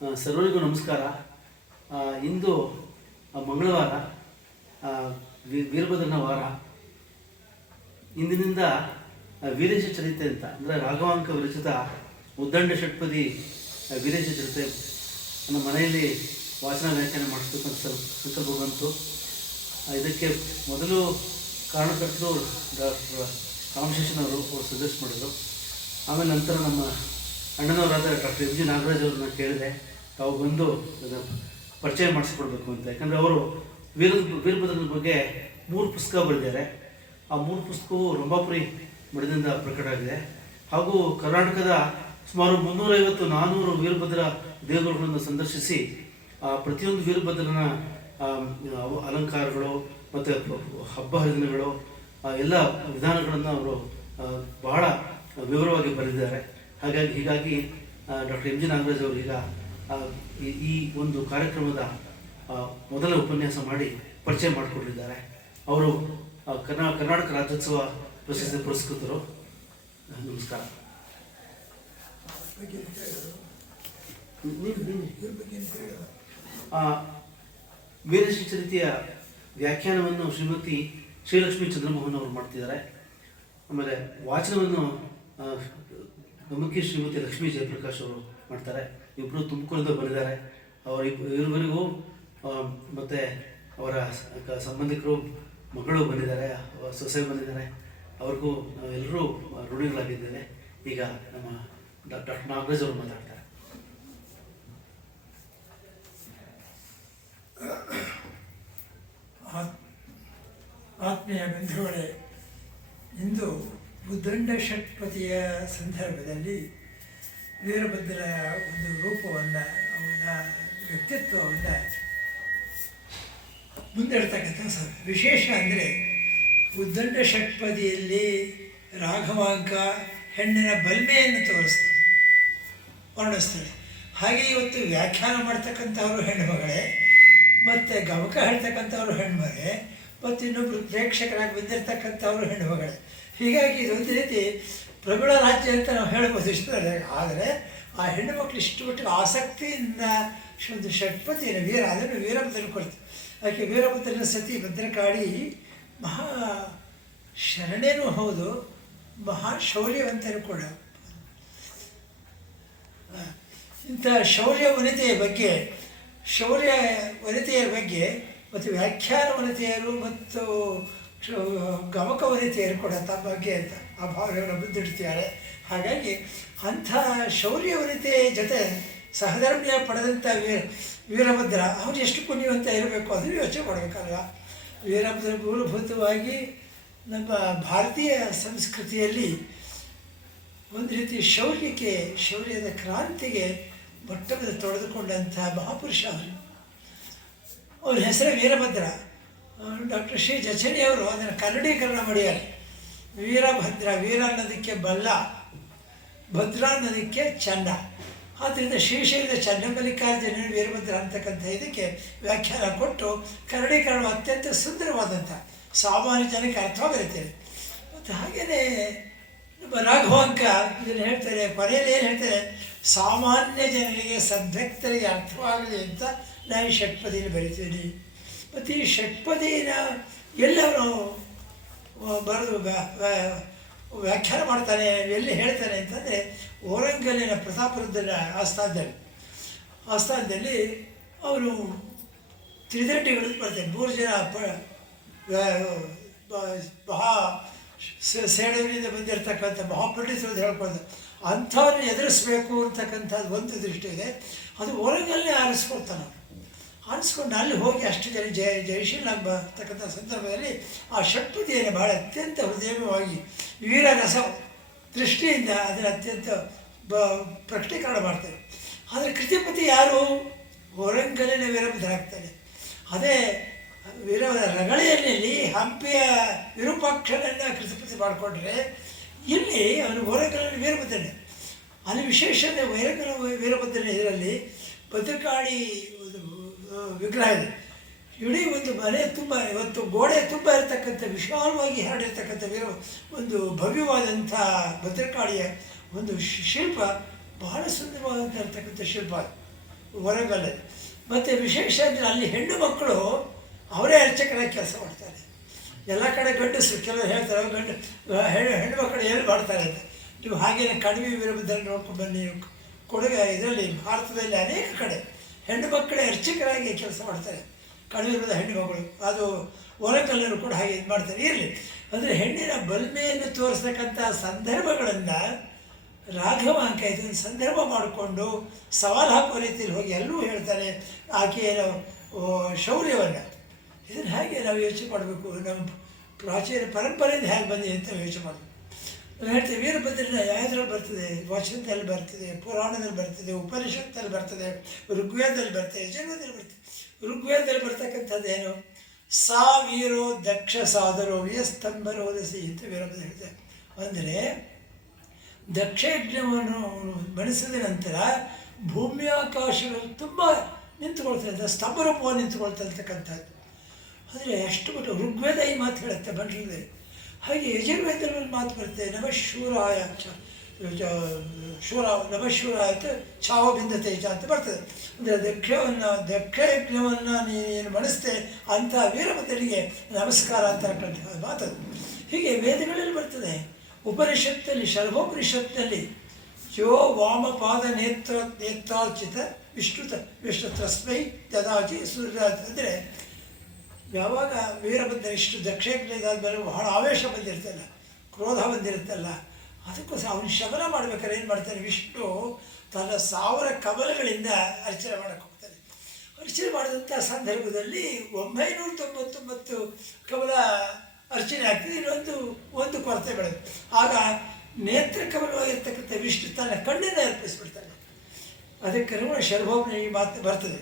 ಸರ್ವರಿಗೂ ನಮಸ್ಕಾರ. ಇಂದು ಮಂಗಳವಾರ, ವೀರಭದ್ರನ ವಾರ. ಇಂದಿನಿಂದ ವೀರೇಶ ಚರಿತೆ ಅಂತ ಅಂದರೆ ರಾಘವಾಂಕ ವಿರಚಿತ ಉದ್ದಂಡ ಷಟ್ಪದಿ ವೀರೇಶ ಚರಿತೆ ನಮ್ಮ ಮನೆಯಲ್ಲಿ ವಾಚನ ವ್ಯಾಖ್ಯಾನ ಮಾಡಿಸ್ಬೇಕಂತ ಸಂಕಲ್ಪ ಬಂತು. ಇದಕ್ಕೆ ಮೊದಲು ಕಾರಣಕರ್ತರು ಡಾಕ್ಟರ್ ರಾಮಶೇಷನ್ ಅವರು ಸಜೆಸ್ಟ್ ಮಾಡಿದರು. ಆಮೇಲೆ ನಂತರ ನಮ್ಮ ಅಣ್ಣನವರಾದ ಡಾಕ್ಟರ್ ಎಂ ಜಿ ನಾಗರಾಜ್ ಅವ್ರನ್ನ ಕೇಳಿದೆ, ತಾವು ಬಂದು ಪರಿಚಯ ಮಾಡಿಸ್ಕೊಡ್ಬೇಕು ಅಂತ. ಯಾಕಂದರೆ ಅವರು ವೀರಭದ್ರನ ಬಗ್ಗೆ 3 ಪುಸ್ತಕ ಬರೆದಿದ್ದಾರೆ. ಆ 3 ಪುಸ್ತಕವು ರಂಭಾಪುರಿ ಮಠದಿಂದ ಪ್ರಕಟ ಆಗಿದೆ. ಹಾಗೂ ಕರ್ನಾಟಕದ ಸುಮಾರು 350-400 ವೀರಭದ್ರ ದೇವರುಗಳನ್ನು ಸಂದರ್ಶಿಸಿ ಪ್ರತಿಯೊಂದು ವೀರಭದ್ರನ ಅಲಂಕಾರಗಳು ಮತ್ತು ಹಬ್ಬ ಹರಿದಿನಗಳು ಎಲ್ಲ ವಿಧಾನಗಳನ್ನು ಅವರು ಬಹಳ ವಿವರವಾಗಿ ಬರೆದಿದ್ದಾರೆ. ಹೀಗಾಗಿ ಡಾಕ್ಟರ್ ಎಂ ಜಿ ನಾಗರಾಜ್ ಅವರು ಈಗ ಈ ಒಂದು ಕಾರ್ಯಕ್ರಮದ ಮೊದಲ ಉಪನ್ಯಾಸ ಮಾಡಿ ಪರಿಚಯ ಮಾಡಿಕೊಟ್ಟಿದ್ದಾರೆ. ಅವರು ಕರ್ನಾಟಕ ರಾಜ್ಯೋತ್ಸವ ಪ್ರಶಸ್ತಿ ಪುರಸ್ಕೃತರು. ನಮಸ್ಕಾರ. ವೀರೇಶ ಚರಿತೆಯ ವ್ಯಾಖ್ಯಾನವನ್ನು ಶ್ರೀಮತಿ ಶ್ರೀಲಕ್ಷ್ಮೀ ಚಂದ್ರಮೋಹನ್ ಅವರು ಮಾಡ್ತಿದ್ದಾರೆ. ಆಮೇಲೆ ವಾಚನವನ್ನು ಗಮಕಿ ಶ್ರೀಮತಿ ಲಕ್ಷ್ಮೀ ಜಯಪ್ರಕಾಶ್ ಅವರು ಮಾಡ್ತಾರೆ. ಇಬ್ಬರು ತುಮಕೂರಿಂದ ಬಂದಿದ್ದಾರೆ. ಇವರಿಗೂ ಮತ್ತು ಅವರ ಸಂಬಂಧಿಕರು ಮಗಳು ಬಂದಿದ್ದಾರೆ, ಸೊಸೆ ಬಂದಿದ್ದಾರೆ. ಅವ್ರಿಗೂ ಎಲ್ಲರೂ ಋಣಿಗಳಾಗಿದ್ದೇವೆ. ಈಗ ನಮ್ಮ ಡಾಕ್ಟರ್ ನಾಗರಾಜ್ ಅವರು ಮಾತಾಡ್ತಾರೆ. ಆತ್ಮೀಯ ಬಂಧುಗಳೇ, ಇಂದು ಉದ್ದಂಡ ಷಟ್ಪದಿಯ ಸಂದರ್ಭದಲ್ಲಿ ವೀರಭದ್ರ ಒಂದು ರೂಪವನ್ನು, ಅವನ ವ್ಯಕ್ತಿತ್ವವನ್ನು ಮುಂದಿಡ್ತಕ್ಕಂಥ ವಿಶೇಷ ಅಂದರೆ, ಉದ್ದಂಡ ಷಟ್ಪದಿಯಲ್ಲಿ ರಾಘವಾಂಕ ಹೆಣ್ಣಿನ ಬಲ್ಮೆಯನ್ನು ತೋರಿಸ್ತಾರೆ, ವರ್ಣಿಸ್ತಾರೆ. ಹಾಗೆ ಇವತ್ತು ವ್ಯಾಖ್ಯಾನ ಮಾಡ್ತಕ್ಕಂಥವ್ರು ಹೆಣ್ಣುಮಗಳೇ, ಮತ್ತು ಗಮಕ ಹೇಳ್ತಕ್ಕಂಥವ್ರು ಹೆಣ್ಮಗಳೇ, ಮತ್ತು ಇನ್ನೊಬ್ಬರು ಪ್ರೇಕ್ಷಕರಾಗಿ ಬಂದಿರತಕ್ಕಂಥವ್ರು ಹೆಣ್ಣುಮಗಳೇ. ಹೀಗಾಗಿ ಇದೊಂದು ರೀತಿ ಪ್ರಬಲ ರಾಜ್ಯ ಅಂತ ನಾವು ಹೇಳ್ಬೋದು ಇಷ್ಟೇ. ಆದರೆ ಆ ಹೆಣ್ಣು ಮಕ್ಕಳು ಇಷ್ಟು ಮಟ್ಟಿಗೆ ಆಸಕ್ತಿಯಿಂದ ಒಂದು ಷಟ್ಪದಿಯನ್ನು ಅದನ್ನು ವೀರಭದ್ರನ ಕೊಡ್ತೀವಿ. ಅದಕ್ಕೆ ವೀರಭದ್ರನ ಸತಿ ಭದ್ರಕಾಳಿ ಮಹಾ ಶರಣೇನೂ ಹೌದು, ಮಹಾ ಶೌರ್ಯವಂತರು ಕೂಡ. ಇಂಥ ಶೌರ್ಯ ವನಿತೆಯರ ಬಗ್ಗೆ ಮತ್ತು ವ್ಯಾಖ್ಯಾನ ವನಿತೆಯರು ಮತ್ತು ಗಮಕ ವನಿತೆಯರು ಕೂಡ ತಮ್ಮ ಬಗ್ಗೆ ಅಂತ ಆ ಭಾವನೆಯನ್ನು ಮುಂದಿಡ್ತಿದ್ದಾರೆ. ಹಾಗಾಗಿ ಅಂಥ ಶೌರ್ಯ ವನಿತೆ ಜೊತೆ ಸಹಧರ್ಮಿಯ ಪಡೆದಂಥ ವೀರಭದ್ರ ಅವ್ರು ಎಷ್ಟು ಪುಣ್ಯವಂತ ಇರಬೇಕು ಅದನ್ನು ಯೋಚನೆ ಮಾಡಬೇಕಲ್ವ. ವೀರಭದ್ರ ಮೂಲಭೂತವಾಗಿ ನಮ್ಮ ಭಾರತೀಯ ಸಂಸ್ಕೃತಿಯಲ್ಲಿ ಒಂದು ರೀತಿ ಶೌರ್ಯದ ಕ್ರಾಂತಿಗೆ ಮೊಟ್ಟಮೊದಲು ತೊಡೆದುಕೊಂಡಂಥ ಮಹಾಪುರುಷ ಅವರು. ಅವ್ರ ಹೆಸರೇ ವೀರಭದ್ರ. ಡಾಕ್ಟರ್ ಶ್ರೀ ಜಚಣಿಯವರು ಅದನ್ನು ಕನ್ನಡೀಕರಣ ಮಾಡಿದ್ದಾರೆ. ವೀರಭದ್ರ, ವೀರ ಅನ್ನೋದಕ್ಕೆ ಬಲ್ಲ, ಭದ್ರ ಅನ್ನೋದಕ್ಕೆ ಚಂಡ. ಆದ್ದರಿಂದ ಶ್ರೀಶೈಲದ ಚನ್ನಮಲ್ಲಿಕಾರ್ಜುನ ವೀರಭದ್ರ ಅಂತಕ್ಕಂಥ ಇದಕ್ಕೆ ವ್ಯಾಖ್ಯಾನ ಕೊಟ್ಟು ಕನ್ನಡೀಕರಣ ಅತ್ಯಂತ ಸುಂದರವಾದಂಥ ಸಾಮಾನ್ಯ ಜನಕ್ಕೆ ಅರ್ಥವಾಗಲಿದ್ದೇನೆ. ಮತ್ತು ಹಾಗೆಯೇ ನಮ್ಮ ರಾಘವಾಂಕ ಇದನ್ನು ಹೇಳ್ತಾರೆ, ಕೊನೆಯಲ್ಲಿ ಏನು ಹೇಳ್ತಾರೆ, ಸಾಮಾನ್ಯ ಜನರಿಗೆ ಸದ್ಭಕ್ತರಿಗೆ ಅರ್ಥವಾಗಲಿ ಅಂತ ನಾನು ಷಟ್ಪದಿಯನ್ನು ಬರಿತೀನಿ. ಮತ್ತು ಈ ಷಟ್ಪದಿನ ಎಲ್ಲರೂ ಬರೆದು ವ್ಯಾಖ್ಯಾನ ಮಾಡ್ತಾನೆ, ಎಲ್ಲಿ ಹೇಳ್ತಾನೆ ಅಂತಂದರೆ ಓರಂಗಲ್ಲಿನ ಪ್ರತಾಪರುದ್ರನ ಆಸ್ಥಾನದಲ್ಲಿ ಅವರು ತ್ರಿದಂಡಿಗಳು ಬರ್ತಾರೆ. 3 ಜನ ಮಹಾ ಸೇಡೂರಿನಿಂದ ಬಂದಿರತಕ್ಕಂಥ ಮಹಾಪಂಡಿತರು ಅಂತ ಹೇಳ್ಕೊಂಡು ಅಂಥವ್ರನ್ನ ಎದುರಿಸ್ಬೇಕು ಅಂತಕ್ಕಂಥದ್ದು ಒಂದು ದೃಷ್ಟಿ ಇದೆ. ಅದು ಓರಂಗಲ್ಲೇ ಆರಿಸ್ಕೊಂಡು ಅಲ್ಲಿ ಹೋಗಿ ಅಷ್ಟು ಜನ ಜಯಶೀಲಾಗಿ ಬರ್ತಕ್ಕಂಥ ಸಂದರ್ಭದಲ್ಲಿ ಆ ಷಟ್ಪದಿಯನ್ನು ಬಹಳ ಅತ್ಯಂತ ಹೃದಯವಾಗಿ ವೀರರಸ ದೃಷ್ಟಿಯಿಂದ ಅದನ್ನು ಅತ್ಯಂತ ಪ್ರಕಟೀಕರಣ ಮಾಡ್ತಾರೆ. ಆದರೆ ಕೃತಿಪತಿ ಯಾರು? ಓರಂಗಲಿನ ವೀರಭದ್ರ ಆಗ್ತಾನೆ. ಅದೇ ರಗಳೆಯಲ್ಲಿ ಹಂಪಿಯ ವಿರೂಪಾಕ್ಷರನ್ನು ಕೃತಿಪತಿ ಮಾಡಿಕೊಂಡ್ರೆ ಇಲ್ಲಿ ಅವನು ಓರಂಗಲಿನ ವೀರಭದ್ರನೇ. ಅಲ್ಲಿ ವಿಶೇಷ ವೀರಭದ್ರನ ಇದರಲ್ಲಿ ಭದ್ರಕಾಳಿ ವಿಗ್ರಹ ಇದೆ. ಇಡೀ ಒಂದು ಮನೆ ತುಂಬ, ಇವತ್ತು ಗೋಡೆ ತುಂಬ ಇರತಕ್ಕಂಥ ವಿಶಾಲವಾಗಿ ಹರಡಿರ್ತಕ್ಕಂಥ ಒಂದು ಭವ್ಯವಾದಂಥ ಭದ್ರಕಾಳಿಯ ಒಂದು ಶಿಲ್ಪ, ಬಹಳ ಸುಂದರವಾದಂಥ ಇರ್ತಕ್ಕಂಥ ಶಿಲ್ಪ. ಹೊರಗಲ್ಲ. ಮತ್ತು ವಿಶೇಷ ಅಂದರೆ ಅಲ್ಲಿ ಹೆಣ್ಣು ಮಕ್ಕಳು ಅವರೇ ಅರ್ಚಕರಾಗಿ ಕೆಲಸ ಮಾಡ್ತಾರೆ. ಎಲ್ಲ ಕಡೆ ಗಂಡಸರು ಕೆಲವರು ಹೇಳ್ತಾರೆ ಹೆಣ್ಣು ಮಕ್ಕಳು ಏನು ಮಾಡ್ತಾರೆ ಅಂತ. ನೀವು ಹಾಗೇನೆ ಕಡಿಮೆ ವಿರುದ್ಧದಲ್ಲಿ ನೋಡ್ಕೊಂಡು ಬನ್ನಿ. ಕೊಡುಗೆ ಇದರಲ್ಲಿ ಭಾರತದಲ್ಲಿ ಅನೇಕ ಕಡೆ ಹೆಣ್ಣು ಮಕ್ಕಳೇ ಅರ್ಚಕರಾಗಿ ಕೆಲಸ ಮಾಡ್ತಾರೆ. ಕಡಿಮೆ ವಿರುದ್ಧ ಹೆಣ್ಣು ಮಕ್ಕಳು ಅದು ಹೊರಗಲ್ಲರೂ ಕೂಡ ಹಾಗೆ ಇದು ಮಾಡ್ತಾರೆ. ಇರಲಿ, ಅಂದರೆ ಹೆಣ್ಣಿನ ಬಲ್ಮೆಯನ್ನು ತೋರಿಸ್ತಕ್ಕಂಥ ಸಂದರ್ಭಗಳನ್ನು ರಾಘವಾಂಕ ಇದನ್ನು ಸಂದರ್ಭ ಮಾಡಿಕೊಂಡು ಸವಾಲು ಹಾಕುವ ರೀತಿಯಲ್ಲಿ ಹೋಗಿ ಎಲ್ಲರೂ ಹೇಳ್ತಾರೆ ಆಕೆಯ ಶೌರ್ಯವನ್ನು. ಇದನ್ನು ಹೇಗೆ ನಾವು ಯೋಚನೆ ಮಾಡಬೇಕು, ನಮ್ಮ ಪ್ರಾಚೀನ ಪರಂಪರೆಯಿಂದ ಹೇಗೆ ಬಂದಿದೆ ಅಂತ ಯೋಚನೆ ಮಾಡಬೇಕು. ನಾವು ಹೇಳ್ತೀವಿ ವೀರಭದ್ರನ ಯಾವುದ್ರಲ್ಲಿ ಬರ್ತದೆ, ವಚನದಲ್ಲಿ ಬರ್ತದೆ, ಪುರಾಣದಲ್ಲಿ ಬರ್ತದೆ, ಉಪನಿಷತ್ತಲ್ಲಿ ಬರ್ತದೆ, ಋಗ್ವೇದದಲ್ಲಿ ಬರ್ತದೆ, ಯಜುರ್ವೇದದಲ್ಲಿ ಬರ್ತದೆ. ಋಗ್ವೇದದಲ್ಲಿ ಬರ್ತಕ್ಕಂಥದ್ದೇನು, ಸಾ ವೀರೋ ದಕ್ಷ ಸಾದರೋ ವ್ಯಸ್ತಂಭರೋದಸಿ ಅಂತ ವೀರಭದ್ರ ಹೇಳ್ತಾರೆ. ಅಂದರೆ ದಕ್ಷ ಯಜ್ಞವನ್ನು ಬೆಳೆಸಿದ ನಂತರ ಭೂಮ್ಯಾಕಾಶಗಳು ತುಂಬ ನಿಂತುಕೊಳ್ತಾ ಸ್ತಂಭ ರೂಪವಾಗಿ ನಿಂತುಕೊಳ್ತಿರ್ತಕ್ಕಂಥದ್ದು. ಆದರೆ ಅಷ್ಟು ಬಿಟ್ಟು ಋಗ್ವೇದ ಈ ಮಾತು ಹೇಳುತ್ತೆ ಬಂದಿದೆ. ಹಾಗೆ ಯಜುರ್ವೇದದಲ್ಲಿ ಮಾತು ಬರುತ್ತೆ, ನಮಶೂರಾಯ ನಮಶೂರಾಯ ಛಾವ ಬಿಂದತೆ ಅಂತ ಬರ್ತದೆ. ಅಂದರೆ ದಕ್ಷ ಯಜ್ಞವನ್ನು ನೀನು ಮಣಿಸ್ತೆ ಅಂಥ ವೀರಭದ್ರನಿಗೆ ನಮಸ್ಕಾರ ಅಂತಕ್ಕಂಥ ಮಾತದು. ಹೀಗೆ ವೇದಗಳಲ್ಲಿ ಬರ್ತದೆ. ಉಪನಿಷತ್ತಲ್ಲಿ ಶರ್ಭೋಪನಿಷತ್ತಿನಲ್ಲಿ ಯೋ ವಾಮಪಾದ ನೇತ್ರಾರ್ಚಿತ ವಿಷ್ಣು ತಸ್ಮೈ ದದಾಜಿ ಸೂರ್ಯ ಅಂದರೆ ಯಾವಾಗ ವೀರಭದ್ರ ಇಷ್ಟು ದಕ್ಷಯಜ್ಞ ಇದಾದ್ಮೇಲೆ ಬಹಳ ಆವೇಶ ಬಂದಿರ್ತಲ್ಲ, ಕ್ರೋಧ ಬಂದಿರುತ್ತಲ್ಲ, ಅದಕ್ಕೋಸ್ಕರ ಅವನು ಶಮನ ಮಾಡ್ಬೇಕಾದ್ರೆ ಏನು ಮಾಡ್ತಾನೆ, ವಿಷ್ಣು ತನ್ನ 1000 ಕಮಲಗಳಿಂದ ಅರ್ಚನೆ ಮಾಡೋಕ್ಕೆ ಹೋಗ್ತಾನೆ. ಅರ್ಚನೆ ಮಾಡಿದಂಥ ಸಂದರ್ಭದಲ್ಲಿ 999 ಕಮಲ ಅರ್ಚನೆ ಆಗ್ತದೆ, ಒಂದು ಕೊರತೆ ಬೆಳೆದು ಆಗ ನೇತ್ರ ಕಮಲವಾಗಿರ್ತಕ್ಕಂಥ ವಿಷ್ಣು ತನ್ನ ಕಣ್ಣನ್ನು ಅರ್ಪಿಸ್ಬಿಡ್ತಾನೆ. ಅದಕ್ಕೆ ಶರ್ಭೋಮ್ನ ಈ ಮಾತು ಬರ್ತದೆ.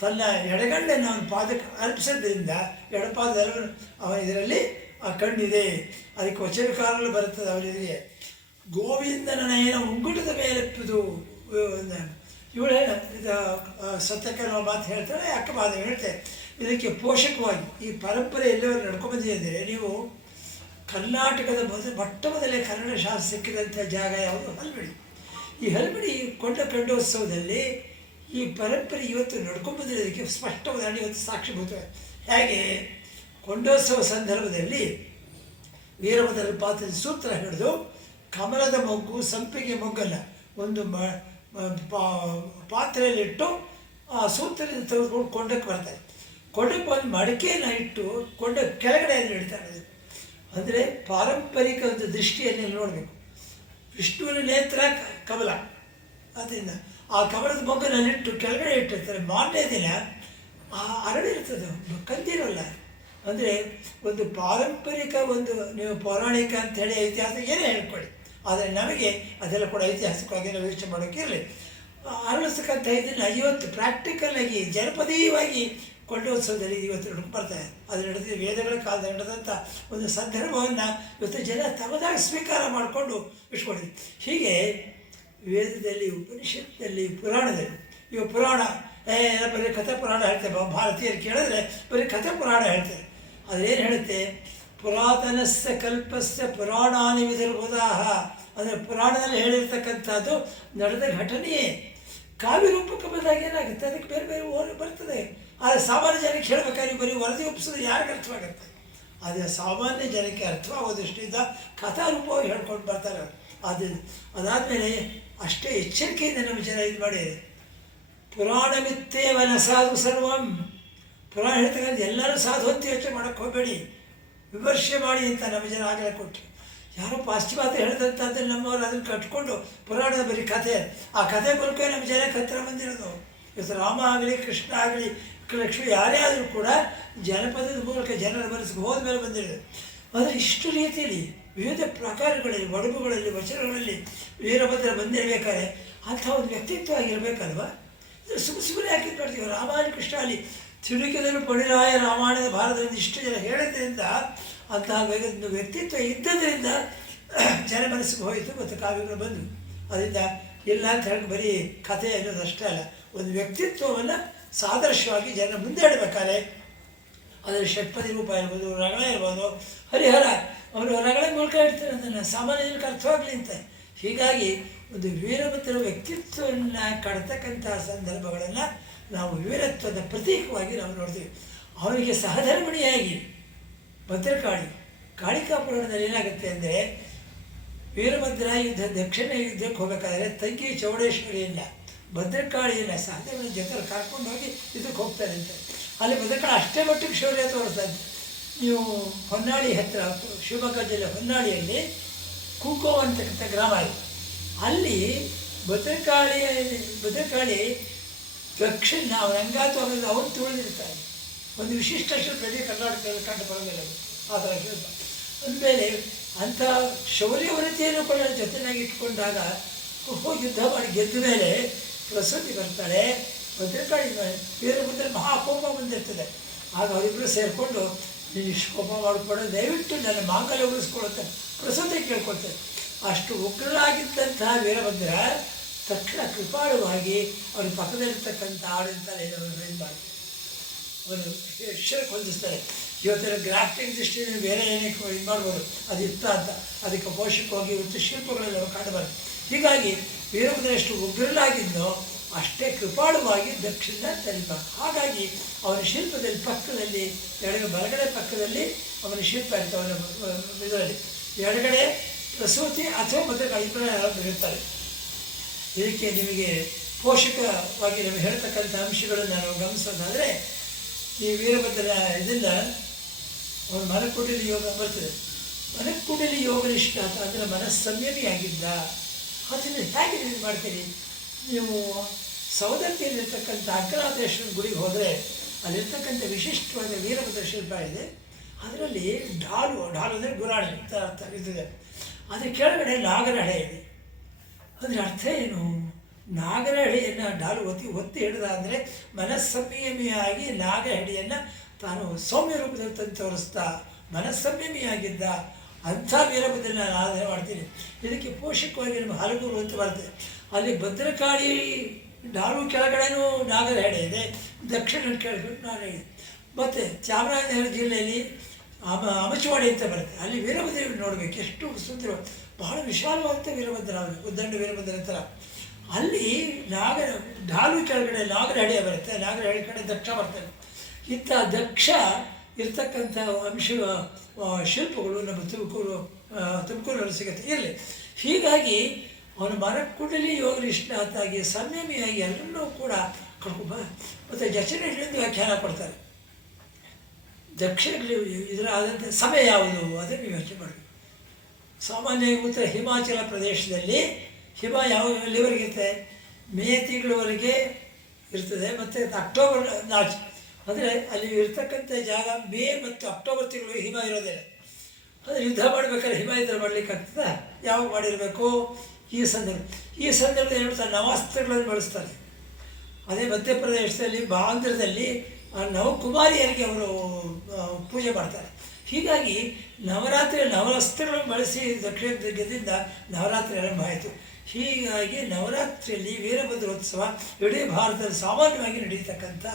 ತನ್ನ ಎಡಗಣ್ಣನ್ನು ಅವನ ಪಾದಕ್ಕೆ ಅರ್ಪಿಸೋದ್ರಿಂದ ಎಡಪಾದದಲ್ಲಿ ಇದರಲ್ಲಿ ಆ ಕಣ್ಣಿದೆ. ಅದಕ್ಕೆ ವಚನಕಾರಗಳು ಬರ್ತದೆ ಅವರಿಗೆ. ಗೋವಿಂದನ ನಯನ ಉಂಗುಟದ ಮೇಲೆಪ್ಪುದು ಇವಳೇ ಸತ್ಯಕ್ಕೆ ನಾವು ಮಾತು ಹೇಳ್ತಾಳೆ, ಅಕ್ಕಪಾದ ಹೇಳ್ತೆ. ಇದಕ್ಕೆ ಪೋಷಕವಾಗಿ ಈ ಪರಂಪರೆ ಎಲ್ಲವರು ನಡ್ಕೊಂಡ್ಬಂದಿದೆ. ಅಂದರೆ ನೀವು ಕರ್ನಾಟಕದ ಮೊದಲೇ ಕನ್ನಡ ಶಾಸ್ತ್ರ ಸಿಕ್ಕಿದಂಥ ಜಾಗ ಯಾವುದು, ಹಲ್ಮಿಡಿ. ಈ ಹಲ್ಮಿಡಿ ಖಂಡೋತ್ಸವದಲ್ಲಿ ಈ ಪರಂಪರೆ ಇವತ್ತು ನಡ್ಕೊಂಡ್ಬಂದಿರೋದಕ್ಕೆ ಸ್ಪಷ್ಟ ಉದಾಹರಣೆ ಇವತ್ತು ಸಾಕ್ಷಿಭೂತವೆ. ಹೇಗೆ ಕೊಂಡೋತ್ಸವ ಸಂದರ್ಭದಲ್ಲಿ ವೀರಭದ್ರ ಪಾತ್ರದ ಸೂತ್ರ ಹಿಡಿದು ಕಮಲದ ಮೊಗ್ಗು, ಸಂಪಿಗೆ ಮೊಗ್ಗಲ್ಲ, ಒಂದು ಪಾತ್ರೆಯಲ್ಲಿಟ್ಟು ಆ ಸೂತ್ರದಿಂದ ತೆಗೆದುಕೊಂಡು ಕೊಂಡಕ್ಕೆ ಬರ್ತಾರೆ. ಕೊಂಡಕ್ಕೆ ಒಂದು ಮಡಿಕೆಯನ್ನು ಇಟ್ಟು ಕೊಂಡ ಕೆಳಗಡೆಯಲ್ಲಿ ಇಡ್ತಾರೆ. ಅಂದರೆ ಪಾರಂಪರಿಕ ಒಂದು ದೃಷ್ಟಿಯಲ್ಲಿ ನೋಡಬೇಕು. ವಿಷ್ಣುವಿನ ನೇತ್ರ ಕಮಲ, ಅದರಿಂದ ಆ ಕಮಲದ ಮೊಗ್ಗನಲ್ಲಿಟ್ಟು ಕೆಳಗಡೆ ಇಟ್ಟಿರ್ತಾರೆ. ಮಾರನೇ ದಿನ ಆ ಅರಳಿರ್ತದೆ, ಕಂದಿರೋಲ್ಲ. ಅಂದರೆ ಒಂದು ಪಾರಂಪರಿಕ ಒಂದು ನೀವು ಪೌರಾಣಿಕ ಅಂಥೇಳಿ ಐತಿಹಾಸಿಕ ಏನೇ ಹೇಳ್ಕೊಳ್ಳಿ, ಆದರೆ ನಮಗೆ ಅದೆಲ್ಲ ಕೂಡ ಐತಿಹಾಸಿಕವಾಗಿ ನಾವು ಯೋಚನೆ ಮಾಡೋಕ್ಕೆ ಇರಲಿ. ಅರಳಿಸ್ತಕ್ಕಂಥ ಇದನ್ನು ಇವತ್ತು ಪ್ರಾಕ್ಟಿಕಲಾಗಿ ಜನಪದೀಯವಾಗಿ ಕೊಂಡೋತ್ಸವದಲ್ಲಿ ಇವತ್ತು ನಡ್ಕೊಬರ್ತಾರೆ. ಅದು ನಡೆದ ವೇದಗಳ ಕಾಲದಲ್ಲಿ ನಡೆದಂಥ ಒಂದು ಸಂದರ್ಭವನ್ನು ಇವತ್ತು ಜನ ತಮ್ಮದಾಗಿ ಸ್ವೀಕಾರ ಮಾಡಿಕೊಂಡು ಇಟ್ಕೊಂಡಿದ್ವಿ. ಹೀಗೆ ವೇದದಲ್ಲಿ, ಉಪನಿಷತ್ತಿನಲ್ಲಿ, ಪುರಾಣದಲ್ಲಿ, ಇವ ಪುರಾಣ ಬರೀ ಕಥಾ ಪುರಾಣ ಹೇಳ್ತೇವೆ. ಭಾರತೀಯರು ಕೇಳಿದ್ರೆ ಬರೀ ಕಥಾ ಪುರಾಣ ಹೇಳ್ತಾರೆ. ಅದೇನು ಹೇಳುತ್ತೆ, ಪುರಾತನಸ್ಯ ಕಲ್ಪಸ್ಯ ಪುರಾಣಾನಿ ವಿಧಿರ್ಬೋಧಾಹ. ಅಂದರೆ ಪುರಾಣದಲ್ಲಿ ಹೇಳಿರ್ತಕ್ಕಂಥದ್ದು ನಡೆದ ಘಟನೆಯೇ ಕಾವ್ಯ ರೂಪಕ್ಕೆ ಬಂದಾಗ ಏನಾಗುತ್ತೆ, ಅದಕ್ಕೆ ಬೇರೆ ಬೇರೆ ಓರ್ ಬರ್ತದೆ. ಆದರೆ ಸಾಮಾನ್ಯ ಜನಕ್ಕೆ ಹೇಳಬೇಕಾದ್ರೆ ಬರೀ ವರದಿ ಒಪ್ಪಿಸೋದು ಯಾರಿಗೆ ಅರ್ಥವಾಗುತ್ತೆ? ಆದರೆ ಸಾಮಾನ್ಯ ಜನಕ್ಕೆ ಅರ್ಥವಾಗೋ ದೃಷ್ಟಿಯಿಂದ ಕಥಾರೂಪವಾಗಿ ಹೇಳ್ಕೊಂಡು ಬರ್ತಾರೆ. ಅದಾದಮೇಲೆ ಅಷ್ಟೇ ಎಚ್ಚರಿಕೆಯಿಂದ ನಮ್ಮ ಜನ ಇದು ಮಾಡಿ, ಪುರಾಣ ಮಿತ್ತೇವನ ಸಾಧು ಸರ್ವಂ. ಪುರಾಣ ಹೇಳ್ತಕ್ಕಂಥ ಎಲ್ಲರೂ ಸಾಧು ಅಂತ ಯೋಚನೆ ಮಾಡೋಕ್ಕೆ ಹೋಗಬೇಡಿ, ವಿಮರ್ಶೆ ಮಾಡಿ ಅಂತ ನಮ್ಮ ಜನ ಆಗಲೇ ಕೊಟ್ಟರು. ಯಾರೋ ಪಾಶ್ಚಿಮಾತ್ಯ ಹೇಳಿದಂಥದ್ದನ್ನು ನಮ್ಮವರು ಅದನ್ನು ಕಟ್ಕೊಂಡು ಪುರಾಣದ ಬರೀ ಕಥೆ, ಆ ಕಥೆ ಮೂಲಕ ನಮ್ಮ ಜನಕ್ಕೆ ಹತ್ತಿರ ಬಂದಿರೋದು. ಇವತ್ತು ರಾಮ ಆಗಲಿ, ಕೃಷ್ಣ ಆಗಲಿ, ಲಕ್ಷ್ಮಿ ಯಾರೇ ಆದರೂ ಕೂಡ ಜನಪದದ ಮೂಲಕ ಜನರ ಮನಸ್ಸಿಗೆ ಹೋದ ಮೇಲೆ ಬಂದಿರೋದು. ಆದರೆ ಇಷ್ಟು ರೀತಿಯಲ್ಲಿ ವಿವಿಧ ಪ್ರಕಾರಗಳಲ್ಲಿ, ಒಡಗುಗಳಲ್ಲಿ, ವಚನಗಳಲ್ಲಿ ವೀರಭದ್ರ ಬಂದಿರಬೇಕಾದ್ರೆ ಅಂಥ ಒಂದು ವ್ಯಕ್ತಿತ್ವ ಆಗಿರಬೇಕಲ್ವ. ಇದು ಸುಮ್ಮನೆ ಯಾಕೆ ಮಾಡ್ತೀವಿ. ರಾಮಾಯಣ ಕೃಷ್ಣ ಅಲ್ಲಿ ತಿರುಗಿದಲು ಪಡಿರಾಯ ರಾಮಾಯಣದ ಭಾರತದಿಂದ ಇಷ್ಟು ಜನ ಹೇಳಿದ್ರಿಂದ ಅಂತಹ ವ್ಯಕ್ತಿತ್ವ ಇದ್ದದ್ರಿಂದ ಜನ ಮನಸ್ಸಿಗೆ ಹೋಯಿತು ಮತ್ತು ಕಾವ್ಯಗಳು ಬಂದವು. ಅದರಿಂದ ಇಲ್ಲ ಅಂತ ಹೇಳಿ ಬರೀ ಕಥೆ ಅನ್ನೋದು ಅಷ್ಟೇ ಅಲ್ಲ, ಒಂದು ವ್ಯಕ್ತಿತ್ವವನ್ನು ಸಾದೃಶ್ಯವಾಗಿ ಜನ ಮುಂದೆ ಇಡಬೇಕಾದ್ರೆ ಅದರ ಷಟ್ಪದಿ ರೂಪ ಇರ್ಬೋದು, ರಗಳ ಇರ್ಬೋದು, ಹರಿಹರ ಅವರು ರಗಳ ಮೂಲಕ ಇಡ್ತಾರೆ. ಅದನ್ನು ಸಾಮಾನ್ಯ ಜನಕ್ಕೆ ಅರ್ಥವಾಗಲಿ ಅಂತ. ಹೀಗಾಗಿ ಒಂದು ವೀರಭದ್ರ ವ್ಯಕ್ತಿತ್ವವನ್ನು ಕಾಡ್ತಕ್ಕಂತಹ ಸಂದರ್ಭಗಳನ್ನು ನಾವು ವೀರತ್ವದ ಪ್ರತೀಕವಾಗಿ ನಾವು ನೋಡ್ತೀವಿ. ಅವನಿಗೆ ಸಹಧರ್ಮಿಣಿಯಾಗಿ ಭದ್ರಕಾಳಿ ಕಾಳಿಕಾ ಪುರಾಣದಲ್ಲಿ ಏನಾಗುತ್ತೆ ಅಂದರೆ, ವೀರಭದ್ರ ದಕ್ಷಿಣ ಯುದ್ಧಕ್ಕೆ ಹೋಗಬೇಕಾದ್ರೆ ತಂಗಿ ಚೌಡೇಶ್ವರಿಯನ್ನು ಭದ್ರಕಾಳಿಯನ್ನು ಸಹಧರ್ಮಿಣಿ ಜೊತೆ ಕರ್ಕೊಂಡು ಹೋಗಿ ಇದಕ್ಕೆ ಹೋಗ್ತಾರೆ ಅಂತ. ಅಲ್ಲಿ ಭದ್ರಕಾಳಿ ಅಷ್ಟೇ ಮಟ್ಟಿಗೆ ಶೌರ್ಯ ತೋರಿಸ್ತಾರೆ. ನೀವು ಹೊನ್ನಾಳಿ ಹತ್ತಿರ ಶಿವಮೊಗ್ಗ ಜಿಲ್ಲೆ ಹೊನ್ನಾಳಿಯಲ್ಲಿ ಕೂಕೋ ಅಂತಕ್ಕಂಥ ಗ್ರಾಮ ಇದೆ. ಅಲ್ಲಿ ಭದ್ರಕಾಳಿ ದಕ್ಷಿಣ ಅವನ ಅಂಗಾತವಾಗದ ಅವನು ತುಳಿದಿರ್ತಾನೆ. ಒಂದು ವಿಶಿಷ್ಟ ಶಿಲ್ಪ ಇಡೀ ಕರ್ನಾಟಕದಲ್ಲಿ ಕಂಡು ಬರೋದಿಲ್ಲ ಆ ಥರ ಶಿಲ್ಪ. ಅಂದಮೇಲೆ ಅಂಥ ಶೌರ್ಯವೃತ್ತಿಯನ್ನು ಕೂಡ ಜೊತೆಯಾಗಿ ಇಟ್ಕೊಂಡಾಗ ಹೋಗಿ ಯುದ್ಧ ಮಾಡಿ ಗೆದ್ದ ಮೇಲೆ ಪ್ರಸೂತಿ ಬರ್ತಾಳೆ. ಭದ್ರಕಾಳಿ ವೀರಭದ್ರ ಮಹಾಕೋಪ ಬಂದಿರ್ತದೆ. ಆಗ ಅವರಿಬ್ಬರು ಸೇರಿಕೊಂಡು ನೀನು ಇಷ್ಟು ಕೋಪ ಮಾಡಿಕೊಂಡು ದಯವಿಟ್ಟು ನನ್ನ ಮಾಂಗಲ್ಯ ಉಳಿಸ್ಕೊಳ್ಳುತ್ತೆ ಪ್ರಸೂತಿ ಕೇಳ್ಕೊಳ್ತಾರೆ. ಅಷ್ಟು ಉಗ್ರರಾಗಿದ್ದಂತಹ ವೀರಭದ್ರ ತಕ್ಷಣ ಕೃಪಾಳುವಾಗಿ ಅವ್ರ ಪಕ್ಕದಲ್ಲಿರ್ತಕ್ಕಂಥ ಆಡಳಿತ ಇದು ಮಾಡಿ ಅವರು ಶಿರಕ್ಕೆ ಹೊಂದಿಸ್ತಾರೆ. ಇವತ್ತಿನ ಗ್ರಾಫ್ಟಿಂಗ್ ದೃಷ್ಟಿಯಿಂದ ಬೇರೆ ಏನಕ್ಕೆ ಇದು ಮಾಡ್ಬೋದು, ಅದು ಇತ್ತ ಅಂತ ಅದಕ್ಕೆ ಪೋಷಕವಾಗಿ ಇವತ್ತು ಶಿಲ್ಪಗಳಲ್ಲಿ ನಾವು ಕಾಣಬಾರ್ದು. ಹೀಗಾಗಿ ವೀರಭದ್ರ ಎಷ್ಟು ಉಗ್ರಲಾಗಿದ್ದೋ ಅಷ್ಟೇ ಕೃಪಾಳುವಾಗಿ ದಕ್ಷಿಣ ತರಿಬಾರ್ದು. ಹಾಗಾಗಿ ಅವನ ಶಿಲ್ಪದಲ್ಲಿ ಪಕ್ಕದಲ್ಲಿ ಬಲಗಡೆ ಪಕ್ಕದಲ್ಲಿ ಅವನ ಶಿಲ್ಪ ಇರ್ತವೆ. ಇದರಲ್ಲಿ ಎಡಗಡೆ ಪ್ರಸೂತಿ ಅಥವಾ ಭದ್ರಕಾಳಿ ಇಬ್ಬರ ಇರ್ತಾರೆ. ಇದಕ್ಕೆ ನಿಮಗೆ ಪೋಷಕವಾಗಿ ನಮಗೆ ಹೇಳ್ತಕ್ಕಂಥ ಅಂಶಗಳನ್ನು ನಾವು ಗಮನಿಸೋದಾದರೆ, ಈ ವೀರಭದ್ರ ಇದನ್ನು ಅವನ ಮನಕುಟಿಲಿ ಯೋಗ ಬರ್ತದೆ. ಮನಕುಟಿಲಿ ಯೋಗ ನಿಷ್ಠಾತ ಅಂದರೆ ಮನಸ್ಸಂಯಮಿಯಾಗಿದ್ದ. ಅದನ್ನು ಹೇಗೆ ಇದು ಮಾಡ್ತೀರಿ ನೀವು? ಸೌದತ್ತಿಯಲ್ಲಿರ್ತಕ್ಕಂಥ ಅಗ್ರನಾಥೇಶ್ವರನ ಗುಡಿಗೆ ಹೋದರೆ ಅಲ್ಲಿರ್ತಕ್ಕಂಥ ವಿಶಿಷ್ಟವಾದ ವೀರಭದ್ರ ಶಿಲ್ಪ ಇದೆ. ಅದರಲ್ಲಿ ಢಾಲು ಅಂದರೆ ಗುರಾಣಿ ಅಂತ ಅರ್ಥ ಇರ್ತದೆ. ಅದರ ಕೆಳಗಡೆ ನಾಗರಹಳೆ ಇದೆ. ಅದರ ಅರ್ಥ ಏನು? ನಾಗರಹಳೆಯನ್ನು ಢಾಲು ಒತ್ತಿ ಹಿಡಿದ ಅಂದರೆ ಮನಸ್ಸಂಯಮಿಯಾಗಿ ನಾಗಹೆಡೆಯನ್ನು ತಾನು ಸೌಮ್ಯ ರೂಪದಲ್ಲಿ ತಂದು ತೋರಿಸ್ತಾ ಮನಸ್ಸಂಯಮಿಯಾಗಿದ್ದ ಅಂಥ ವೀರಭದ್ರನ ನಾನು ಆರಾಧನೆ ಮಾಡ್ತೀನಿ. ಇದಕ್ಕೆ ಪೋಷಕವಾಗಿ ನಮ್ಮ ಹಲಗೂರು ಅಂತ ಬರ್ತದೆ. ಅಲ್ಲಿ ಭದ್ರಕಾಳಿ ಢಾಲು ಕೆಳಗಡೆನೂ ನಾಗರಹೆಡೆ ಇದೆ, ದಕ್ಷಿಣ ಕೆಳಗಡೆ ನಾಗರ ಇದೆ. ಮತ್ತು ಚಾಮರಾಜನಗರ ಜಿಲ್ಲೆಯಲ್ಲಿ ಅಮಚವಾಡಿ ಅಂತ ಬರುತ್ತೆ. ಅಲ್ಲಿ ವೀರಭದ್ರ ನೋಡಬೇಕು, ಎಷ್ಟು ಸುಂದರ, ಬಹಳ ವಿಶಾಲವಾದಂಥ ವೀರಭದ್ರ, ಉದ್ದಂಡ ವೀರಭದ್ರ ಥರ. ಅಲ್ಲಿ ಢಾಲು ಕೆಳಗಡೆ ನಾಗರಹೆಡೆ ಬರುತ್ತೆ, ನಾಗರಹೆಡೆ ಕಡೆ ದಕ್ಷ ಬರ್ತಾರೆ. ಇಂಥ ದಕ್ಷ ಇರ್ತಕ್ಕಂಥ ಅಂಶ ಶಿಲ್ಪಗಳು ನಮ್ಮ ತುಮಕೂರಲ್ಲಿ ಸಿಗುತ್ತೆ. ಇರಲಿ, ಹೀಗಾಗಿ ಅವನ ಮನಕುಟಲಿ ಯೋಗ ನಿಷ್ಠಾತಾಗಿ ಸಂಯಮಿಯಾಗಿ ಎಲ್ಲರೂ ಕೂಡ ಕರ್ಕೊಂಬ. ಮತ್ತು ದಕ್ಷಿಣಗಳಿಂದ ವ್ಯಾಖ್ಯಾನ ಕೊಡ್ತಾರೆ. ದಕ್ಷಿಣಗಳು ಇದರ ಆದಂಥ ಸಮಯ ಯಾವುದು ಅದನ್ನು ನೀವು ಯೋಚನೆ ಮಾಡಬೇಕು. ಸಾಮಾನ್ಯವಾಗಿ ಉತ್ತರ ಹಿಮಾಚಲ ಪ್ರದೇಶದಲ್ಲಿ ಹಿಮ ಎಲ್ಲಿವರೆಗೆ ಇರುತ್ತೆ? ಮೇ ತಿಂಗಳವರೆಗೆ ಇರ್ತದೆ. ಮತ್ತು ಅಕ್ಟೋಬರ್ ನಾಚ್ ಅಂದರೆ ಅಲ್ಲಿ ಇರ್ತಕ್ಕಂಥ ಜಾಗ ಮೇ ಮತ್ತು ಅಕ್ಟೋಬರ್ ತಿಂಗಳು ಹಿಮ ಇರೋದಿಲ್ಲ. ಅಂದರೆ ಯುದ್ಧ ಮಾಡಬೇಕಾದ್ರೆ ಹಿಮ ಯುದ್ಧ ಮಾಡಲಿಕ್ಕಾಗ್ತದೆ. ಯಾವಾಗ ಮಾಡಿರಬೇಕು? ಈ ಸಂದರ್ಭದಲ್ಲಿ ಏನು ಮಾಡ್ತಾರೆ? ನವಾಸ್ತ್ರಗಳನ್ನು ಬಳಸ್ತಾರೆ. ಅದೇ ಮಧ್ಯಪ್ರದೇಶದಲ್ಲಿ ಆಂಧ್ರದಲ್ಲಿ ನವಕುಮಾರಿಯರಿಗೆ ಅವರು ಪೂಜೆ ಮಾಡ್ತಾರೆ. ಹೀಗಾಗಿ ನವರಾತ್ರಿಗಳನ್ನು ಬಳಸಿ ದಕ್ಷಿಣ ಗೆದ್ದಿಂದ ನವರಾತ್ರಿ ಆರಂಭ ಆಯಿತು. ಹೀಗಾಗಿ ನವರಾತ್ರಿಯಲ್ಲಿ ವೀರಭದ್ರೋತ್ಸವ ಇಡೀ ಭಾರತದಲ್ಲಿ ಸಾಮಾನ್ಯವಾಗಿ ನಡೀತಕ್ಕಂಥ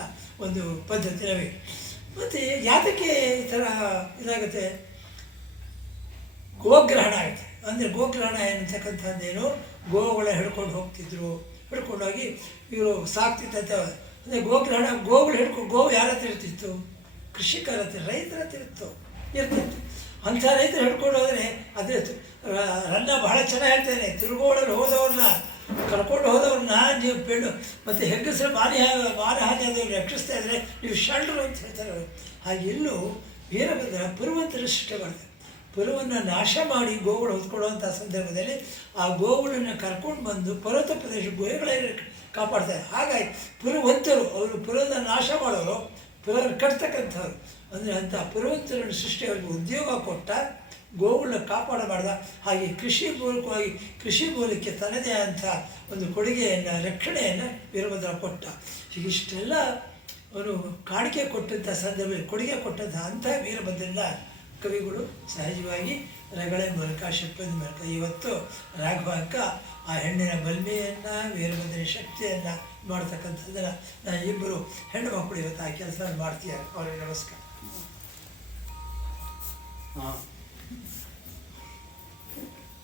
ಒಂದು ಪದ್ಧತಿ ನಮಗೆ. ಮತ್ತು ಯಾತಕ್ಕೆ ಈ ಥರ ಇದಾಗುತ್ತೆ? ಗೋಗ್ರಹಣ ಆಗುತ್ತೆ. ಅಂದರೆ ಗೋಗ್ರಹಣ ಎನ್ನತಕ್ಕಂಥದ್ದೇನು, ಗೋವುಗಳ ಹಿಡ್ಕೊಂಡು ಹೋಗ್ತಿದ್ರು, ಹಿಡ್ಕೊಂಡೋಗಿ ಇವರು ಸಾಕ್ತಿದ್ದಂಥ. ಅಂದರೆ ಗೋಗ್ರಹಣ, ಗೋವು ಯಾರ ಹತ್ರ ಇರ್ತಿತ್ತು? ಕೃಷಿಕರ ಹತ್ರ, ರೈತರ ಹತ್ರ ಇರ್ತಿತ್ತು. ಅಂಥ ರೈತರು ಹಿಡ್ಕೊಂಡು ಹೋದರೆ ಅದೇ ರನ್ನ ಬಹಳ ಚೆನ್ನಾಗಿ ಹೇಳ್ತಾನೆ, ತಿರುಗೋಡಲು ಹೋದವ್ರನ್ನ ಕರ್ಕೊಂಡು ಹೋದವ್ರನ್ನ ನೀವು ಪೆಣ್ಣು ಮತ್ತು ಹೆಂಗಸರು ಮಾನಹಾನಿ ಆದವ್ರು ರಕ್ಷಿಸ್ತಾ ಇದ್ದರೆ ನೀವು ಶಲ್ರು ಅಂತ ಹೇಳ್ತಾರೆ ಅವರು. ಹಾಗೆ ಇಲ್ಲೂ ವೀರಭದ್ರ ಪುರುವಂತರ ಸೃಷ್ಟಿ ಮಾಡ್ತಾರೆ. ಪುರವನ್ನು ನಾಶ ಮಾಡಿ ಗೋವುಗಳು ಹೊತ್ಕೊಳ್ಳುವಂಥ ಸಂದರ್ಭದಲ್ಲಿ ಆ ಗೋವುಗಳನ್ನು ಕರ್ಕೊಂಡು ಬಂದು ಪರ್ವತ ಪ್ರದೇಶ ಗುಹೆಗಳಲ್ಲಿ ಕಾಪಾಡ್ತಾರೆ. ಹಾಗಾಗಿ ಪುರವಂತರು, ಅವರು ಪುರದ ನಾಶ ಮಾಡೋರು, ಪುರವನ್ನು ಕಟ್ತಕ್ಕಂಥವ್ರು. ಅಂದರೆ ಅಂಥ ಪುರವಂತರನ್ನು ಸೃಷ್ಟಿ ಅವರಿಗೆ ಉದ್ಯೋಗ ಕೊಟ್ಟ, ಗೋವುಗಳನ್ನ ಕಾಪಾಡ ಮಾಡಿದ. ಹಾಗೆ ಕೃಷಿ ಮೂಲಕ್ಕೆ ತನ್ನದೇ ಆದಂಥ ಒಂದು ಕೊಡುಗೆಯನ್ನು, ರಕ್ಷಣೆಯನ್ನು ವೀರಭದ್ರ ಕೊಟ್ಟ. ಇಷ್ಟೆಲ್ಲ ಅವರು ಕಾಣಿಕೆ ಕೊಟ್ಟಂಥ ಸಂದರ್ಭದಲ್ಲಿ ಕೊಡುಗೆ ಕೊಟ್ಟಂಥ ಅಂಥ ವೀರಭದ್ರನ ಕವಿಗಳು ಸಹಜವಾಗಿ ರಗಳೆ ಮೂಲಕ, ಶಿಲ್ಪದ ಮೂಲಕ ಇವತ್ತು ರಾಘವಾಂಕ ಆ ಹೆಣ್ಣಿನ ಬಲ್ಮೆಯನ್ನು, ವೀರಭದ್ರನ ಶಕ್ತಿಯನ್ನು ಮಾಡ್ತಕ್ಕಂಥದ್ದನ್ನು ನಾನು ಇಬ್ಬರು ಹೆಣ್ಣು ಮಕ್ಕಳು ಇವತ್ತು ಆ ಕೆಲಸ ಮಾಡ್ತೀಯಾರೆ. ಅವರಿಗೆ ನಮಸ್ಕಾರ.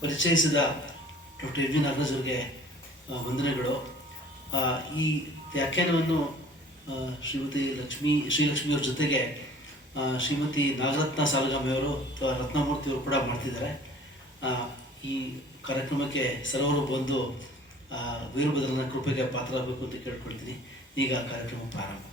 ಪರಿಚಯಿಸಿದ ಡಾಕ್ಟರ್ ಎಂ ಜಿ ನಾಗರಾಜ್ ಅವರಿಗೆ ವಂದನೆಗಳು. ಈ ವ್ಯಾಖ್ಯಾನವನ್ನು ಶ್ರೀಮತಿ ಶ್ರೀಲಕ್ಷ್ಮಿ ಅವ್ರ ಜೊತೆಗೆ ಶ್ರೀಮತಿ ನಾಗರತ್ನ ಸಾಲಗಾಮಿಯವರು ಅಥವಾ ರತ್ನಮೂರ್ತಿಯವರು ಕೂಡ ಮಾಡ್ತಿದ್ದಾರೆ. ಈ ಕಾರ್ಯಕ್ರಮಕ್ಕೆ ಸರ್ವರು ಬಂದು ವೀರಭದ್ರನ ಕೃಪೆಗೆ ಪಾತ್ರರಾಗಬೇಕು ಅಂತ ಕೇಳ್ಕೊಳ್ತೀನಿ. ಈಗ ಕಾರ್ಯಕ್ರಮ ಪ್ರಾರಂಭ.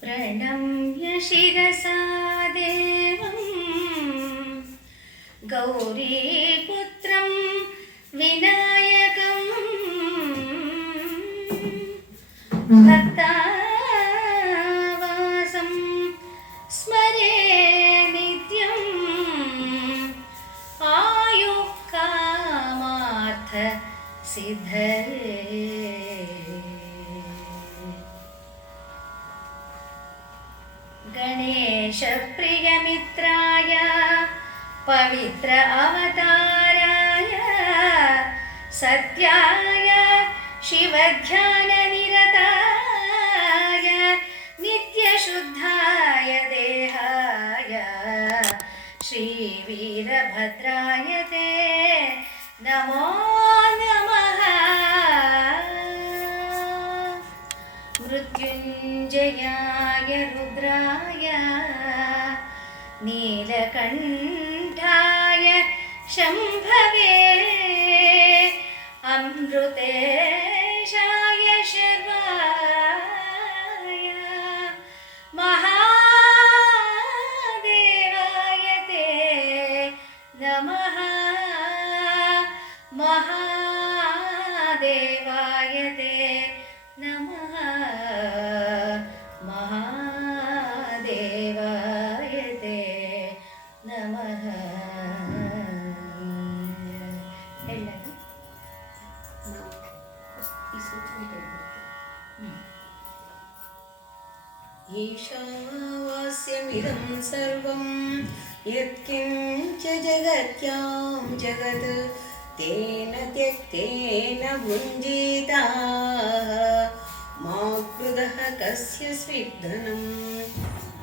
प्रणम्य शिरसा देवं गौरीपुत्रं विनायकं भक्तावासं स्मरे नित्यम् आयुः कामार्थ सिद्धये. गणेश प्रियमित्राय पवित्र अवताराय सत्याय शिवध्याननिरताय नित्यशुद्धाय देहाय श्रीवीरभद्राय ते नमो नमः. मृत्युञ्जयाय रुद्राय नीलकण्ठाय शम्भवे अमृतेशाय शर्वाय महादेवाय ते नमः. महादेवाय ते नमः. महादेवाय ते नमः. ಎಲ್ಲರೂ ನಾವು ಈ ಸೂಚನೆ ಕೇಳಬೇಕು. ಈಶಾವಾಸ್ಯಮಿದಂ ಸರ್ವಂ ಯತ್ಕಿಂಚ ಜಗತ್ಯಾಂ ಜಗತ್ ತೇನ ತ್ಯಕ್ತೇನ ಭುಂಜಿತಾಃ ಮಾ ಕೃತಃ ಕಸ್ಯ ಸ್ವಿಗ್ಧನಂ.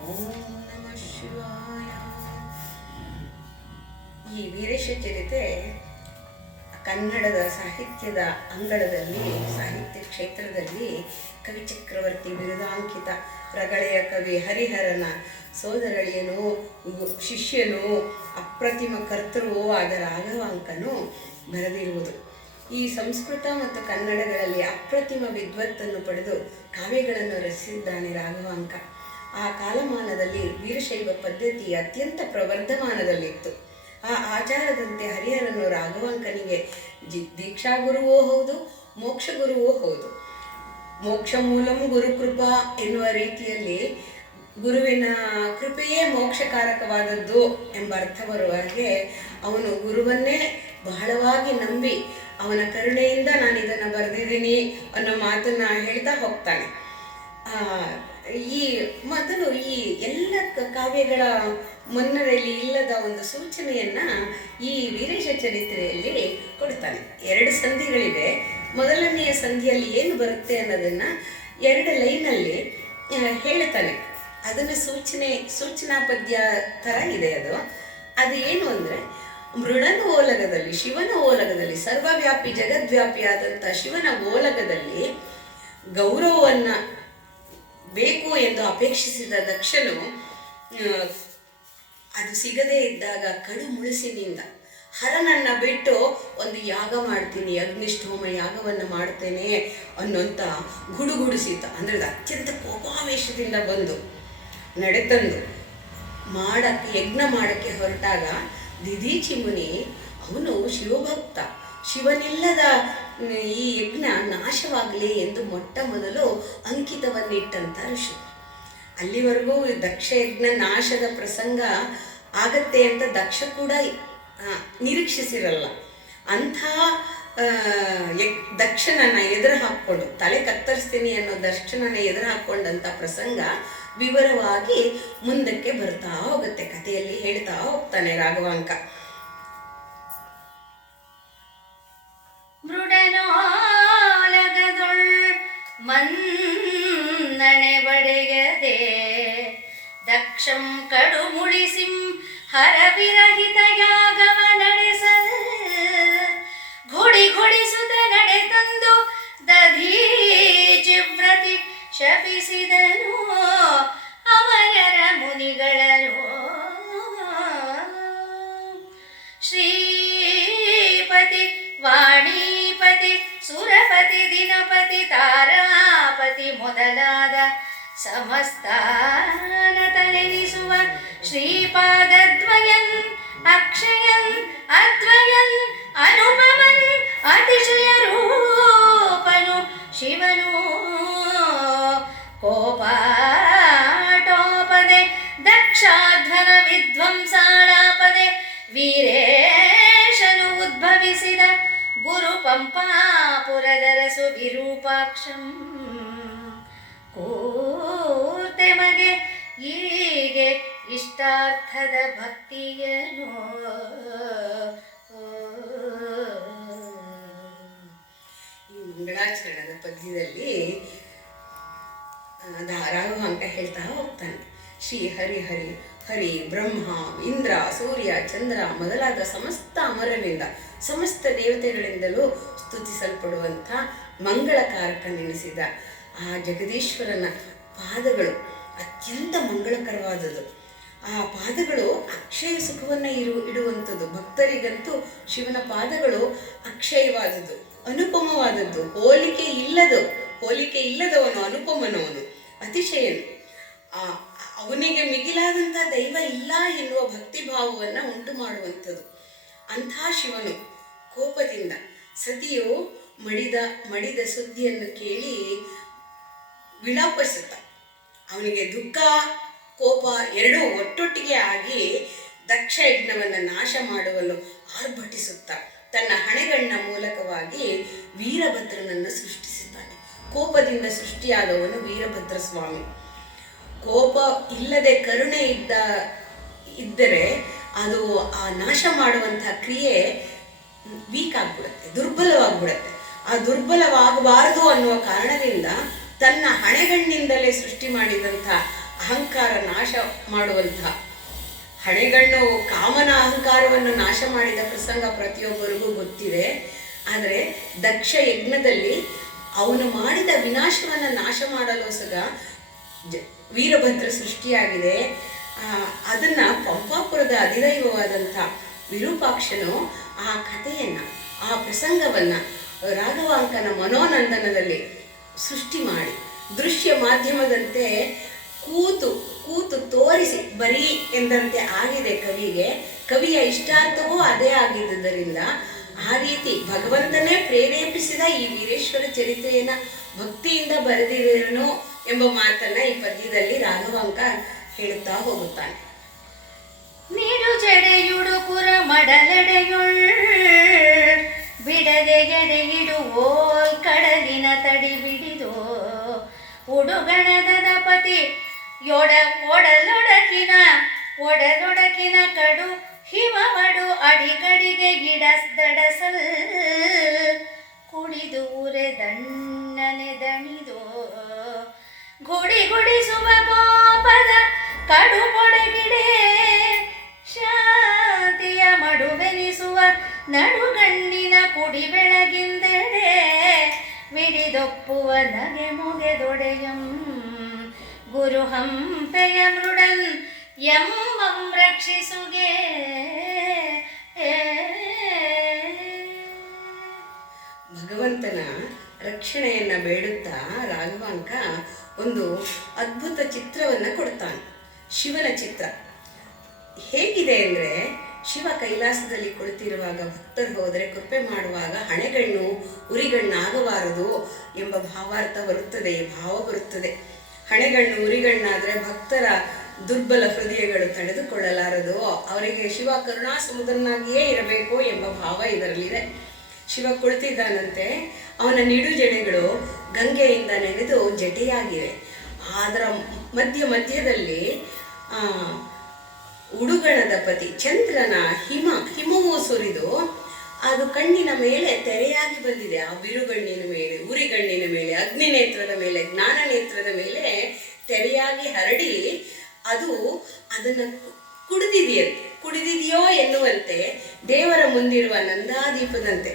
ಓಂ ನಮಃ ಶಿವಾಯ. ಈ ವೀರೇಶ ಚರಿತೆ ಕನ್ನಡದ ಸಾಹಿತ್ಯದ ಅಂಗಳದಲ್ಲಿ, ಸಾಹಿತ್ಯ ಕ್ಷೇತ್ರದಲ್ಲಿ ಕವಿ ಚಕ್ರವರ್ತಿ ಬಿರುದಾಂಕಿತ ಪ್ರಗಳೆಯ ಕವಿ ಹರಿಹರನ ಸೋದರಳಿಯನು, ಶಿಷ್ಯನು, ಅಪ್ರತಿಮ ಕರ್ತೃ ಆದ ರಾಘವಾಂಕನು ಬರೆದಿರುವುದು. ಈ ಸಂಸ್ಕೃತ ಮತ್ತು ಕನ್ನಡಗಳಲ್ಲಿ ಅಪ್ರತಿಮ ವಿದ್ವತ್ತನ್ನು ಪಡೆದು ಕಾವ್ಯಗಳನ್ನು ರಚಿಸಿದ್ದಾನೆ ರಾಘವಾಂಕ. ಆ ಕಾಲಮಾನದಲ್ಲಿ ವೀರಶೈವ ಪದ್ಧತಿ ಅತ್ಯಂತ ಪ್ರವರ್ಧಮಾನದಲ್ಲಿತ್ತು. ಆ ಆಚಾರದಂತೆ ಹರಿಹರನು ರಾಘವಾಂಕನಿಗೆ ದೀಕ್ಷಾಗುರುವೂ ಹೌದು, ಮೋಕ್ಷ ಗುರುವೂ ಹೌದು. ಮೋಕ್ಷ ಮೂಲಂ ಗುರುಕೃಪಾ ಎನ್ನುವ ರೀತಿಯಲ್ಲಿ ಗುರುವಿನ ಕೃಪೆಯೇ ಮೋಕ್ಷಕಾರಕವಾದದ್ದು ಎಂಬ ಅರ್ಥ ಬರುವಾಗೆ ಅವನು ಗುರುವನ್ನೇ ಬಹಳವಾಗಿ ನಂಬಿ ಅವನ ಕರುಣೆಯಿಂದ ನಾನು ಇದನ್ನು ಬರೆದಿದ್ದೀನಿ ಅನ್ನೋ ಮಾತನ್ನು ಹೇಳ್ತಾ ಹೋಗ್ತಾನೆ. ಈ ಮೊದಲು ಈ ಎಲ್ಲ ಕಾವ್ಯಗಳ ಮುನ್ನಡೆಯಲ್ಲಿ ಇಲ್ಲದ ಒಂದು ಸೂಚನೆಯನ್ನು ಈ ವೀರೇಶ ಚರಿತ್ರೆಯಲ್ಲಿ ಕೊಡ್ತಾನೆ. 2 ಸಂಧಿಗಳಿವೆ. ಮೊದಲನೆಯ ಸಂಧಿಯಲ್ಲಿ ಏನು ಬರುತ್ತೆ ಅನ್ನೋದನ್ನು 2 ಲೈನಲ್ಲಿ ಹೇಳ್ತಾನೆ. ಅದನ್ನು ಸೂಚನಾ ಪದ್ಯ ಥರ ಇದೆ. ಅದು ಏನು ಅಂದರೆ, ಮೃಡನ ಓಲಗದಲ್ಲಿ, ಶಿವನ ಓಲಗದಲ್ಲಿ, ಸರ್ವವ್ಯಾಪಿ ಜಗದ್ವ್ಯಾಪಿ ಆದಂಥ ಶಿವನ ಓಲಗದಲ್ಲಿ ಗೌರವವನ್ನು ಬೇಕು ಎಂದು ಅಪೇಕ್ಷಿಸಿದ ದಕ್ಷನು ಅದು ಸಿಗದೇ ಇದ್ದಾಗ ಕಡು ಮುಳುಸಿನಿಂದ ಹರನನ್ನು ಬಿಟ್ಟು ಒಂದು ಯಾಗ ಮಾಡ್ತೀನಿ, ಅಗ್ನಿಷ್ಠೋಮ ಯಾಗವನ್ನು ಮಾಡ್ತೇನೆ ಅನ್ನೋಂಥ ಗುಡುಗುಡಿಸಿತ. ಅಂದರೆ ಅತ್ಯಂತ ಕೋಪಾವೇಶದಿಂದ ಬಂದು ನಡೆತಂದು ಯಜ್ಞ ಮಾಡೋಕ್ಕೆ ಹೊರಟಾಗ ದಿದೀಚಿ ಮುನಿ ಅವನು ಶಿವಭಕ್ತ, ಶಿವನಿಲ್ಲದ ಈ ಯಜ್ಞ ನಾಶವಾಗಲಿ ಎಂದು ಮೊಟ್ಟ ಮೊದಲು ಅಂಕಿತವನ್ನಿಟ್ಟಂಥ ಋಷಿ. ಅಲ್ಲಿವರೆಗೂ ದಕ್ಷ ಯಜ್ಞ ನಾಶದ ಪ್ರಸಂಗ ಆಗತ್ತೆ ಅಂತ ದಕ್ಷ ಕೂಡ ನಿರೀಕ್ಷಿಸಿರಲ್ಲ. ಅಂಥ ದಕ್ಷನನ್ನ ಎದುರು ಹಾಕ್ಕೊಂಡು ತಲೆ ಕತ್ತರಿಸ್ತೀನಿ ಅನ್ನೋ ದಕ್ಷನನ್ನ ಎದುರು ಹಾಕ್ಕೊಂಡಂಥ ಪ್ರಸಂಗ ವಿವರವಾಗಿ ಮುಂದಕ್ಕೆ ಬರ್ತಾ ಹೋಗುತ್ತೆ, ಕಥೆಯಲ್ಲಿ ಹೇಳ್ತಾ ಹೋಗ್ತಾನೆ ರಾಘವಾಂಕ. ಮೃಡನೋಲಗದೊಳ್ ಮನ್ನಣೆ ಬಡೆಯದೆ ದಕ್ಷಂ ಕಡು ಮುಳಿಸಿಂ ಹರವಿರಹಿತ ಯಾಗವ ನಡೆಸಲ್ ಘೊಡಿಸುತ್ತ ನಡೆ ತಂದು ದಧೀಚಿವ್ರತಿ ಶಪಿಸಿದನು ಅಮರರ ಮುನಿಗಳನು. ಶ್ರೀಪತಿ ವಾಣೀಪತಿ ಸುರಪತಿ ದಿನಪತಿ ತಾರಾಪತಿ ಮೊದಲಾದ ಸಮಸ್ತಾನತನೆನಿಸುವ ಶ್ರೀಪಾದದ್ವಯನ್ ಅಕ್ಷಯನ್ ಅದ್ವಯನ್ ಅನುಪಮನ್ ಅತಿಶಯ ರೂಪನು ಶಿವನು ಕೋಪಾಟೋಪದೆ ದಕ್ಷಾಧ್ವರ ವಿಧ್ವಂಸಾಳಾಪದೆ ವೀರೇಶನು ಉದ್ಭವಿಸಿದ ಗುರು ಪಂಪಾಪುರದರಸು ವಿರೂಪಾಕ್ಷಂ ಕೂರ್ತೆ ಮಗೆ ಹೀಗೆ ಇಷ್ಟಾರ್ಥದ ಭಕ್ತಿಯನು. ಈ ಮಂಗಳಾಚರಣದ ಪದ್ಯದಲ್ಲಿ ರಾಘವಾಂಕ ಹೇಳ್ತಾ ಹೋಗ್ತಾನೆ. ಶ್ರೀ ಹರಿ ಹರಿ ಹರಿ ಬ್ರಹ್ಮ ಇಂದ್ರ ಸೂರ್ಯ ಚಂದ್ರ ಮೊದಲಾದ ಸಮಸ್ತ ಅಮರರಿಂದ ಸಮಸ್ತ ದೇವತೆಗಳಿಂದಲೂ ಸ್ತುತಿಸಲ್ಪಡುವಂಥ ಮಂಗಳಕಾರಕನೆನಿಸಿದ ಆ ಜಗದೀಶ್ವರನ ಪಾದಗಳು ಅತ್ಯಂತ ಮಂಗಳಕರವಾದದ್ದು. ಆ ಪಾದಗಳು ಅಕ್ಷಯ ಸುಖವನ್ನು ಇಡುವಂಥದ್ದು. ಭಕ್ತರಿಗಂತೂ ಶಿವನ ಪಾದಗಳು ಅಕ್ಷಯವಾದದ್ದು, ಅನುಪಮವಾದದ್ದು, ಹೋಲಿಕೆ ಇಲ್ಲದವನು, ಅನುಪಮನವನು, ಅತಿಶಯನು. ಅವನಿಗೆ ಮಿಗಿಲಾದಂಥ ದೈವ ಇಲ್ಲ ಎನ್ನುವ ಭಕ್ತಿ ಭಾವವನ್ನು ಉಂಟು ಮಾಡುವಂಥದ್ದು. ಅಂಥ ಶಿವನು ಕೋಪದಿಂದ ಸತಿಯು ಮಡಿದ ಸುದ್ದಿಯನ್ನು ಕೇಳಿ ವಿಳಾಪಿಸುತ್ತ ಅವನಿಗೆ ದುಃಖ ಕೋಪ ಎರಡೂ ಒಟ್ಟೊಟ್ಟಿಗೆ ಆಗಿ ದಕ್ಷ ಯಜ್ಞವನ್ನು ನಾಶ ಮಾಡುವಲು ಆರ್ಭಟಿಸುತ್ತ ತನ್ನ ಹಣೆಗಣ್ಣ ಮೂಲಕವಾಗಿ ವೀರಭದ್ರನನ್ನು ಸೃಷ್ಟಿಸಿದ್ದಾನೆ. ಕೋಪದಿಂದ ಸೃಷ್ಟಿಯಾದವನು ವೀರಭದ್ರ ಸ್ವಾಮಿ. ಕೋಪ ಇಲ್ಲದೆ ಕರುಣೆ ಇದ್ದರೆ ಅದು ಆ ನಾಶ ಮಾಡುವಂತಹ ಕ್ರಿಯೆ ವೀಕ್ ಆಗ್ಬಿಡುತ್ತೆ, ದುರ್ಬಲವಾಗ್ಬಿಡುತ್ತೆ. ಆ ದುರ್ಬಲವಾಗಬಾರದು ಅನ್ನುವ ಕಾರಣದಿಂದ ತನ್ನ ಹಣೆಗಣ್ಣಿಂದಲೇ ಸೃಷ್ಟಿ ಮಾಡಿದಂಥ ಅಹಂಕಾರ ನಾಶ ಮಾಡುವಂಥ ಹಣೆಗಣ್ಣು ಕಾಮನ ಅಹಂಕಾರವನ್ನು ನಾಶ ಮಾಡಿದ ಪ್ರಸಂಗ ಪ್ರತಿಯೊಬ್ಬರಿಗೂ ಗೊತ್ತಿದೆ. ಆದರೆ ದಕ್ಷ ಯಜ್ಞದಲ್ಲಿ ಅವನು ಮಾಡಿದ ವಿನಾಶವನ್ನು ನಾಶ ಮಾಡಲು ಸಹ ವೀರಭದ್ರ ಸೃಷ್ಟಿಯಾಗಿದೆ. ಅದನ್ನು ಪಂಪಾಪುರದ ಅಧಿದೈವವಾದಂಥ ವಿರೂಪಾಕ್ಷನು ಆ ಕಥೆಯನ್ನು, ಆ ಪ್ರಸಂಗವನ್ನು ರಾಘವಾಂಕನ ಮನೋನಂದನದಲ್ಲಿ ಸೃಷ್ಟಿ ಮಾಡಿ ದೃಶ್ಯ ಮಾಧ್ಯಮದಂತೆ ಕೂತು ತೋರಿಸಿ ಬರೀ ಎಂದಂತೆ ಆಗಿದೆ ಕವಿಗೆ. ಕವಿಯ ಇಷ್ಟಾರ್ಥವೂ ಅದೇ ಆಗಿದ್ದುದರಿಂದ ಆ ರೀತಿ ಭಗವಂತನೇ ಪ್ರೇರೇಪಿಸಿದ ಈ ವೀರೇಶ್ವರ ಚರಿತ್ರೆಯನ್ನು ಭಕ್ತಿಯಿಂದ ಬರೆದಿರುವನು ಎಂಬ ಮಾತನ್ನ ಈ ಪದ್ಯದಲ್ಲಿ ರಾಘವಾಂಕ ಹೇಳುತ್ತಾ ಹೋಗುತ್ತಾನೆ. ನೀರು ಜಡೆಯುಡು ಪುರ ಮಡಲಡೆಯುಳ್ ಬಿಡದೆ ಎಡೆಯಿಡುವೋ ಕಡಲಿನ ತಡಿ ಬಿಡಿದೋ ಉಡುಗಣದ ಪತಿ ಒಡಲೊಡಕಿನ ಕಡು ಹಿಮವಡು ಅಡಿಗಡಿಗೆ ಗಿಡದಡಸಲ್ ಕುಡಿದು ಉರೆ ದಣ್ಣನೆ ದಣಿದೋ ಗುಡಿಸುವ ಕೋಪದ ಕಡು ಪೊಡಗಿಡೆ ಶಾಂತಿಯ ಮಡುವೆನಿಸುವ ನಡುಗಣ್ಣಿನ ಕುಡಿ ಬೆಳಗಿಂದೆಡೆ ವಿಡಿದೊಪ್ಪುವ ನಗೆ ಮುಗೆದೊಡೆಯಂ ಗುರು ಹಂಪೆಯ ಮೃಡನ್ ಎಮ್ಮಂ ರಕ್ಷಿಸುಗೆ. ಭಗವಂತನ ರಕ್ಷಣೆಯನ್ನು ಬೇಡುತ್ತಾ ರಾಘವಾಂಕ ಒಂದು ಅದ್ಭುತ ಚಿತ್ರವನ್ನು ಕೊಡ್ತಾನೆ. ಶಿವನ ಚಿತ್ರ ಹೇಗಿದೆ ಅಂದರೆ, ಶಿವ ಕೈಲಾಸದಲ್ಲಿ ಕುಳಿತಿರುವಾಗ ಭಕ್ತರು ಹೋದರೆ ಕೃಪೆ ಮಾಡುವಾಗ ಹಣೆಗಣ್ಣು ಉರಿಗಣ್ಣಾಗಬಾರದು ಎಂಬ ಭಾವಾರ್ಥ ಬರುತ್ತದೆ, ಭಾವ ಬರುತ್ತದೆ. ಹಣೆಗಣ್ಣು ಉರಿಗಣ್ಣಾದರೆ ಭಕ್ತರ ದುರ್ಬಲ ಹೃದಯಗಳು ತಡೆದುಕೊಳ್ಳಲಾರದು, ಅವರಿಗೆ ಶಿವ ಕರುಣಾ ಸಮುದ್ರನಾಗಿಯೇ ಇರಬೇಕು ಎಂಬ ಭಾವ ಇದರಲ್ಲಿದೆ. ಶಿವ ಕುಳಿತಿದ್ದಾನಂತೆ. ಅವನ ನಿಡುಜಡೆಗಳು ಗಂಗೆಯಿಂದ ನೆನೆದು ಜಟೆಯಾಗಿವೆ. ಅದರ ಮಧ್ಯದಲ್ಲಿ ಉಡುಗಣದ ಪತಿ ಚಂದ್ರನ ಹಿಮವು ಸುರಿದು ಅದು ಕಣ್ಣಿನ ಮೇಲೆ ತೆರೆಯಾಗಿ ಬಂದಿದೆ. ಆ ಬಿರುಗಣ್ಣಿನ ಮೇಲೆ, ಉರಿಗಣ್ಣಿನ ಮೇಲೆ, ಅಗ್ನಿ ನೇತ್ರದ ಮೇಲೆ, ಜ್ಞಾನ ನೇತ್ರದ ಮೇಲೆ ತೆರೆಯಾಗಿ ಹರಡಿ ಅದು ಅದನ್ನು ಕುಡಿದಿದೆಯೋ ಎನ್ನುವಂತೆ ದೇವರ ಮುಂದಿರುವ ನಂದಾದೀಪದಂತೆ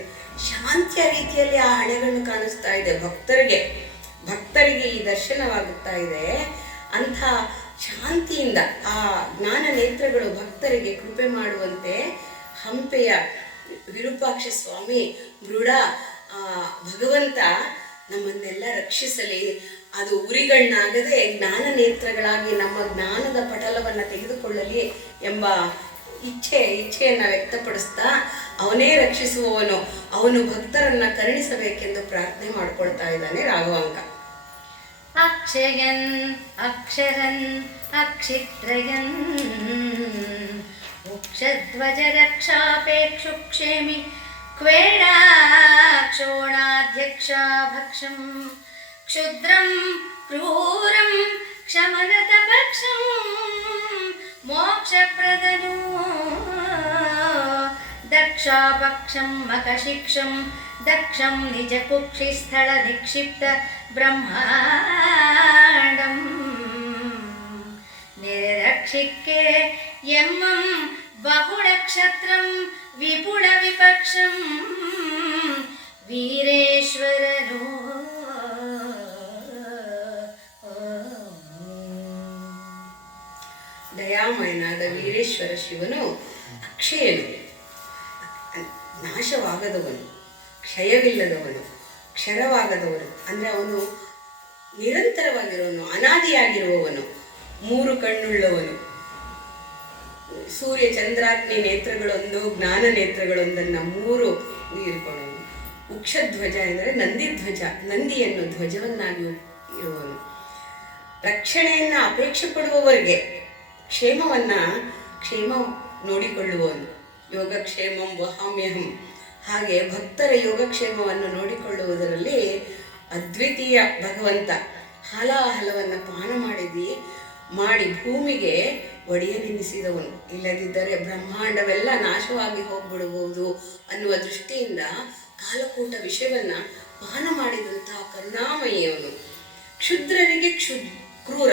ಶಾಂತಿಯ ರೀತಿಯಲ್ಲಿ ಆ ಹಣೆಗಳನ್ನು ಕಾಣಿಸ್ತಾ ಇದೆ. ಭಕ್ತರಿಗೆ ಈ ದರ್ಶನವಾಗುತ್ತಾ ಇದೆ. ಅಂಥ ಶಾಂತಿಯಿಂದ ಆ ಜ್ಞಾನ ನೇತ್ರಗಳು ಭಕ್ತರಿಗೆ ಕೃಪೆ ಮಾಡುವಂತೆ ಹಂಪೆಯ ವಿರೂಪಾಕ್ಷ ಸ್ವಾಮಿ ಮೃಡ ಭಗವಂತ ನಮ್ಮನ್ನೆಲ್ಲ ರಕ್ಷಿಸಲಿ. ಅದು ಉರಿಗಣ್ಣಾಗದೆ ಜ್ಞಾನ ನೇತ್ರಗಳಾಗಿ ನಮ್ಮ ಜ್ಞಾನದ ಪಟಲವನ್ನು ತೆಗೆದುಕೊಳ್ಳಲಿ ಎಂಬ ಇಚ್ಛೆಯನ್ನು ವ್ಯಕ್ತಪಡಿಸ್ತಾ ಅವನೇ ರಕ್ಷಿಸುವವನು, ಅವನು ಭಕ್ತರನ್ನ ಕರುಣಿಸಬೇಕೆಂದು ಪ್ರಾರ್ಥನೆ ಮಾಡ್ಕೊಳ್ತಾ ಇದ್ದಾನೆ ರಾಘವಾಂಕ. ಅಕ್ಷಯನ್ ಅಕ್ಷರನ್ ಅಕ್ಷಿತ್ರಯನ್ ಉಕ್ಷಧ್ವಜ ರಕ್ಷಾಪೇಕ್ಷು ಕ್ಷೇಮಿ ಕ್ವೇಡಾಕ್ಷೋಣಾಧ್ಯಕ್ಷ ಭಕ್ಷಂ ಕ್ಷುದ್ರಂ ಕ್ರೂರಂ ಕ್ಷಮನತ ಭಕ್ಷಂ ಮೋಕ್ಷಪ್ರದನೋ ದಕ್ಷಾಪಕ್ಷಂ ಮಕಶಿಕ್ಷಂ ದಕ್ಷಂ ನಿಜ ಕುಕ್ಷಿಸ್ಥಳ ನಿಕ್ಷಿಪ್ತ ಬ್ರಹ್ಮಾಂಡಂ ನಿರಕ್ಷಿಕ್ಕೆ ಎಮ್ಮಂ ಬಹುಳಕ್ಷತ್ರಂ ವಿಪುಳ ವಿಪಕ್ಷಂ ವೀರೇಶ್ವರನೋ ದಯಾಮಯನಾದ ವೀರೇಶ್ವರ ಶಿವನು ಅಕ್ಷಯನು, ನಾಶವಾಗದವನು, ಕ್ಷಯವಿಲ್ಲದವನು, ಕ್ಷರವಾಗದವನು. ಅಂದರೆ ಅವನು ನಿರಂತರವಾಗಿರುವವನು, ಅನಾದಿಯಾಗಿರುವವನು, ಮೂರು ಕಣ್ಣುಳ್ಳವನು, ಸೂರ್ಯ ಚಂದ್ರಾಗ್ನಿ ನೇತ್ರಗಳೊಂದು, ಜ್ಞಾನ ನೇತ್ರಗಳೊಂದನ್ನು ಮೂರು ಇರುವವನು. ಉಕ್ಷಧ್ವಜ ಎಂದರೆ ನಂದಿಧ್ವಜ, ನಂದಿಯನ್ನು ಧ್ವಜವನ್ನಾಗಿ ಇರುವವನು. ರಕ್ಷಣೆಯನ್ನು ಅಪೇಕ್ಷೆ ಪಡುವವರಿಗೆ ಕ್ಷೇಮ ನೋಡಿಕೊಳ್ಳುವವನು. ಯೋಗಕ್ಷೇಮಂ ವಹಾಮ್ಯಹಂ. ಹಾಗೆ ಭಕ್ತರ ಯೋಗಕ್ಷೇಮವನ್ನು ನೋಡಿಕೊಳ್ಳುವುದರಲ್ಲಿ ಅದ್ವಿತೀಯ ಭಗವಂತ. ಹಲವನ್ನು ಪಾನ ಮಾಡಿ ಭೂಮಿಗೆ ಒಡೆಯನೆನಿಸಿದವನು. ಇಲ್ಲದಿದ್ದರೆ ಬ್ರಹ್ಮಾಂಡವೆಲ್ಲ ನಾಶವಾಗಿ ಹೋಗ್ಬಿಡಬಹುದು ಅನ್ನುವ ದೃಷ್ಟಿಯಿಂದ ಕಾಲಕೂಟ ವಿಷಯವನ್ನು ಪಾನ ಮಾಡಿದಂತಹ ಕರುಣಾಮಯಿಯವನು. ಕ್ಷುದ್ರರಿಗೆ ಕ್ರೂರ,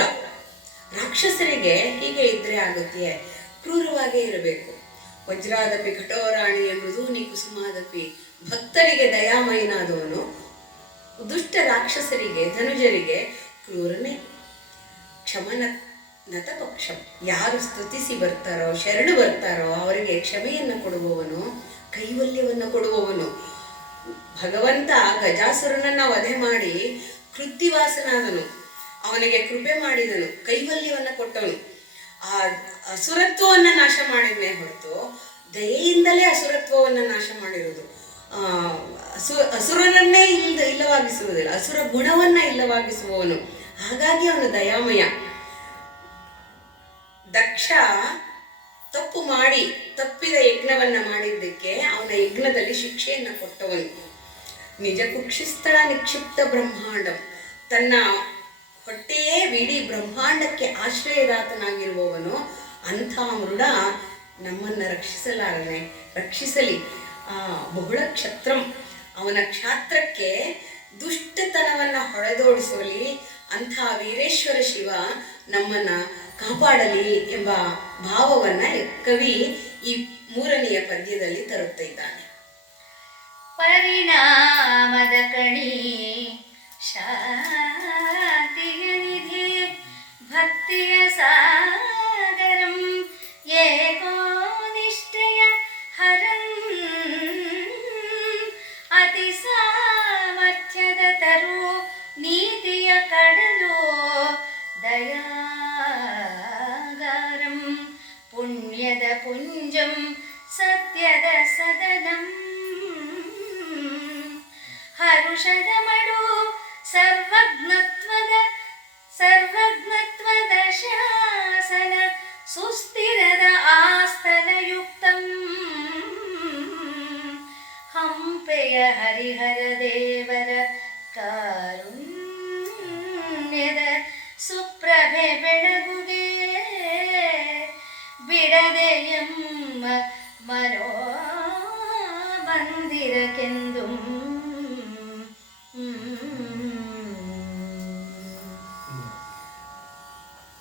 ರಾಕ್ಷಸರಿಗೆ ಹೀಗೆ ಇದ್ರೆ ಆಗುತ್ತೆ, ಕ್ರೂರವಾಗೇ ಇರಬೇಕು. ವಜ್ರಾದಪಿ ಕಠೋರಾಣಿ ಎಂಬುದು ನೀ ಕುಸುಮಾದಪಿ. ಭಕ್ತರಿಗೆ ದಯಾಮಯನಾದವನು, ದುಷ್ಟ ರಾಕ್ಷಸರಿಗೆ ಧನುಜರಿಗೆ ಕ್ರೂರನೇ. ಕ್ಷಮನ ನತಪಕ್ಷ, ಯಾರು ಸ್ತುತಿಸಿ ಬರ್ತಾರೋ, ಶರಣು ಬರ್ತಾರೋ ಅವರಿಗೆ ಕ್ಷಮೆಯನ್ನು ಕೊಡುವವನು, ಕೈವಲ್ಯವನ್ನು ಕೊಡುವವನು. ಭಗವಂತ ಗಜಾಸುರನನ್ನ ವಧೆ ಮಾಡಿ ಕೃತ್ತಿವಾಸನಾದನು, ಅವನಿಗೆ ಕೃಪೆ ಮಾಡಿದನು, ಕೈವಲ್ಯವನ್ನು ಕೊಟ್ಟವನು. ಆ ಅಸುರತ್ವವನ್ನು ನಾಶ ಮಾಡಿದನೇ ಹೊರತು ದಯೆಯಿಂದಲೇ ಅಸುರತ್ವವನ್ನು ನಾಶ ಮಾಡಿರುವುದು. ಅಸುರನನ್ನೇ ಇಲ್ಲವಾಗಿಸುವುದಿಲ್ಲ, ಅಸುರ ಗುಣವನ್ನ ಇಲ್ಲವಾಗಿಸುವವನು. ಹಾಗಾಗಿ ಅವನು ದಯಾಮಯ. ದಕ್ಷ ತಪ್ಪಿದ ಯಜ್ಞವನ್ನ ಮಾಡಿದ್ದಕ್ಕೆ ಅವನ ಯಜ್ಞದಲ್ಲಿ ಶಿಕ್ಷೆಯನ್ನು ಕೊಟ್ಟವನು. ನಿಜ ಕುಕ್ಷಿಸ್ಥಳ ನಿಕ್ಷಿಪ್ತ ಬ್ರಹ್ಮಾಂಡ, ತನ್ನ ಹೊಟ್ಟೆಯೇ ಇಡೀ ಬ್ರಹ್ಮಾಂಡಕ್ಕೆ ಆಶ್ರಯದಾತನಾಗಿರುವವನು. ಅಂಥ ಮೃಡ ನಮ್ಮನ್ನು ರಕ್ಷಿಸಲಿ. ಬಹುಳ ಕ್ಷತ್ರಂ, ಅವನ ಕ್ಷಾತ್ರಕ್ಕೆ ದುಷ್ಟತನವನ್ನು ಹೊಡೆದೋಡಿಸಲಿ. ಅಂಥ ವೀರೇಶ್ವರ ಶಿವ ನಮ್ಮನ್ನ ಕಾಪಾಡಲಿ ಎಂಬ ಭಾವವನ್ನ ಕವಿ ಈ 3ನೆಯ ಪದ್ಯದಲ್ಲಿ ತರುತ್ತಿದ್ದಾನೆ. ಪರಿಣಾಮದ ಕಣಿ ಶಾಂತಿಯ ನಿಧಿ ಭಕ್ತಿಯ ಸಾಗರಂ ಏಕೋ ನಿಷ್ಠೆಯ ಹರಂ ಅತಿ ಸಾಮರ್ಥ್ಯದ ತರು ನೀತಿಯ ಕಡಲು ದಯಾಗಾರಂ ಪುಣ್ಯದ ಪುಂಜಂ ಸತ್ಯದ ಸದನಂ ಹರುಷದ ಮಡು ಸರ್ವಜ್ಞತ್ವದ ಶಾಸನ ಸುಸ್ಥಿರದ ಆಸ್ತನಯುಕ್ತಂ ಹಂಪೆಯ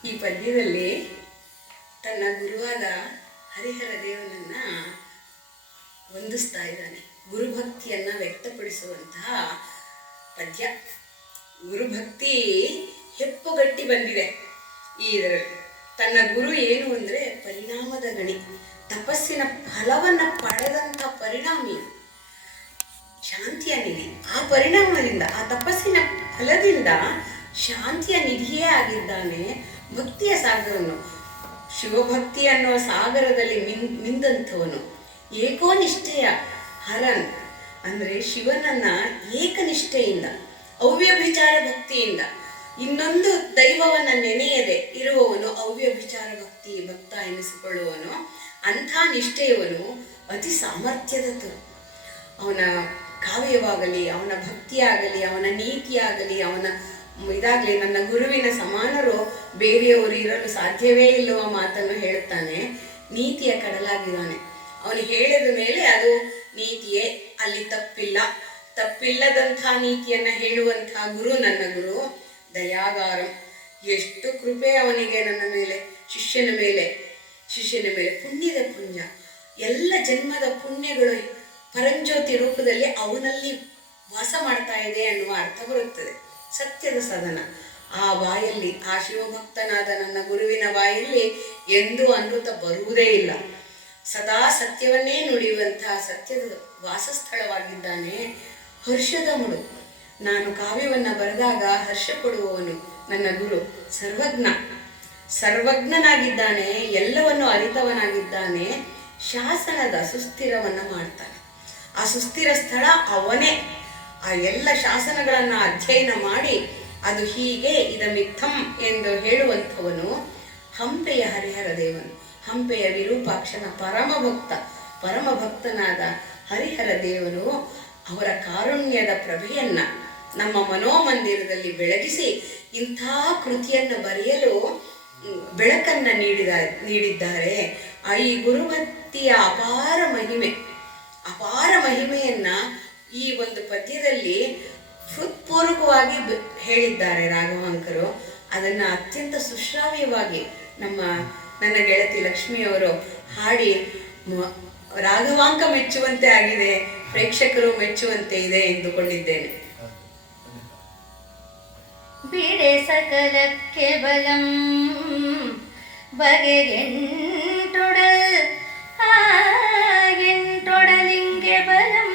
ಈ ಪದ್ಯದಲ್ಲಿ ತನ್ನ ಗುರುವಾದ ಹರಿಹರ ದೇವನನ್ನ ವಂದಿಸ್ತಾ ಇದ್ದಾನೆ. ಗುರುಭಕ್ತಿಯನ್ನ ವ್ಯಕ್ತಪಡಿಸುವಂತಹ ಪದ್ಯ. ಗುರುಭಕ್ತಿ ಹೆಪ್ಪುಗಟ್ಟಿ ಬಂದಿದೆ ಈ ಇದರಲ್ಲಿ. ತನ್ನ ಗುರು ಏನು ಅಂದರೆ ಪರಿಣಾಮದ ಗಣಿ, ತಪಸ್ಸಿನ ಫಲವನ್ನು ಪಡೆದಂಥ ಪರಿಣಾಮಿ, ಶಾಂತಿಯ ನಿಧಿ. ಆ ಪರಿಣಾಮದಿಂದ, ಆ ತಪಸ್ಸಿನ ಫಲದಿಂದ ಶಾಂತಿಯ ನಿಧಿಯೇ ಆಗಿದ್ದಾನೆ ಭಕ್ತಿಯ ಸಾಗರನು. ಶಿವಭಕ್ತಿ ಅನ್ನುವ ಸಾಗರದಲ್ಲಿ ಮಿಂದಂಥವನು. ಏಕೋನಿಷ್ಠೆಯ ಹರನ್ ಅಂದರೆ ಶಿವನನ್ನ ಏಕನಿಷ್ಠೆಯಿಂದ, ಅವ್ಯಭಿಚಾರ ಭಕ್ತಿಯಿಂದ, ಇನ್ನೊಂದು ದೈವವನ್ನ ನೆನೆಯದೆ ಇರುವವನು ಅವ್ಯಭಿಚಾರ ಭಕ್ತ ಎನಿಸಿಕೊಳ್ಳುವನು. ಅಂಥ ನಿಷ್ಠೆಯವನು ಅತಿ ಸಾಮರ್ಥ್ಯದತನು. ಅವನ ಕಾವ್ಯವಾಗಲಿ, ಅವನ ಭಕ್ತಿಯಾಗಲಿ, ಅವನ ನೀತಿಯಾಗಲಿ, ಅವನ ಇದಾಗಲಿ, ನನ್ನ ಗುರುವಿನ ಸಮಾನರು ಬೇರೆಯವರು ಇರಲು ಸಾಧ್ಯವೇ ಇಲ್ಲವ ಮಾತನ್ನು ಹೇಳುತ್ತಾನೆ. ನೀತಿಯ ಕಡಲಾಗಿದ್ದಾನೆ. ಅವನು ಹೇಳಿದ ಮೇಲೆ ಅದು ನೀತಿಯೇ, ಅಲ್ಲಿ ತಪ್ಪಿಲ್ಲದಂಥ ನೀತಿಯನ್ನ ಹೇಳುವಂತಹ ಗುರು ನನ್ನ ಗುರು. ದಯಾಗಾರಂ, ಎಷ್ಟು ಕೃಪೆ ಅವನಿಗೆ ನನ್ನ ಮೇಲೆ, ಶಿಷ್ಯನ ಮೇಲೆ ಪುಣ್ಯದ ಪುಂಜ. ಎಲ್ಲ ಜನ್ಮದ ಪುಣ್ಯಗಳು ಪರಂಜ್ಯೋತಿ ರೂಪದಲ್ಲಿ ಅವನಲ್ಲಿ ವಾಸ ಮಾಡ್ತಾ ಇದೆ ಅನ್ನುವ ಅರ್ಥ ಬರುತ್ತದೆ. ಸತ್ಯದ ಸದನ ಆ ಬಾಯಲ್ಲಿ, ಆ ಶಿವಭಕ್ತನಾದ ನನ್ನ ಗುರುವಿನ ಬಾಯಲ್ಲಿ ಎಂದೂ ಅಮೃತ ಬರುವುದೇ ಇಲ್ಲ. ಸದಾ ಸತ್ಯವನ್ನೇ ನುಡಿಯುವಂತಹ ಸತ್ಯದ ವಾಸಸ್ಥಳವಾಗಿದ್ದಾನೆ. ಹರ್ಷದ ಮುಡು, ನಾನು ಕಾವ್ಯವನ್ನು ಬರೆದಾಗ ಹರ್ಷ ಪಡುವವನು ನನ್ನ ಗುರು. ಸರ್ವಜ್ಞನಾಗಿದ್ದಾನೆ, ಎಲ್ಲವನ್ನು ಅರಿತವನಾಗಿದ್ದಾನೆ. ಶಾಸನದ ಸುಸ್ಥಿರವನ್ನು ಮಾಡ್ತಾನೆ. ಆ ಸುಸ್ಥಿರ ಸ್ಥಳ ಅವನೇ. ಆ ಎಲ್ಲ ಶಾಸನಗಳನ್ನು ಅಧ್ಯಯನ ಮಾಡಿ ಅದು ಹೀಗೆ ಇದಮಿತ್ತಂ ಎಂದು ಹೇಳುವಂಥವನು ಹಂಪೆಯ ಹರಿಹರ ದೇವನು. ಹಂಪೆಯ ವಿರೂಪಾಕ್ಷನ ಪರಮಭಕ್ತನಾದ ಹರಿಹರ ದೇವನು ಅವರ ಕಾರುಣ್ಯದ ಪ್ರಭೆಯನ್ನ ನಮ್ಮ ಮನೋಮಂದಿರದಲ್ಲಿ ಬೆಳಗಿಸಿ ಇಂಥ ಕೃತಿಯನ್ನು ಬರೆಯಲು ಬೆಳಕನ್ನು ನೀಡಿದ್ದಾರೆ. ಈ ಗುರುಭಕ್ತಿಯ ಅಪಾರ ಮಹಿಮೆಯನ್ನ ಈ ಒಂದು ಪದ್ಯದಲ್ಲಿ ಹೃತ್ಪೂರ್ವಕವಾಗಿ ಹೇಳಿದ್ದಾರೆ ರಾಘವಾಂಕರು. ಅದನ್ನ ಅತ್ಯಂತ ಸುಶ್ರಾವ್ಯವಾಗಿ ನನ್ನ ಗೆಳತಿ ಲಕ್ಷ್ಮಿಯವರು ಹಾಡಿ ರಾಘವಾಂಕ ಮೆಚ್ಚುವಂತೆ ಆಗಿದೆ, ಪ್ರೇಕ್ಷಕರು ಮೆಚ್ಚುವಂತೆ ಇದೆ ಎಂದುಕೊಂಡಿದ್ದೇನೆ. ಬಿಡೆ ಸಕಲಕ್ಕೆ ಬಲಂ ಬಗೆಗೆಂಟೊಡಲ್ ಎಂಟೊಡಲಿಂಗೆ ಬಲಂ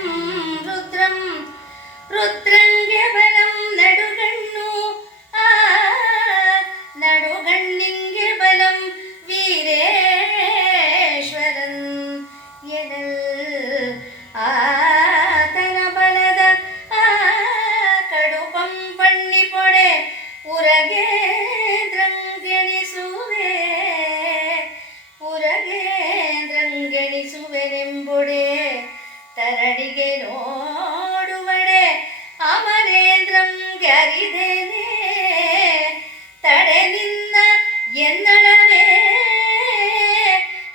ರುದ್ರಂಗೆ ಬಲಂ ನಡುಗಣ್ಣಿಂಗೆ ಬಲಂ ವೀರೇಶ್ವರನ್ ಎದಲ್ ಆತನ ಬಲದ ಕಡುಪಂ ಪಣ್ಣಿ ಪೊಡೆ ಉರಗೇಂದ್ರಂಗೆಣಿಸುವೆನೆಂಬುಡೆ ತರಡಿಗೆ ನೋಡುವಡೆ ಅಮರೇಂದ್ರಂಗೆ ಅರಿದೇನೆ ತಡೆ ನಿನ್ನ ಎನ್ನಳವೇ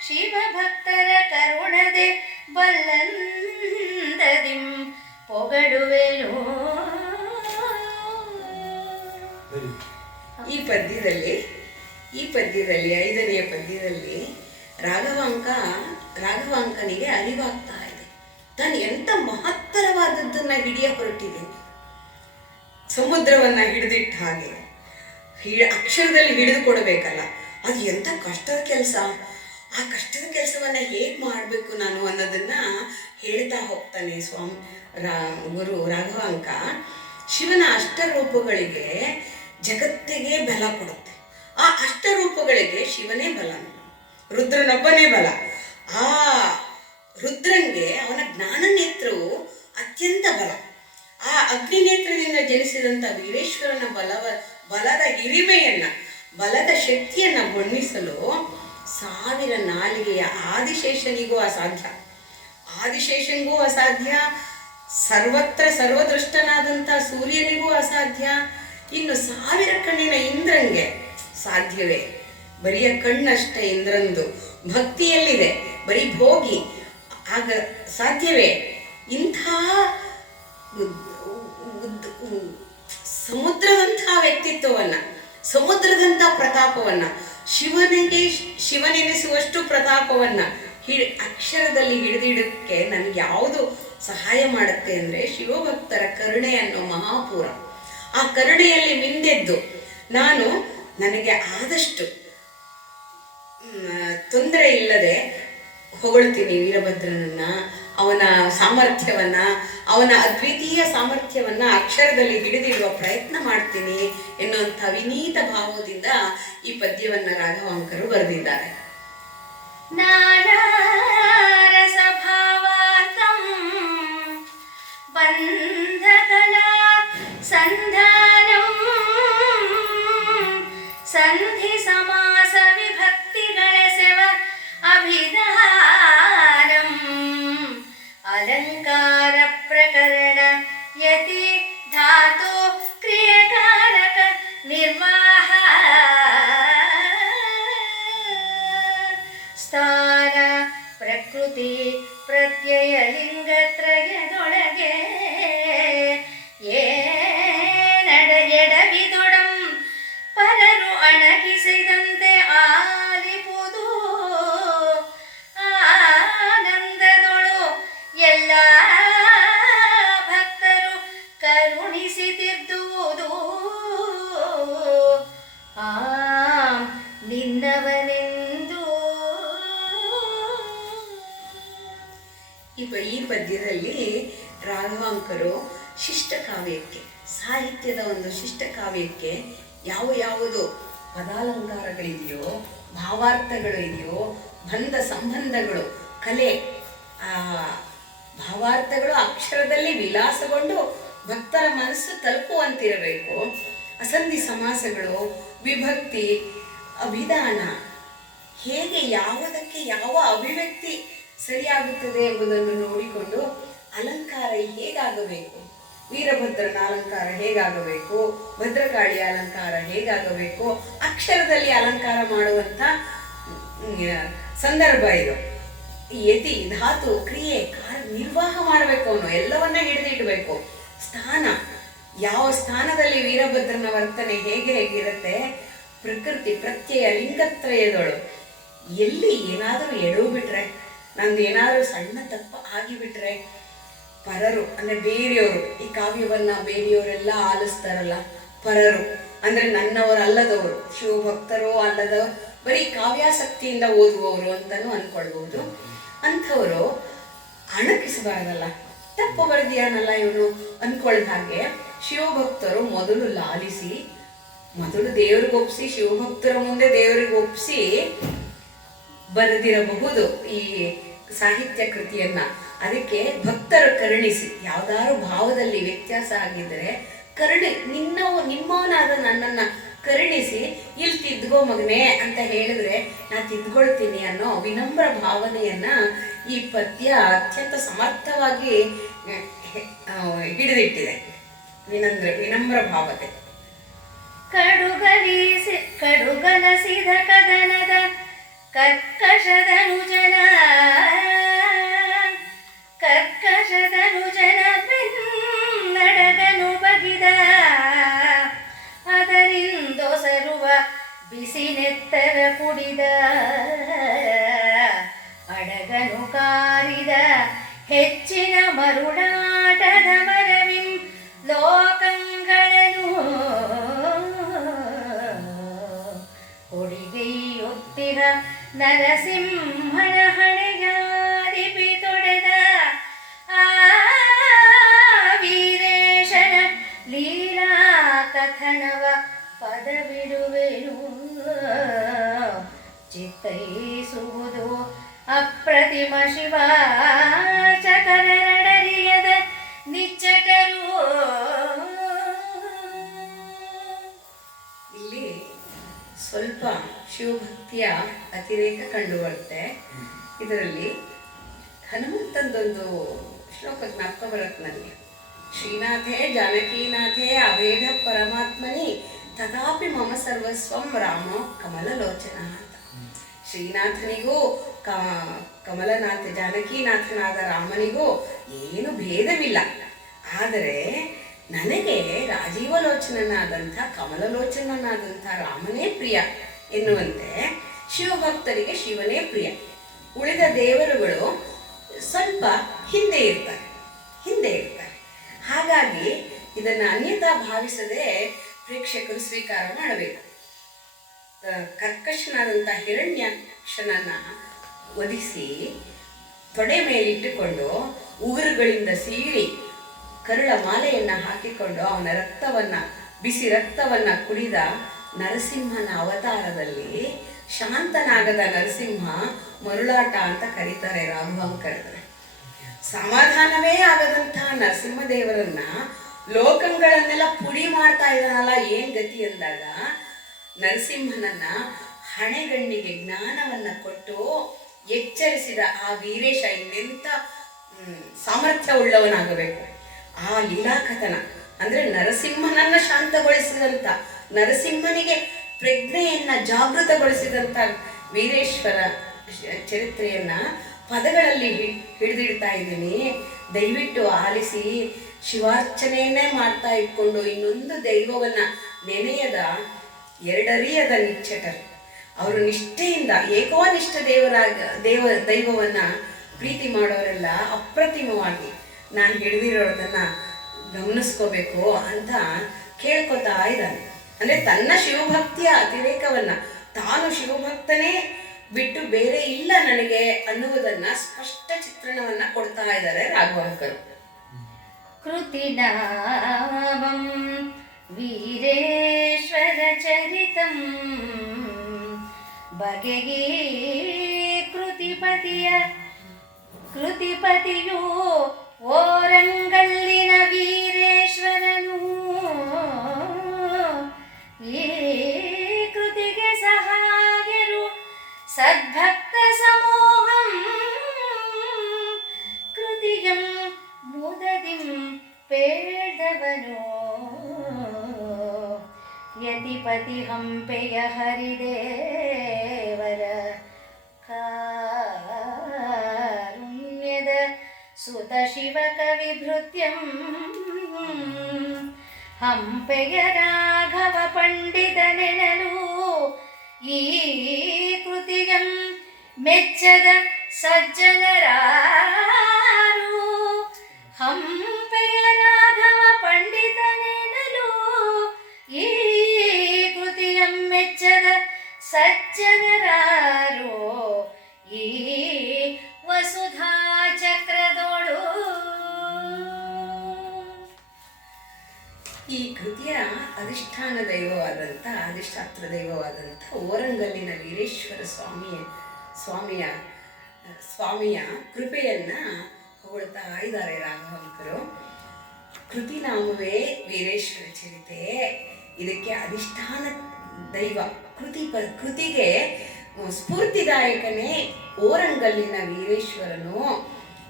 ಶಿವಭಕ್ತರ ಕರುಣದೆ ಬಲ್ಲಂದದಿಂ ಪೊಗಡುವೆನು. ಈ ಪದ್ಯದಲ್ಲಿ 5ನೆಯ ಪದ್ಯದಲ್ಲಿ ರಾಘವಾಂಕನಿಗೆ ಅರಿವಾಗ್ತಾ ಇದೆ, ತಾನು ಎಂತ ಮಹತ್ತರವಾದದ್ದನ್ನ ಹಿಡಿಯ ಹೊರಟಿದ್ದೇನೆ. ಸಮುದ್ರವನ್ನ ಹಿಡಿದಿಟ್ಟ ಹಾಗೆ ಅಕ್ಷರದಲ್ಲಿ ಹಿಡಿದು ಕೊಡಬೇಕಲ್ಲ, ಅದು ಎಂತ ಕಷ್ಟದ ಕೆಲಸ. ಆ ಕಷ್ಟದ ಕೆಲಸವನ್ನ ಹೇಗೆ ಮಾಡಬೇಕು ನಾನು ಅನ್ನೋದನ್ನ ಹೇಳ್ತಾ ಹೋಗ್ತಾನೆ ಗುರು ರಾಘವಾಂಕ. ಶಿವನ ಅಷ್ಟರೂಪಗಳಿಗೆ ಜಗತ್ತಿಗೆ ಬಲ ಕೊಡುತ್ತೆ. ಆ ಅಷ್ಟರೂಪಗಳಿಗೆ ಶಿವನೇ ಬಲ, ರುದ್ರನೊಬ್ಬನೇ ಬಲ. ಆ ರುದ್ರಂಗೆ ಅವನ ಜ್ಞಾನ ನೇತ್ರವು ಅತ್ಯಂತ ಬಲ. ಆ ಅಗ್ನಿ ನೇತ್ರದಿಂದ ಜನಿಸಿದಂಥ ವೀರೇಶ್ವರನ ಬಲದ ಹಿರಿಮೆಯನ್ನ, ಬಲದ ಶಕ್ತಿಯನ್ನ ಬಣ್ಣಿಸಲು 1000 ನಾಲಿಗೆಯ ಆದಿಶೇಷನಿಗೂ ಅಸಾಧ್ಯ, ಸರ್ವತ್ರ ಸರ್ವದೃಷ್ಟನಾದಂಥ ಸೂರ್ಯನಿಗೂ ಅಸಾಧ್ಯ. ಇನ್ನು 1000 ಕಣ್ಣಿನ ಇಂದ್ರಂಗೆ ಸಾಧ್ಯವೇ? ಬರಿಯ ಕಣ್ಣಷ್ಟೇ ಇಂದ್ರಂದು, ಭಕ್ತಿಯಲ್ಲಿದೆ, ಬರೀ ಭೋಗಿ, ಆಗ ಸಾಧ್ಯವೇ? ಇಂಥ ಸಮುದ್ರದಂಥ ವ್ಯಕ್ತಿತ್ವವನ್ನ, ಸಮುದ್ರದಂಥ ಪ್ರತಾಪವನ್ನ, ಶಿವನೆನಿಸುವಷ್ಟು ಪ್ರತಾಪವನ್ನ ಅಕ್ಷರದಲ್ಲಿ ಹಿಡಿದಿಡಕ್ಕೆ ನನಗೆ ಯಾವುದು ಸಹಾಯ ಮಾಡುತ್ತೆ ಅಂದರೆ ಶಿವಭಕ್ತರ ಕರುಣೆ ಅನ್ನೋ ಮಹಾಪೂರ. ಆ ಕರುಣೆಯಲ್ಲಿ ಮಿಂದೆದ್ದು ನಾನು ನನಗೆ ಆದಷ್ಟು ತೊಂದರೆ ಇಲ್ಲದೆ ಹೊಗಳ್ತೀನಿ ವೀರಭದ್ರನನ್ನ, ಅವನ ಸಾಮರ್ಥ್ಯವನ್ನ, ಅವನ ಅದ್ವಿತೀಯ ಸಾಮರ್ಥ್ಯವನ್ನ ಅಕ್ಷರದಲ್ಲಿ ಹಿಡಿದಿಡುವ ಪ್ರಯತ್ನ ಮಾಡ್ತೀನಿ ಎನ್ನುವಂಥ ವಿನೀತ ಭಾವದಿಂದ ಈ ಪದ್ಯವನ್ನ ರಾಘವಾಂಕರು ಬರೆದಿದ್ದಾರೆ. ನಾರಾರಸಭಾವಾರ್ಥಂ ಬಂಧಕಲಾ ಸಂಧಾನಂ ಸಂಧಿ ಸಮಾಸ ವಿಭಕ್ತಿಗಳೆಸೆವ ಅಭಿಧಾನಂ ಅಲಂಕಾರ ಪ್ರಕರಣ ಯತಿ ಧಾತು ಕ್ರಿಯಕಾರಕ ನಿರ್ವಾಹ ಸ್ಥಾನ ಪ್ರಕೃತಿ ಪ್ರತ್ಯಯ ಲಿಂಗತ್ರಯದೊಳಗೆ ಎಡವಿದೊಡಂ ಪರರು ಅಣಕಿಸಿದಂತೆ ಆಲಿಪುದು ಆನಂದದೊಳು ಎಲ್ಲ ಭಕ್ತರು ಕರುಣಿಸಿ ತಿದ್ದುವುದು ನಿನ್ನವನೆಂದು. ಈ ಪದ್ಯದಲ್ಲಿ ರಾಘವಾಂಕರು ಶಿಷ್ಟ ಕಾವ್ಯಕ್ಕೆ, ಸಾಹಿತ್ಯದ ಒಂದು ಶಿಷ್ಟ ಕಾವ್ಯಕ್ಕೆ ಯಾವುದು ಪದಾಲಂಕಾರಗಳಿದೆಯೋ, ಭಾವಾರ್ಥಗಳು ಇದೆಯೋ, ಬಂಧ ಸಂಬಂಧಗಳು, ಕಲೆ, ಆ ಭಾವಾರ್ಥಗಳು ಅಕ್ಷರದಲ್ಲಿ ವಿಲಾಸಗೊಂಡು ಭಕ್ತರ ಮನಸ್ಸು ತಲುಪುವಂತಿರಬೇಕು. ಅಸಂಧಿ ಸಮಾಸಗಳು, ವಿಭಕ್ತಿ, ಅಭಿಧಾನ, ಹೇಗೆ ಯಾವುದಕ್ಕೆ ಯಾವ ಅಭಿವ್ಯಕ್ತಿ ಸರಿಯಾಗುತ್ತದೆ ಎಂಬುದನ್ನು ನೋಡಿಕೊಂಡು ಅಲಂಕಾರ ಹೇಗಾಗಬೇಕು, ವೀರಭದ್ರನ ಅಲಂಕಾರ ಹೇಗಾಗಬೇಕು, ಭದ್ರಕಾಳಿಯ ಅಲಂಕಾರ ಹೇಗಾಗಬೇಕು, ಅಕ್ಷರದಲ್ಲಿ ಅಲಂಕಾರ ಮಾಡುವಂಥ ಸಂದರ್ಭ ಇದು. ಯತಿ ಧಾತು ಕ್ರಿಯೆ ನಿರ್ವಾಹ ಮಾಡಬೇಕು, ಅವನು ಎಲ್ಲವನ್ನ ಹಿಡಿದಿಡಬೇಕು. ಸ್ಥಾನ, ಯಾವ ಸ್ಥಾನದಲ್ಲಿ ವೀರಭದ್ರನ ವರ್ತನೆ ಹೇಗಿರುತ್ತೆ, ಪ್ರಕೃತಿ ಪ್ರತ್ಯಯ ಲಿಂಗತ್ರಯದೊಳು ಎಲ್ಲಿ ಏನಾದರೂ ಎಡವು ಬಿಟ್ರೆ, ನಂದು ಏನಾದರೂ ಸಣ್ಣ ತಪ್ಪು ಆಗಿಬಿಟ್ರೆ, ಪರರು ಅಂದರೆ ಬೇರೆಯವರು, ಈ ಕಾವ್ಯವನ್ನ ಬೇರೆಯವರೆಲ್ಲ ಆಲಿಸ್ತಾರಲ್ಲ, ಪರರು ಅಂದರೆ ನನ್ನವರಲ್ಲದವರು, ಶಿವಭಕ್ತರೋ ಅಲ್ಲದವರು, ಬರೀ ಕಾವ್ಯಾಸಕ್ತಿಯಿಂದ ಓದುವವರು ಅಂತಲೂ ಅಂದ್ಕೊಳ್ಬಹುದು. ಅಂಥವರು ಅಣಕಿಸಬಾರದಲ್ಲ, ತಪ್ಪು ಬರೆದಿಯಾನಲ್ಲ ಇವನು ಅಂದ್ಕೊಳ್ದ ಹಾಗೆ ಶಿವಭಕ್ತರು ಮೊದಲು ಲಾಲಿಸಿ, ಮೊದಲು ದೇವರಿಗೆ ಒಪ್ಪಿಸಿ, ಶಿವಭಕ್ತರ ಮುಂದೆ ದೇವರಿಗೆ ಒಪ್ಪಿಸಿ ಬರೆದಿರಬಹುದು ಈ ಸಾಹಿತ್ಯ ಕೃತಿಯನ್ನ. ಅದಕ್ಕೆ ಭಕ್ತರು ಕರುಣಿಸಿ, ಯಾವ್ದಾದ್ರು ಭಾವದಲ್ಲಿ ವ್ಯತ್ಯಾಸ ಆಗಿದ್ದರೆ ನಿಮ್ಮವನಾದ ನನ್ನನ್ನ ಕರುಣಿಸಿ ಇಲ್ಲಿ ತಿದ್ದುಗೋ ಮಗನೇ ಅಂತ ಹೇಳಿದ್ರೆ ನಾ ತಿದ್ಕೊಳ್ತೀನಿ ಅನ್ನೋ ವಿನಮ್ರ ಭಾವನೆಯನ್ನ ಈ ಪದ್ಯ ಅತ್ಯಂತ ಸಮರ್ಥವಾಗಿ ಹಿಡಿದಿಟ್ಟಿದೆ. ವಿನಮ್ರ ಭಾವತೆ. ಕಡುಗಲಸಿದ ಕದನದ ಕರ್ಕಶದನುಜನ ಬೆನ್ನಡಗನು ಬಗಿದ ಅದರಿಂದೊಸರುವ ಬಿಸಿನೆತ್ತರ ಕುಡಿದ ಅಡಗನು ಕಾರಿದ ಹೆಚ್ಚಿನ ಮರುಳಾಟದ ಮರವಿಂ ಲೋಕಂಗಳನು ಹೊಡಿಗೆಯೊತ್ತಿರ ನರಸಿಂಹನ ಹಣೆಗಾರಿಪಿ ತೊಡೆದ ಆ ವೀರೇಶನ ಲೀಲಾ ಕಥನವ ಪದವಿಡುವೆನು ಚಿತ್ತೈಸುವುದು ಅಪ್ರತಿಮ ಶಿವಾಚಕರಡರಿಯದ ನಿಚ್ಚಟರು. ಇಲ್ಲಿ ಸ್ವಲ್ಪ ಶಿವಭಕ್ತಿಯ ಅತಿರೇಕ ಕಂಡುಬರುತ್ತೆ. ಇದರಲ್ಲಿ ಹನುಮಂತಂದೊಂದು ಶ್ಲೋಕ ಜ್ಞಾಪಕ ಬರುತ್ತೆ ನನಗೆ. ಶ್ರೀನಾಥೇ ಜಾನಕೀನಾಥೇ ಅಭೇದ ಪರಮಾತ್ಮನಿ ತಥಾಪಿ ಮಮ ಸರ್ವಸ್ವಂ ರಾಮ ಕಮಲಲೋಚನ ಅಂತ. ಶ್ರೀನಾಥನಿಗೂ ಜಾನಕೀನಾಥನಾದ ರಾಮನಿಗೂ ಏನು ಭೇದವಿಲ್ಲ. ಆದರೆ ನನಗೆ ರಾಜೀವಲೋಚನನಾದಂಥ ಕಮಲಲೋಚನನಾದಂಥ ರಾಮನೇ ಪ್ರಿಯ ಎನ್ನುವಂತೆ ಶಿವಭಕ್ತರಿಗೆ ಶಿವನೇ ಪ್ರಿಯ. ಉಳಿದ ದೇವರುಗಳು ಸ್ವಲ್ಪ ಹಿಂದೆ ಇರ್ತಾರೆ. ಹಾಗಾಗಿ ಇದನ್ನು ಅನ್ಯತಾ ಭಾವಿಸದೆ ಪ್ರೇಕ್ಷಕರು ಸ್ವೀಕಾರ ಮಾಡಬೇಕು. ಕರ್ಕಶನಾದಂಥ ಹಿರಣ್ಯಾಕ್ಷನನ್ನ ವಧಿಸಿ ತೊಡೆ ಮೇಲಿಟ್ಟುಕೊಂಡು ಉಗುರುಗಳಿಂದ ಸೀಳಿ ಕರುಳ ಮಾಲೆಯನ್ನು ಹಾಕಿಕೊಂಡು ಅವನ ಬಿಸಿ ರಕ್ತವನ್ನು ಕುಡಿದ ನರಸಿಂಹನ ಅವತಾರದಲ್ಲಿ ಶಾಂತನಾಗದ ನರಸಿಂಹ ಮರುಳಾಟ ಅಂತ ಕರೀತಾರೆ ರಾಘವಾಂಕರರು. ಸಮಾಧಾನವೇ ಆಗದಂತಹ ನರಸಿಂಹದೇವರನ್ನ ಲೋಕಗಳನ್ನೆಲ್ಲ ಪುಡಿ ಮಾಡ್ತಾ ಇದ್ದಾನಲ್ಲ, ಏನ್ ಗತಿ ಅಂದಾಗ ನರಸಿಂಹನನ್ನ ಹಣೆಗಣ್ಣಿಗೆ ಜ್ಞಾನವನ್ನ ಕೊಟ್ಟು ಎಚ್ಚರಿಸಿದ ಆ ವೀರೇಶ ಇನ್ನೆಂಥ ಸಾಮರ್ಥ್ಯ ಉಳ್ಳವನಾಗಬೇಕು. ಆ ಲೀಲಾಕಥನ ಅಂದ್ರೆ ನರಸಿಂಹನನ್ನ ಶಾಂತಗೊಳಿಸಿದಂಥ, ನರಸಿಂಹನಿಗೆ ಪ್ರಜ್ಞೆಯನ್ನ ಜಾಗೃತಗೊಳಿಸಿದಂಥ ವೀರೇಶ್ವರ ಚರಿತ್ರೆಯನ್ನ ಪದಗಳಲ್ಲಿ ಹಿಡಿದಿಡ್ತಾ ಇದ್ದೀನಿ. ದಯವಿಟ್ಟು ಆಲಿಸಿ. ಶಿವಾರ್ಚನೆಯನ್ನೇ ಮಾಡ್ತಾ ಇಟ್ಕೊಂಡು ಇನ್ನೊಂದು ದೈವವನ್ನ ನೆನೆಯದ ಎರಡರಿಯದ ನಿಚ್ಚಟರು. ಅವರು ನಿಷ್ಠೆಯಿಂದ ಏಕೋನಿಷ್ಠ ದೈವವನ್ನ ಪ್ರೀತಿ ಮಾಡೋರೆಲ್ಲ ಅಪ್ರತಿಮವಾಗಿ ನಾನು ಹಿಡಿದಿರೋದನ್ನ ಗಮನಿಸ್ಕೋಬೇಕು ಅಂತ ಕೇಳ್ಕೊತಾ ಇದ್ದಾನೆ. ಅಂದ್ರೆ ತನ್ನ ಶಿವಭಕ್ತಿಯ ಅತಿರೇಕವನ್ನ, ತಾನು ಶಿವಭಕ್ತನೇ ಬಿಟ್ಟು ಬೇರೆ ಇಲ್ಲ ನನಗೆ ಅನ್ನುವುದನ್ನ ಸ್ಪಷ್ಟ ಚಿತ್ರಣವನ್ನ ಕೊಡ್ತಾ ಇದ್ದಾರೆ ರಾಘವಾಂಕರು. ಕೃತಿನಾಮಂ ವೀರೇಶ್ವರ ಚರಿತಂ ಬಗೆಗೆ ಕೃತಿಪತಿಯು ಓರಂಗಲ್ಲಿನ ವೀರೇಶ್ವರನು ಈ ಕೃತಿಗೆ ಸಹಾಯರು ಸದ್ಭಕ್ತ ಸಮೂಹಂ ಕೃತಿಯಂ ಮುದದಿಂ ಪೇಳ್ದವನು ಯತಿಪತಿ ಹಂಪೆಯ ಹರಿದೇವರ ಕಾರುಣ್ಯದ ಸುತ ಶಿವ ಕವಿಭೃತ್ಯಂ ಹಂಪೆಯ ರಾಘವ ಪಂಡಿತ ನೆನಲು ಈ ಕೃತಿಯಂ ಮೆಚ್ಚದ ಸಜ್ಜನರಾರು ಹಂಪೆಯ ರಾಘವ ಪಂಡಿತ ನೆನಲು ಈ ಕೃತಿಯಂ ಮೆಚ್ಚದ ಸಜ್ಜನರಾರು ಈ ವಸುಧಾ ಚಕ್ರದೋಳು. ಈ ಕೃತಿಯ ಅಧಿಷ್ಠಾನ ಅಧಿಷ್ಠಾತ್ರ ದೈವವಾದಂಥ ಓರಂಗಲ್ಲಿನ ವೀರೇಶ್ವರ ಸ್ವಾಮಿಯ ಕೃಪೆಯನ್ನ ಹೊಗಳ್ತಾ ಇದ್ದಾರೆ ರಾಘವಾಂಕರು. ಕೃತಿನಾಮವೇ ವೀರೇಶ್ವರ ಚರಿತೆ. ಇದಕ್ಕೆ ಅಧಿಷ್ಠಾನ ದೈವ ಕೃತಿಗೆ ಸ್ಫೂರ್ತಿದಾಯಕನೇ ಓರಂಗಲ್ಲಿನ ವೀರೇಶ್ವರನು.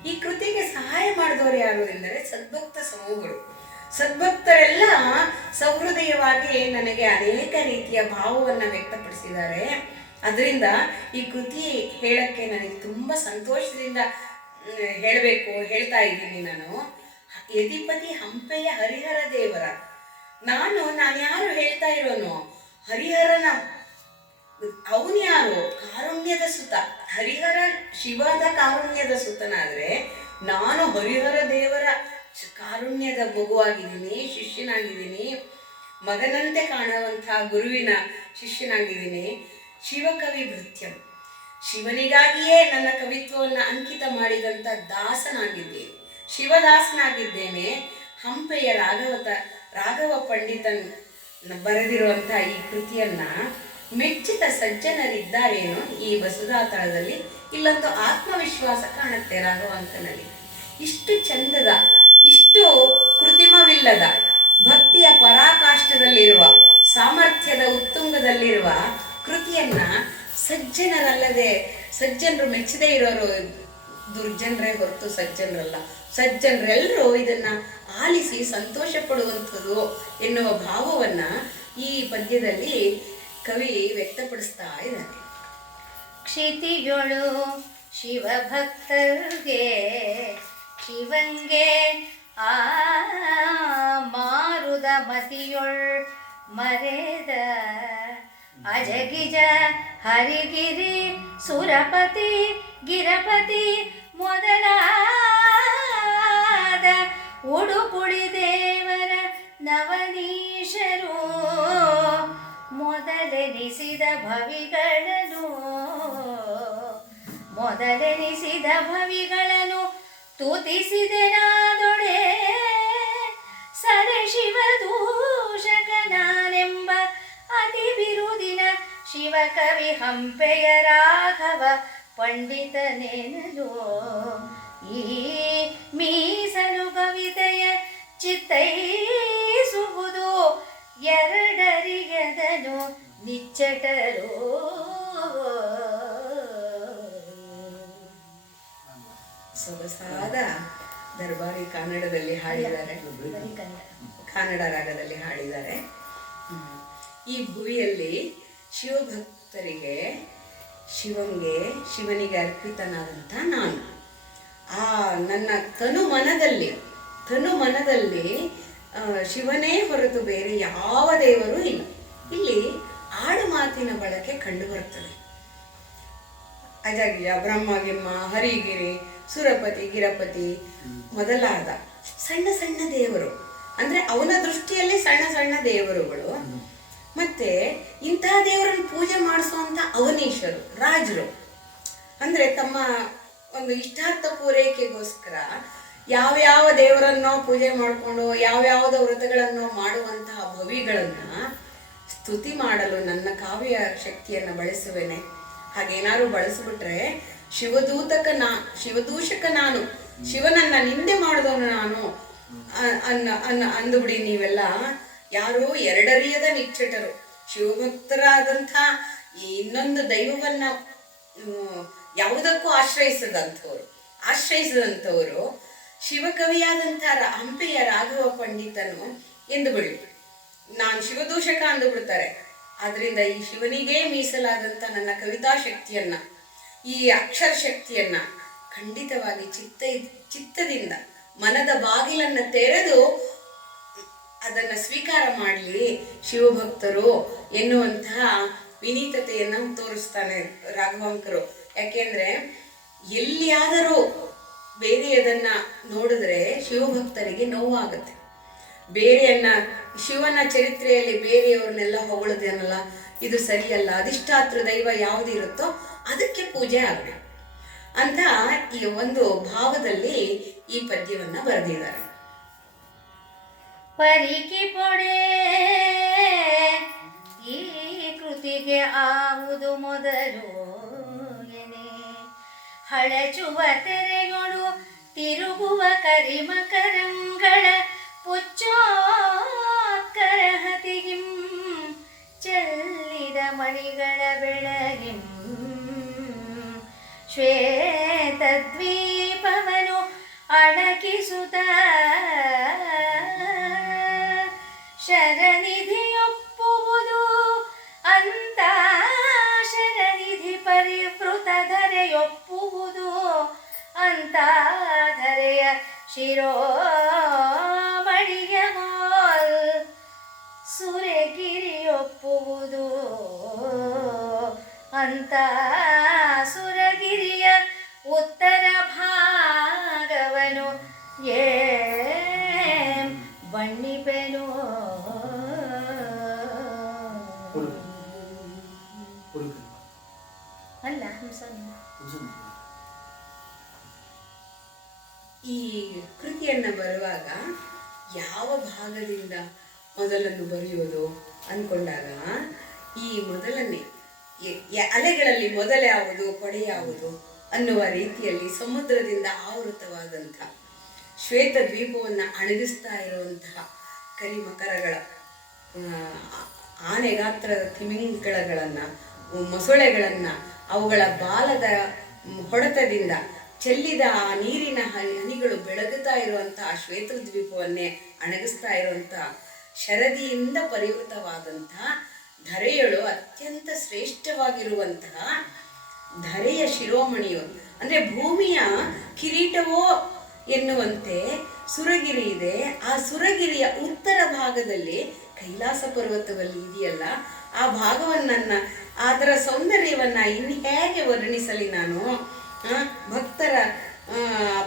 ಈ ಕೃತಿಗೆ ಸಹಾಯ ಮಾಡಿದವರು ಯಾರು ಎಂದರೆ ಸದ್ಭಕ್ತ ಸಮೂಹಗಳು. ಸದ್ಭಕ್ತರೆಲ್ಲ ಸಹೃದಯವಾಗಿ ನನಗೆ ಅನೇಕ ರೀತಿಯ ಭಾವವನ್ನು ವ್ಯಕ್ತಪಡಿಸಿದ್ದಾರೆ. ಅದರಿಂದ ಈ ಕೃತಿ ಹೇಳಕ್ಕೆ ನನಗೆ ತುಂಬ ಸಂತೋಷದಿಂದ ಹೇಳ್ತಾ ಇದ್ದೀನಿ. ನಾನು ಯತಿಪತಿ ಹಂಪೆಯ ಹರಿಹರ ದೇವರ ನಾನು ಯಾರು ಹೇಳ್ತಾ ಇರೋನು? ಹರಿಹರನ ಅವನು ಯಾರು? ಕಾರುಣ್ಯದ ಸುತ. ಹರಿಹರ ಶಿವದ ಕಾರುಣ್ಯದ ಸುತನಾದ್ರೆ ನಾನು ಹರಿಹರ ದೇವರ ಕಾರುಣ್ಯದ ಮಗುವಾಗಿದ್ದೀನಿ, ಶಿಷ್ಯನಾಗಿದ್ದೀನಿ, ಮಗನಂತೆ ಕಾಣುವಂತಹ ಗುರುವಿನ ಶಿಷ್ಯನಾಗಿದ್ದೀನಿ. ಶಿವಕವಿ ಭೃತ್ಯಂ, ಶಿವನಿಗಾಗಿಯೇ ನನ್ನ ಕವಿತ್ವವನ್ನು ಅಂಕಿತ ಮಾಡಿದಂಥ ದಾಸನಾಗಿದ್ದೇನೆ, ಶಿವದಾಸನಾಗಿದ್ದೇನೆ. ಹಂಪೆಯ ರಾಘವ ಪಂಡಿತನ್ ಬರೆದಿರುವಂಥ ಈ ಕೃತಿಯನ್ನ ಮೆಚ್ಚಿದ ಸಜ್ಜನರಿದ್ದಾರೇನೋ ಈ ವಸುಧಾ ತಳದಲ್ಲಿ. ಇಲ್ಲೊಂದು ಆತ್ಮವಿಶ್ವಾಸ ಕಾಣುತ್ತೆ ರಾಘವಾಂಕನಲ್ಲಿ. ಇಷ್ಟು ಚಂದದ, ಇಷ್ಟು ಕೃತಿಮವಿಲ್ಲದ, ಭಕ್ತಿಯ ಪರಾಕಾಷ್ಠದಲ್ಲಿರುವ, ಸಾಮರ್ಥ್ಯದ ಉತ್ತುಂಗದಲ್ಲಿರುವ ಕೃತಿಯನ್ನ ಸಜ್ಜನರಲ್ಲದೆ, ಸಜ್ಜನರು ಮೆಚ್ಚದೇ ಇರೋರು ದುರ್ಜನರೇ ಹೊರತು ಸಜ್ಜನರಲ್ಲ. ಸಜ್ಜನರೆಲ್ಲರೂ ಇದನ್ನ ಆಲಿಸಿ ಸಂತೋಷ ಪಡುವಂಥದ್ದು ಎನ್ನುವ ಭಾವವನ್ನ ಈ ಪದ್ಯದಲ್ಲಿ ಕವಿ ವ್ಯಕ್ತಪಡಿಸ್ತಾ ಇದ್ದಾರೆ. ಕ್ಷಿತಿಯೊಳು ಶಿವಭಕ್ತರಿಗೆ ಶಿವಂಗೆ ಆ ಮಾರುದ ಮತಿಯೊಳ್ ಮರೆದ ಅಜಗಿಜ ಹರಿಗಿರಿ ಸುರಪತಿ ಗಿರಪತಿ ಮೊದಲಾದ ಉಡುಪುಳಿ ದೇವರ ನವನೀಶರು ಮೊದಲೆನಿಸಿದ ಭವಿಗಳನ್ನು ತುತಿಸಿದೆನಾದೊಡೆ ಸರಶಿವ ದೂಷಕ ನಾನೆಂಬ ಅತಿ ಬಿರುದಿನ ಶಿವಕವಿ ಹಂಪೆಯ ರಾಘವ ಪಂಡಿತನೆನಲು ಈ ಮೀಸಲು ಕವಿತೆಯ ಚಿತ್ತೈಸುವುದು ಎರಡರಿಗದನು ನಿಚ್ಚಟರು. ಸೊಗಸಾದ ದರ್ಬಾರಿ ಕನ್ನಡದಲ್ಲಿ ಹಾಡಿದ್ದಾರೆ, ಕನ್ನಡ ರಾಗದಲ್ಲಿ ಹಾಡಿದ್ದಾರೆ. ಈ ಭುವಿಯಲ್ಲಿ ಶಿವಭಕ್ತರಿಗೆ ಶಿವನಿಗೆ ಅರ್ಪಿತನಾದಂಥ ನಾನು ನನ್ನ ತನು ಮನದಲ್ಲಿ ಶಿವನೇ ಹೊರತು ಬೇರೆ ಯಾವ ದೇವರು ಇಲ್ಲ. ಇಲ್ಲಿ ಆಡು ಮಾತಿನ ಬಳಕೆ ಕಂಡು ಬರ್ತದೆ. ಅಜಗಿಜ ಬ್ರಹ್ಮ ಗಿಮ್ಮ ಹರಿಗಿರಿ ಸುರಪತಿ ಗಿರಪತಿ ಮೊದಲಾದ ಸಣ್ಣ ಸಣ್ಣ ದೇವರು, ಅಂದ್ರೆ ಅವನ ದೃಷ್ಟಿಯಲ್ಲಿ ಸಣ್ಣ ಸಣ್ಣ ದೇವರುಗಳು. ಮತ್ತೆ ಇಂತಹ ದೇವರನ್ನು ಪೂಜೆ ಮಾಡಿಸುವಂತ ಅವನೀಶರು, ರಾಜರು, ಅಂದ್ರೆ ತಮ್ಮ ಒಂದು ಇಷ್ಟಾರ್ಥ ಪೂರೈಕೆಗೋಸ್ಕರ ಯಾವ್ಯಾವ ದೇವರನ್ನೋ ಪೂಜೆ ಮಾಡಿಕೊಂಡು ಯಾವ್ಯಾವುದೋ ವ್ರತಗಳನ್ನು ಮಾಡುವಂತಹ ಭವಿಗಳನ್ನ ಸ್ತುತಿ ಮಾಡಲು ನನ್ನ ಕಾವ್ಯ ಶಕ್ತಿಯನ್ನು ಬಳಸುವೆನೆ. ಹಾಗೇನಾದ್ರು ಬಳಸ್ಬಿಟ್ರೆ ಶಿವದೂಷಕ ನಾನು, ಶಿವನನ್ನ ನಿಂದೆ ಮಾಡಿದವನು ನಾನು ಅಂದುಬಿಡಿ ನೀವೆಲ್ಲ. ಯಾರು ಎರಡರಿಯದ ನಿಚ್ಚಟರು, ಶಿವಭಕ್ತರಾದಂಥ ಇನ್ನೊಂದು ದೈವವನ್ನ ಯಾವುದಕ್ಕೂ ಆಶ್ರಯಿಸದಂಥವರು ಶಿವಕವಿಯಾದಂಥ ಹಂಪೆಯ ರಾಘವ ಪಂಡಿತನು ಎಂದು ಬಿಡಿ. ನಾನು ಶಿವದೂಷಕ ಅಂದು ಬಿಡ್ತಾರೆ. ಆದ್ರಿಂದ ಈ ಶಿವನಿಗೇ ಮೀಸಲಾದಂಥ ನನ್ನ ಕವಿತಾ ಶಕ್ತಿಯನ್ನ, ಈ ಅಕ್ಷರ ಶಕ್ತಿಯನ್ನ ಖಂಡಿತವಾಗಿ ಚಿತ್ತದಿಂದ ಮನದ ಬಾಗಿಲನ್ನ ತೆರೆದು ಅದನ್ನ ಸ್ವೀಕಾರ ಮಾಡಲಿ ಶಿವಭಕ್ತರು ಎನ್ನುವಂತಹ ವಿನೀತತೆಯನ್ನು ತೋರಿಸ್ತಾನೆ ರಾಘವಾಂಕರು. ಯಾಕೆಂದ್ರೆ ಎಲ್ಲಿಯಾದರೂ ಬೇರೆಯದನ್ನ ನೋಡಿದ್ರೆ ಶಿವಭಕ್ತರಿಗೆ ನೋವಾಗುತ್ತೆ. ಶಿವನ ಚರಿತ್ರೆಯಲ್ಲಿ ಬೇರೆಯವ್ರನ್ನೆಲ್ಲ ಹೊಗಳೋದೇನಲ್ಲ, ಇದು ಸರಿಯಲ್ಲ, ಅಧಿಷ್ಠಾತೃ ದೈವ ಯಾವುದಿರುತ್ತೋ ಅದಕ್ಕೆ ಪೂಜೆ ಆಗಬೇಕು ಅಂತ ಈ ಒಂದು ಭಾವದಲ್ಲಿ ಈ ಪದ್ಯವನ್ನ ಬರೆದಿದ್ದಾರೆ. ಪರಿಕಿ ಪೊಡೆ ಈ ಕೃತಿಗೆ ಆವುದು ಮೊದಲು ಎನೆ ಹಳಚುವ ತೆರೆಗಳು ತಿರುಗುವ ಕರಿಮಕರಂಗಳ ಪುಚ್ಚೋತ್ಕರಹತಿಗಿಂ ಚೆಲ್ಲಿದ ಮಣಿಗಳ ಬೆಳಗಿಂ ಶ್ವೇತದ್ವೀಪವನು ಅಣಕಿಸುತ್ತ ಶರನಿಧಿಯೊಪ್ಪುವುದು ಅಂತ ಶರನಿಧಿ ಪರಿವೃತ ಧರೆಯೊಪ್ಪುವುದು ಅಂತ ಧರೆಯ ಶಿರೋಮಣಿಯ ಮೋಲ್ ಸುರಗಿರಿಯೊಪ್ಪುವುದು ಅಂತ ಸುರಗಿರಿಯ ಉತ್ತರ ಭಾಗವನು ಬಣ್ಣಿಪೆನು. ಅಲ್ಲ ಈ ಕೃತಿಯನ್ನ ಬರುವಾಗ ಯಾವ ಭಾಗದಿಂದ ಮೊದಲನ್ನು ಬರೆಯೋದು ಅನ್ಕೊಂಡಾಗ ಈ ಮೊದಲನೇ ಅಲೆಗಳಲ್ಲಿ ಮೊದಲ ಯಾವುದು ಕೊಡೆ ಯಾವುದು ಅನ್ನುವ ರೀತಿಯಲ್ಲಿ ಸಮುದ್ರದಿಂದ ಆವೃತವಾದಂಥ ಶ್ವೇತ ದ್ವೀಪವನ್ನು ಅಣಗಿಸ್ತಾ ಇರುವಂತಹ ಕರಿಮಕರಗಳ ಆನೆ ಗಾತ್ರದ ತಿಮಿಂಗಳಗಳನ್ನು ಮೊಸಳೆಗಳನ್ನು ಅವುಗಳ ಬಾಲದ ಹೊಡೆತದಿಂದ ಚೆಲ್ಲಿದ ಆ ನೀರಿನ ಹನಿಗಳು ಬೆಳಗುತ್ತಾ ಇರುವಂತಹ ಶ್ವೇತ ದ್ವೀಪವನ್ನೇ ಅಣಗಿಸ್ತಾ ಇರುವಂತಹ ಶರದಿಯಿಂದ ಪರಿವೃತವಾದಂತಹ ಧರೆಯಳು ಅತ್ಯಂತ ಶ್ರೇಷ್ಠವಾಗಿರುವಂತಹ ಧರೆಯ ಶಿರೋಮಣಿಯು, ಅಂದರೆ ಭೂಮಿಯ ಕಿರೀಟವೋ ಎನ್ನುವಂತೆ ಸುರಗಿರಿ ಇದೆ. ಆ ಸುರಗಿರಿಯ ಉತ್ತರ ಭಾಗದಲ್ಲಿ ಕೈಲಾಸ ಪರ್ವತದಲ್ಲಿ ಇದೆಯಲ್ಲ, ಆ ಭಾಗವನ್ನ, ಅದರ ಸೌಂದರ್ಯವನ್ನ ಇನ್ನು ಹೇಗೆ ವರ್ಣಿಸಲಿ ನಾನು?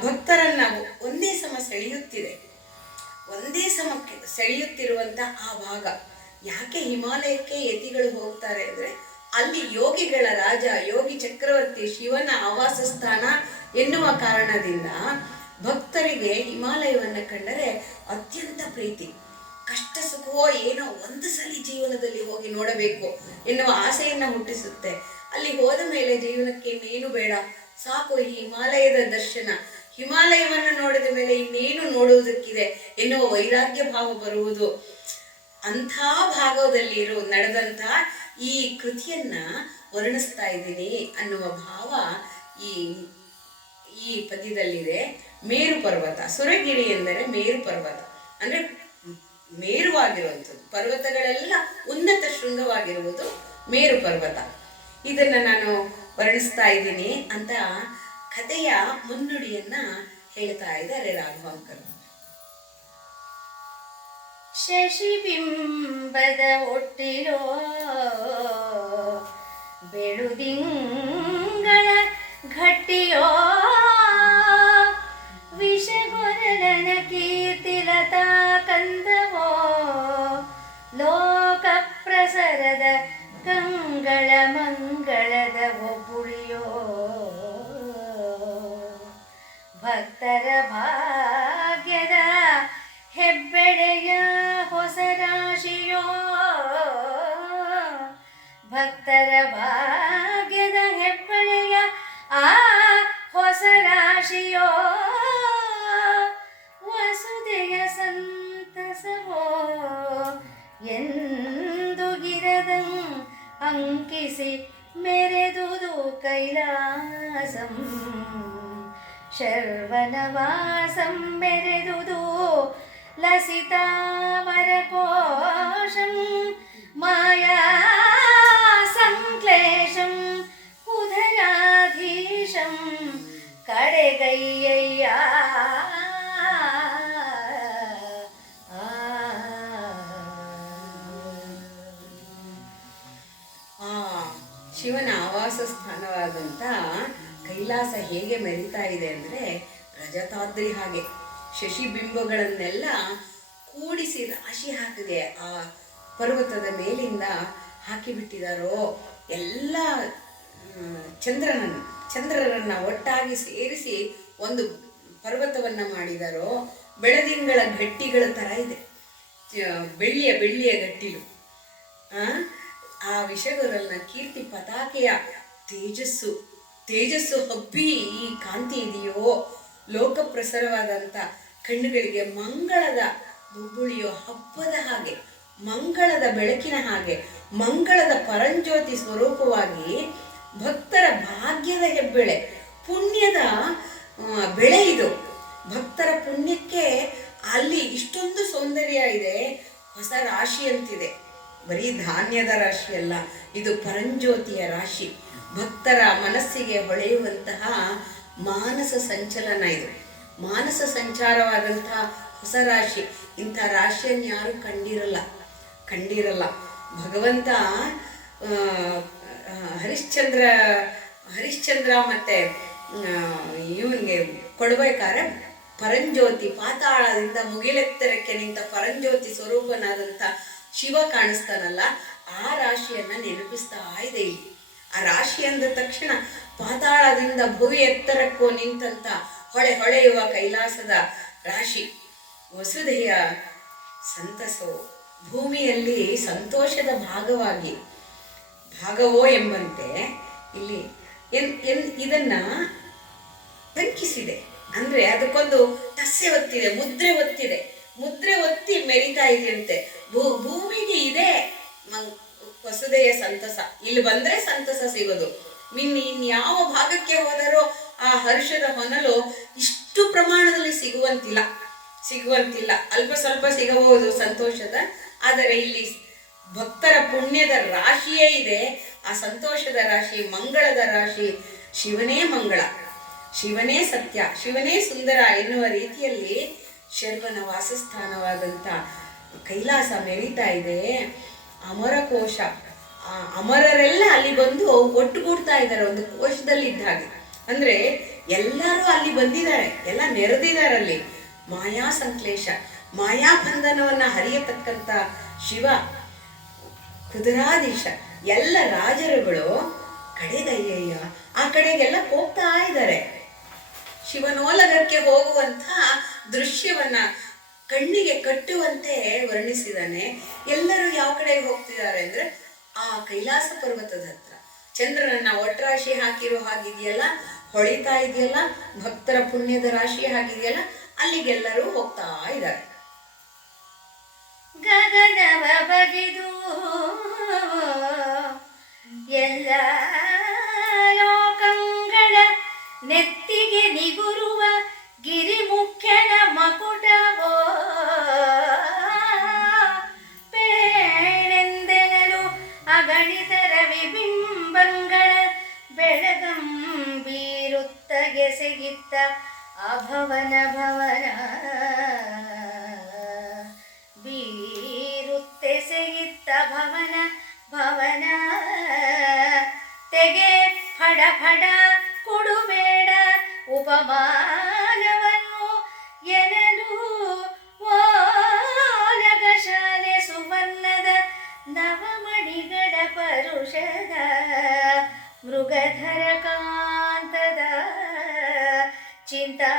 ಭಕ್ತರನ್ನ ಒಂದೇ ಸಮ ಸೆಳೆಯುತ್ತಿದೆ. ಒಂದೇ ಸಮಕ್ಕೆ ಸೆಳೆಯುತ್ತಿರುವಂತ ಆ ಭಾಗ. ಯಾಕೆ ಹಿಮಾಲಯಕ್ಕೆ ಯತಿಗಳು ಹೋಗ್ತಾರೆ ಅಂದ್ರೆ, ಅಲ್ಲಿ ಯೋಗಿಗಳ ರಾಜ, ಯೋಗಿ ಚಕ್ರವರ್ತಿ ಶಿವನ ಆವಾಸ ಸ್ಥಾನ ಎನ್ನುವ ಕಾರಣದಿಂದ ಭಕ್ತರಿಗೆ ಹಿಮಾಲಯವನ್ನು ಕಂಡರೆ ಅತ್ಯಂತ ಪ್ರೀತಿ. ಕಷ್ಟ ಸುಖವೋ ಏನೋ ಒಂದು ಸಲ ಜೀವನದಲ್ಲಿ ಹೋಗಿ ನೋಡಬೇಕು ಎನ್ನುವ ಆಸೆಯನ್ನ ಹುಟ್ಟಿಸುತ್ತೆ. ಅಲ್ಲಿ ಹೋದ ಮೇಲೆ ಜೀವನಕ್ಕೆ ಇನ್ನೇನು ಬೇಡ, ಸಾಕು ಈ ಹಿಮಾಲಯದ ದರ್ಶನ, ಹಿಮಾಲಯವನ್ನು ನೋಡಿದ ಮೇಲೆ ಇನ್ನೇನು ನೋಡುವುದಕ್ಕಿದೆ ಎನ್ನುವ ವೈರಾಗ್ಯ ಭಾವ ಬರುವುದು. ಅಂಥ ಭಾಗದಲ್ಲಿ ನಡೆದಂಥ ಈ ಕೃತಿಯನ್ನ ವರ್ಣಿಸ್ತಾ ಇದ್ದೀನಿ ಅನ್ನುವ ಭಾವ ಈ ಪದ್ಯದಲ್ಲಿದೆ. ಮೇರು ಪರ್ವತ, ಸುರಗಿರಿ ಎಂದರೆ ಮೇರು ಪರ್ವತ, ಅಂದ್ರೆ ಮೇರುವಾಗಿರುವಂಥದ್ದು. ಪರ್ವತಗಳೆಲ್ಲ ಉನ್ನತ ಶೃಂಗವಾಗಿರುವುದು ಮೇರು ಪರ್ವತ. ಇದನ್ನ ನಾನು ವರ್ಣಿಸ್ತಾ ಇದ್ದೀನಿ ಅಂತ ಕಥೆಯ ಮುನ್ನುಡಿಯನ್ನ ಹೇಳ್ತಾ ಇದ್ದಾರೆ ರಾಘವಾಂಕರ್. ಶಶಿಬಿಂಬದ ಒಟ್ಟಿಲೋ ಬೆಳುದಿಂಗಳ ಘಟ್ಟಿಯೋ ವಿಷಗೊರಲನ ಕೀರ್ತಿಲತಾ ಕಂದವೋ ಲೋಕ ಪ್ರಸರದ ಕಂಗಳ ಮಂಗಳದ ಒಬ್ಬುಳಿಯೋ ಭಕ್ತರ ಭಾಗ್ಯದ ಹೆಬ್ಬೆಡೆಯ ಹೊಸ ರಾಶಿಯೋ ಭಕ್ತರ ಭಾಗ್ಯದ ಹೆಬ್ಬೆಡೆಯ ಆ ಹೊಸ ರಾಶಿಯೋ ವಸುದೆಯ ಸಂತಸವೋ ಎಂದು ಗಿರದಂ ಅಂಕಿಸಿ ಮೆರೆದುದು ಕೈಲಾಸಂ ಶರ್ವನವಾಸಂ ಮೆರೆದುದು ಲಸಿತಾಮರಕೋಶಂ ಮಾಯಾ ಸಂಕ್ಲೇಶಂ ಉದರಾಧೀಶಂ ಕಡೆಗೈಯ್ಯ ಶಿವನ ಆವಾಸ ಸ್ಥಾನವಾದಂಥ ಕೈಲಾಸ ಹೇಗೆ ಮೆರಿತಾ ಇದೆ ಅಂದರೆ, ರಜತಾದ್ರಿ ಹಾಗೆ ಶಶಿಬಿಂಬಗಳನ್ನೆಲ್ಲ ಕೂಡಿಸಿ ರಾಶಿ ಹಾಕಿದೆ. ಆ ಪರ್ವತದ ಮೇಲಿಂದ ಹಾಕಿಬಿಟ್ಟಿದಾರೋ ಎಲ್ಲ ಚಂದ್ರರನ್ನ ಒಟ್ಟಾಗಿ ಸೇರಿಸಿ ಒಂದು ಪರ್ವತವನ್ನ ಮಾಡಿದಾರೋ. ಬೆಳದಿಂಗಳ ಗಟ್ಟಿಗಳ ಥರ ಇದೆ, ಬೆಳ್ಳಿಯ ಗಟ್ಟಿಲು. ಆ ವಿಷಯಗಳನ್ನ ಕೀರ್ತಿ ಪತಾಕೆಯ ತೇಜಸ್ಸು ಹಬ್ಬಿ ಈ ಕಾಂತಿ ಇದೆಯೋ, ಲೋಕ ಪ್ರಸರವಾದಂಥ ಕಣ್ಣುಗಳಿಗೆ ಮಂಗಳದ ಬುಬ್ಬುಳಿಯೋ ಹಬ್ಬದ ಹಾಗೆ, ಮಂಗಳದ ಬೆಳಕಿನ ಹಾಗೆ, ಮಂಗಳದ ಪರಂಜ್ಯೋತಿ ಸ್ವರೂಪವಾಗಿ ಭಕ್ತರ ಭಾಗ್ಯದ ಹೆಬ್ಬೆಳೆ, ಪುಣ್ಯದ ಬೆಳೆ ಇದು. ಭಕ್ತರ ಪುಣ್ಯಕ್ಕೆ ಅಲ್ಲಿ ಇಷ್ಟೊಂದು ಸೌಂದರ್ಯ ಇದೆ. ಹೊಸ ರಾಶಿ ಅಂತಿದೆ, ಬರೀ ಧಾನ್ಯದ ರಾಶಿ ಅಲ್ಲ, ಇದು ಪರಂಜ್ಯೋತಿಯ ರಾಶಿ. ಭಕ್ತರ ಮನಸ್ಸಿಗೆ ಹೊಳೆಯುವಂತಹ ಮಾನಸ ಸಂಚಲನ ಇದು, ಮಾನಸ ಸಂಚಾರವಾದಂತಹ ಹೊಸ ರಾಶಿ. ಇಂಥ ರಾಶಿಯನ್ನು ಯಾರು ಕಂಡಿರಲ್ಲ. ಭಗವಂತ ಹರಿಶ್ಚಂದ್ರ ಮತ್ತೆ ಇವನಿಗೆ ಕೊಡ್ಬೇಕಾದ್ರೆ ಪರಂಜ್ಯೋತಿ, ಪಾತಾಳದಿಂದ ಮುಗಿಲೆತ್ತರಕ್ಕೆ ನಿಂತ ಪರಂಜ್ಯೋತಿ ಸ್ವರೂಪನಾದಂಥ ಶಿವ ಕಾಣಿಸ್ತಾನಲ್ಲ, ಆ ರಾಶಿಯನ್ನ ನೆನಪಿಸ್ತಾ ಇದೆ ಇಲ್ಲಿ. ಆ ರಾಶಿ ಅಂದ ತಕ್ಷಣ ಪಾತಾಳದಿಂದ ಭುವಿ ಎತ್ತರಕ್ಕೂ ನಿಂತಂತ ಹೊಳೆಯುವ ಕೈಲಾಸದ ರಾಶಿ. ವಸುಧೆಯ ಸಂತಸೋ, ಭೂಮಿಯಲ್ಲಿ ಸಂತೋಷದ ಭಾಗವೋ ಎಂಬಂತೆ ಇಲ್ಲಿ ಇದನ್ನ ಟಂಕಿಸಿದೆ. ಅಂದ್ರೆ ಅದಕ್ಕೊಂದು ಟಸ್ಸೆ ಒತ್ತಿದೆ, ಮುದ್ರೆ ಒತ್ತಿ ಮೆರಿತಾ ಇದೆಯಂತೆ. ಭೂಮಿಗೆ ಇದೆ ವಸುದೆಯ ಸಂತಸ, ಇಲ್ಲಿ ಬಂದ್ರೆ ಸಂತಸ ಸಿಗೋದು. ಇನ್ಯಾವ ಭಾಗಕ್ಕೆ ಹೋದರೂ ಆ ಹರ್ಷದ ಹೊನಲು ಇಷ್ಟು ಪ್ರಮಾಣದಲ್ಲಿ ಸಿಗುವಂತಿಲ್ಲ. ಅಲ್ಪ ಸ್ವಲ್ಪ ಸಿಗಬಹುದು ಸಂತೋಷದ, ಆದರೆ ಇಲ್ಲಿ ಭಕ್ತರ ಪುಣ್ಯದ ರಾಶಿಯೇ ಇದೆ. ಆ ಸಂತೋಷದ ರಾಶಿ, ಮಂಗಳದ ರಾಶಿ. ಶಿವನೇ ಮಂಗಳ, ಶಿವನೇ ಸತ್ಯ, ಶಿವನೇ ಸುಂದರ ಎನ್ನುವ ರೀತಿಯಲ್ಲಿ ಶರ್ವನ ವಾಸಸ್ಥಾನವಾದಂಥ ಕೈಲಾಸ ಮೆರೀತಾ ಇದೆ. ಅಮರಕೋಶ, ಆ ಅಮರರೆಲ್ಲ ಅಲ್ಲಿ ಬಂದು ಒಟ್ಟುಗೂಡ್ತಾ ಇದ್ದಾರೆ, ಒಂದು ಕೋಶದಲ್ಲಿ ಇದ್ದ ಹಾಗೆ. ಅಂದರೆ ಎಲ್ಲರೂ ಅಲ್ಲಿ ಬಂದಿದ್ದಾರೆ, ಎಲ್ಲ ನೆರೆದಿದ್ದಾರೆ ಅಲ್ಲಿ. ಮಾಯಾ ಸಂಕ್ಲೇಶ, ಮಾಯಾಬಂಧನವನ್ನು ಹರಿಯತಕ್ಕಂಥ ಶಿವ ಕುದುರಾಧೀಶ, ಎಲ್ಲ ರಾಜರುಗಳು ಕಡೆಗಯ್ಯಯ್ಯ ಆ ಕಡೆಗೆಲ್ಲ ಹೋಗ್ತಾ ಇದ್ದಾರೆ. ಶಿವನೋಲಗಕ್ಕೆ ಹೋಗುವಂಥ ದೃಶ್ಯವನ್ನ ಕಣ್ಣಿಗೆ ಕಟ್ಟುವಂತೆ ವರ್ಣಿಸಿದ್ದಾನೆ. ಎಲ್ಲರೂ ಯಾವ ಕಡೆಗೆ ಹೋಗ್ತಿದ್ದಾರೆ ಅಂದ್ರೆ ಆ ಕೈಲಾಸ ಪರ್ವತದ ಹತ್ರ. ಚಂದ್ರನನ್ನ ಒಟ್ರಾಶಿ ಹಾಕಿರೋ ಹಾಗಿದೆಯಲ್ಲ, ಹೊಳಿತಾ ಇದೆಯಲ್ಲ, ಭಕ್ತರ ಪುಣ್ಯದ ರಾಶಿ ಹಾಗಿದೆಯಲ್ಲ, ಅಲ್ಲಿಗೆಲ್ಲರೂ ಹೋಗ್ತಾ ಇದ್ದಾರೆ. ಗಗನವ ಬಗೆದು ಎಲ್ಲ ಲೋಕಂಗಳ ನೆತ್ತಿಗೆ ನಿಗುರುವ ಗಿರಿಮುಖ್ಯನ ಮಕುಟವೋ ಪೇಳೆಂದೆನಲು ಅಗಣಿತ ರವಿಬಿಂಬಂಗಳ ಬೆಳಗಂ ಬೀರುತ್ತಗೆಸೆಗಿತ್ತ ಅಭವನ ಭವನ ಬೀರುತ್ತೆಸೆಗಿತ್ತ ಭವನ ಭವನ ತೆಗೆ ಫಡ ಫಡ ಕೊಡುಬೇಡ ಉಪಮಾನವನ್ನು ಎನಲು ಓಲಗ ಶಾಲೆ ಸುವರ್ಣದ ನವಮಣಿಗಡ ಪರುಷದ ಮೃಗಧರ ಕಾಂತದ ಚಿಂತಾರತ್ನದ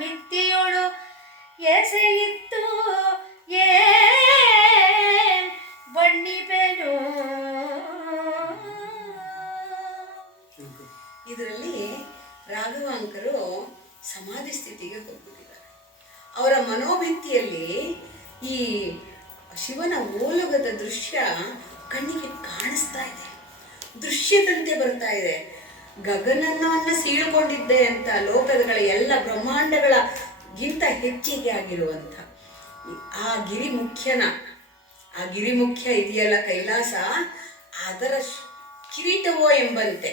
ಭಿತ್ತಿಯೊಳು ಎಸೆಯಿತ್ತು ಬಣ್ಣಿಪೆನು. ಇದರಲ್ಲಿ ರಾಘವಾಂಕರು ಸಮಾಧಿ ಸ್ಥಿತಿಗೆ ಹೋಗ್ಬಿಟ್ಟಿದ್ದಾರೆ. ಅವರ ಮನೋಭಿತ್ತಿಯಲ್ಲಿ ಈ ಶಿವನ ಓಲಗದ ದೃಶ್ಯ ಕಣ್ಣಿಗೆ ಕಾಣಿಸ್ತಾ ಇದೆ, ದೃಶ್ಯದಂತೆ ಬರ್ತಾ ಇದೆ. ಗಗನವನ್ನು ಸೀಳ್ಕೊಂಡಿದ್ದೆ ಅಂತ ಲೋಕಗಳ ಎಲ್ಲ ಬ್ರಹ್ಮಾಂಡಗಳಿಗಿಂತ ಹೆಚ್ಚಿಗೆ ಆಗಿರುವಂಥ ಆ ಗಿರಿಮುಖ್ಯ ಇದೆಯಲ್ಲ ಕೈಲಾಸ, ಅದರ ಕಿರೀಟವೋ ಎಂಬಂತೆ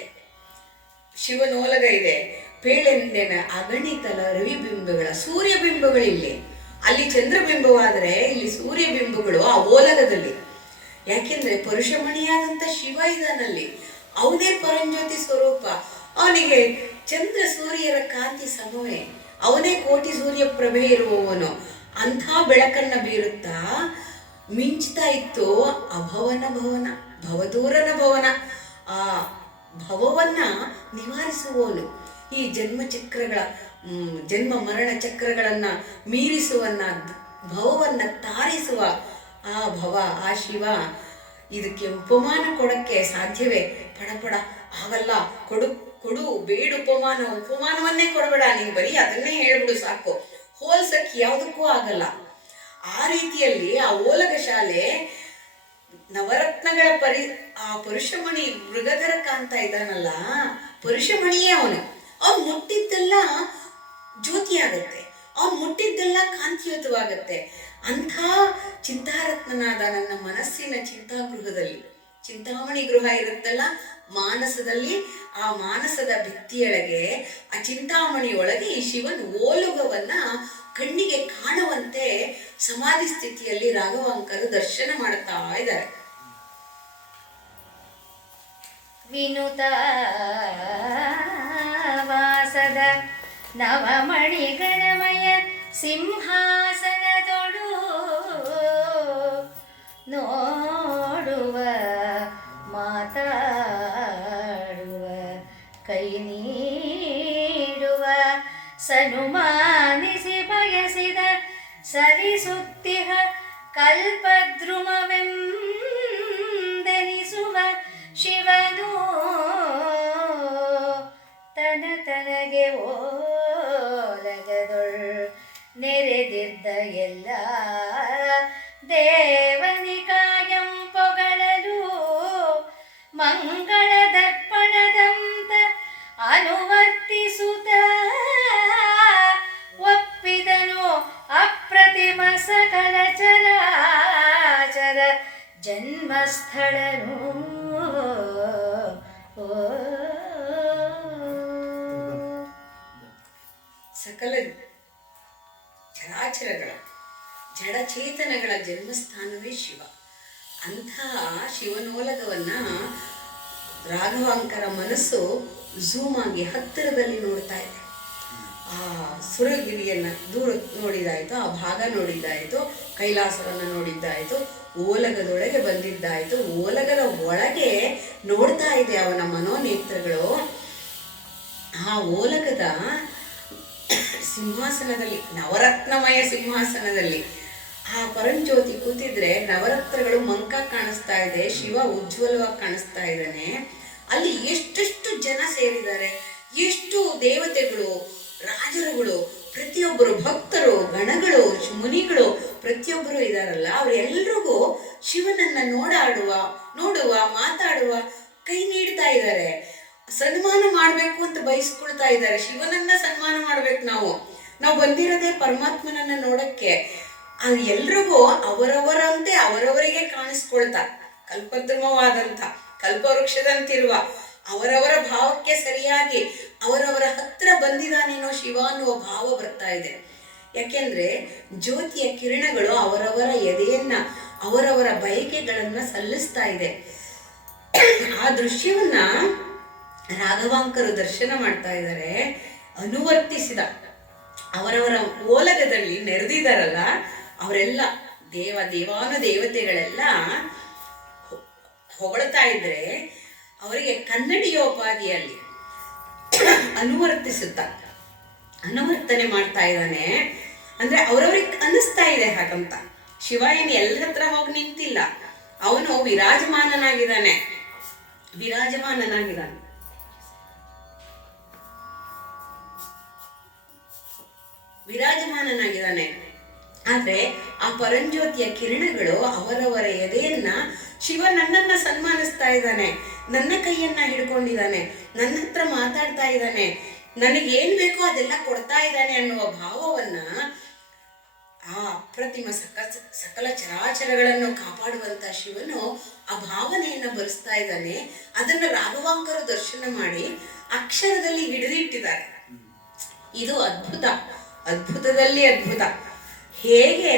ಶಿವನೋಲಗ ಇದೆ. ಪೇಳೆಂದೆನ ಅಗಣಿತಲ ರವಿಬಿಂಬಗಳ ಸೂರ್ಯಬಿಂಬಗಳಿಲ್ಲಿ, ಅಲ್ಲಿ ಚಂದ್ರಬಿಂಬವಾದರೆ ಇಲ್ಲಿ ಸೂರ್ಯಬಿಂಬಗಳು ಆ ಓಲಗದಲ್ಲಿ. ಯಾಕೆಂದ್ರೆ ಪರುಷಮಣಿಯಾದಂಥ ಶಿವ ಇದಾನಲ್ಲಿ, ಅವನೇ ಪರಂಜ್ಯೋತಿ ಸ್ವರೂಪ. ಅವನಿಗೆ ಚಂದ್ರ ಸೂರ್ಯರ ಕಾಂತಿ ಸಮವೇ, ಅವನೇ ಕೋಟಿ ಸೂರ್ಯ ಪ್ರಭೆ ಇರುವವನು. ಅಂಥ ಬೆಳಕನ್ನ ಬೀರುತ್ತಾ ಮಿಂಚ್ತಾ ಇತ್ತು ಅಭವನ ಭವನ, ಭವದೂರನ ಭವನ. ಆ ಭವವನ್ನ ನಿವಾರಿಸುವವನು, ಈ ಜನ್ಮ ಮರಣ ಚಕ್ರಗಳನ್ನ ಮೀರಿಸುವನ್ನ, ಭವವನ್ನ ತಾರಿಸುವ ಆ ಭವ, ಆ ಶಿವ. ಇದಕ್ಕೆ ಉಪಮಾನ ಕೊಡಕ್ಕೆ ಸಾಧ್ಯವೇ? ಪಡಪಡ ಆಗಲ್ಲ, ಕೊಡು ಬೇಡ ಉಪಮಾನವನ್ನೇ ಕೊಡಬೇಡ, ನೀನ್ ಬರೀ ಅದನ್ನೇ ಹೇಳ್ಬಿಡು ಸಾಕು, ಹೋಲ್ಸಕ್ಕೆ ಯಾವುದಕ್ಕೂ ಆಗಲ್ಲ. ಆ ರೀತಿಯಲ್ಲಿ ಆ ಓಲಗ ಶಾಲೆ ನವರತ್ನಗಳ ಆ ಪರುಷಮಣಿ ಮೃಗಧರ ಕಾಂತ ಇದ್ದಾನಲ್ಲ, ಪರುಷಮಣಿಯೇ ಅವನು ಮುಟ್ಟಿದ್ದೆಲ್ಲ ಜ್ಯೋತಿ ಆಗತ್ತೆ, ಅವ್ನು ಮುಟ್ಟಿದ್ದೆಲ್ಲ ಕಾಂತಿಯುತವಾಗತ್ತೆ. ಅಂಥ ಚಿಂತಾರತ್ನನಾದ ನನ್ನ ಮನಸ್ಸಿನ ಚಿಂತಾಗೃಹದಲ್ಲಿ, ಚಿಂತಾಮಣಿ ಗೃಹ ಇರುತ್ತಲ್ಲ ಮಾನಸದಲ್ಲಿ, ಆ ಮಾನಸದ ಭಿತ್ತಿಯೊಳಗೆ, ಆ ಚಿಂತಾಮಣಿಯೊಳಗೆ ಈ ಶಿವನ ಓಲುಗವನ್ನ ಕಣ್ಣಿಗೆ ಕಾಣುವಂತೆ ಸಮಾಧಿ ಸ್ಥಿತಿಯಲ್ಲಿ ರಾಘವಾಂಕರು ದರ್ಶನ ಮಾಡ್ತಾ ಇದ್ದಾರೆ. ವಿನುತ ವಾಸದ ನವಮಣಿಗಣಮಯ ಸಿಂಹಾಸನದೊಳು ನೋಡುವ ಮಾತಾಡುವ ಕೈ ನೀಡುವ ಸನುಮಾನಿಸಿ ಬಯಸಿದ ಸರಿಸುತ್ತಿಹ ಕಲ್ಪದ್ರುಮವೆಂದೆನಿಸುವ ಶಿವನು ತನಗೆ ಓಲಗದೊಳ್ ನೆರೆದಿದ್ದ ಎಲ್ಲ ದೇವನಿಕಾಯಂ ಪೊಗಳಲು ಮಂಗಳ ದರ್ಪಣದಂತ ಅನುವರ್ತಿಸುತ್ತ ಒಪ್ಪಿದನು ಅಪ್ರತಿಮ ಸಕಲ ಚರಾಚರ ಜನ್ಮಸ್ಥಳನು. ಸಕಲ ಜಡಚೇತನಗಳ ಜನ್ಮಸ್ಥಾನವೇ ಶಿವ. ಅಂಥ ಶಿವನೋಲಗವನ್ನ ರಾಘವಾಂಕರ ಮನಸ್ಸು ಝೂಮ್ ಆಗಿ ಹತ್ತಿರದಲ್ಲಿ ನೋಡ್ತಾ ಇದೆ. ಆ ಸುರಗಿರಿಯನ್ನು ದೂರ ನೋಡಿದಾಯಿತು, ಆ ಭಾಗ ನೋಡಿದ್ದಾಯಿತು, ಕೈಲಾಸವನ್ನು ನೋಡಿದ್ದಾಯಿತು, ಓಲಗದೊಳಗೆ ಬಂದಿದ್ದಾಯಿತು. ಓಲಗದ ಒಳಗೆ ನೋಡ್ತಾ ಇದೆ ಅವನ ಮನೋನೇತ್ರಗಳು. ಆ ಓಲಗದ ಸಿಂಹಾಸನದಲ್ಲಿ, ನವರತ್ನಮಯ ಸಿಂಹಾಸನದಲ್ಲಿ ಆ ಪರಂಜ್ಯೋತಿ ಕೂತಿದ್ರೆ ನವರತ್ನಗಳು ಮಂಕ ಕಾಣಿಸ್ತಾ ಇದೆ, ಶಿವ ಉಜ್ವಲವಾಗಿ ಕಾಣಿಸ್ತಾ ಇದ್ದಾನೆ. ಅಲ್ಲಿ ಎಷ್ಟೆಷ್ಟು ಜನ ಸೇರಿದ್ದಾರೆ, ಎಷ್ಟು ದೇವತೆಗಳು, ರಾಜರುಗಳು, ಪ್ರತಿಯೊಬ್ಬರು ಭಕ್ತರು, ಗಣಗಳು, ಮುನಿಗಳು ಪ್ರತಿಯೊಬ್ಬರು ಇದ್ದಾರಲ್ಲ, ಅವರೆಲ್ರಿಗೂ ಶಿವನನ್ನ ನೋಡುವ ಮಾತಾಡುವ ಕೈ ನೀಡ್ತಾ ಇದ್ದಾರೆ. ಸನ್ಮಾನ ಮಾಡಬೇಕು ಅಂತ ಬಯಸ್ಕೊಳ್ತಾ ಇದ್ದಾರೆ. ಶಿವನನ್ನ ಸನ್ಮಾನ ಮಾಡ್ಬೇಕು. ನಾವು ಬಂದಿರೋದೇ ಪರಮಾತ್ಮನನ್ನ ನೋಡಕ್ಕೆ. ಅದು ಎಲ್ರಿಗೂ ಅವರವರಂತೆ ಅವರವರಿಗೆ ಕಾಣಿಸ್ಕೊಳ್ತಾ, ಕಲ್ಪದ್ರುಮವಾದಂಥ ಕಲ್ಪವೃಕ್ಷದಂತಿರುವ ಅವರವರ ಭಾವಕ್ಕೆ ಸರಿಯಾಗಿ ಅವರವರ ಹತ್ರ ಬಂದಿದ್ದಾನೇನೋ ಶಿವ ಅನ್ನುವ ಭಾವ ಬರ್ತಾ ಇದೆ. ಯಾಕೆಂದ್ರೆ ಜ್ಯೋತಿಯ ಕಿರಣಗಳು ಅವರವರ ಎದೆಯನ್ನ, ಅವರವರ ಬಯಕೆಗಳನ್ನ ಸಲ್ಲಿಸ್ತಾ ಇದೆ. ಆ ದೃಶ್ಯವನ್ನ ರಾಘವಾಂಕರು ದರ್ಶನ ಮಾಡ್ತಾ ಇದ್ದಾರೆ. ಅನುವರ್ತಿಸಿದ ಅವರವರ ಓಲಗದಲ್ಲಿ ನೆರೆದಿದ್ದಾರಲ್ಲ, ಅವರೆಲ್ಲ ದೇವಾನುದೇವತೆಗಳೆಲ್ಲ ಹೊಗಳ್ತಾ ಇದ್ರೆ ಅವರಿಗೆ ಕನ್ನಡಿಯೋಪಾದಿಯಲ್ಲಿ ಅನುವರ್ತನೆ ಮಾಡ್ತಾ ಇದ್ದಾನೆ. ಅಂದ್ರೆ ಅವರವ್ರಿಗೆ ಅನ್ನಿಸ್ತಾ ಇದೆ ಹಾಗಂತ. ಶಿವ ಏನು ಎಲ್ಲರ ಹತ್ರ ಹೋಗಿ ನಿಂತಿಲ್ಲ, ಅವನು ವಿರಾಜಮಾನನಾಗಿದ್ದಾನೆ. ಆದ್ರೆ ಆ ಪರಂಜ್ಯೋತಿಯ ಕಿರಣಗಳು ಅವರವರ ಎದೆಯನ್ನ, ಶಿವ ನನ್ನನ್ನ ಸನ್ಮಾನಿಸ್ತಾ ಇದ್ದಾನೆ, ನನ್ನ ಕೈಯನ್ನ ಹಿಡ್ಕೊಂಡಿದ್ದಾನೆ, ನನ್ನ ಹತ್ರ ಮಾತಾಡ್ತಾ ಇದ್ದಾನೆ, ನನಗೇನ್ ಬೇಕೋ ಅದೆಲ್ಲ ಕೊಡ್ತಾ ಇದ್ದಾನೆ ಅನ್ನುವ ಭಾವವನ್ನ, ಆ ಅಪ್ರತಿಮ ಸಕಲ ಚರಾಚರಗಳನ್ನು ಕಾಪಾಡುವಂತ ಶಿವನು ಆ ಭಾವನೆಯನ್ನ ಬರೆಸ್ತಾ ಇದ್ದಾನೆ. ಅದನ್ನ ರಾಘವಾಂಕರು ದರ್ಶನ ಮಾಡಿ ಅಕ್ಷರದಲ್ಲಿ ಹಿಡಿದಿಟ್ಟಿದ್ದಾರೆ. ಇದು ಅದ್ಭುತದಲ್ಲಿ ಅದ್ಭುತ. ಹೇಗೆ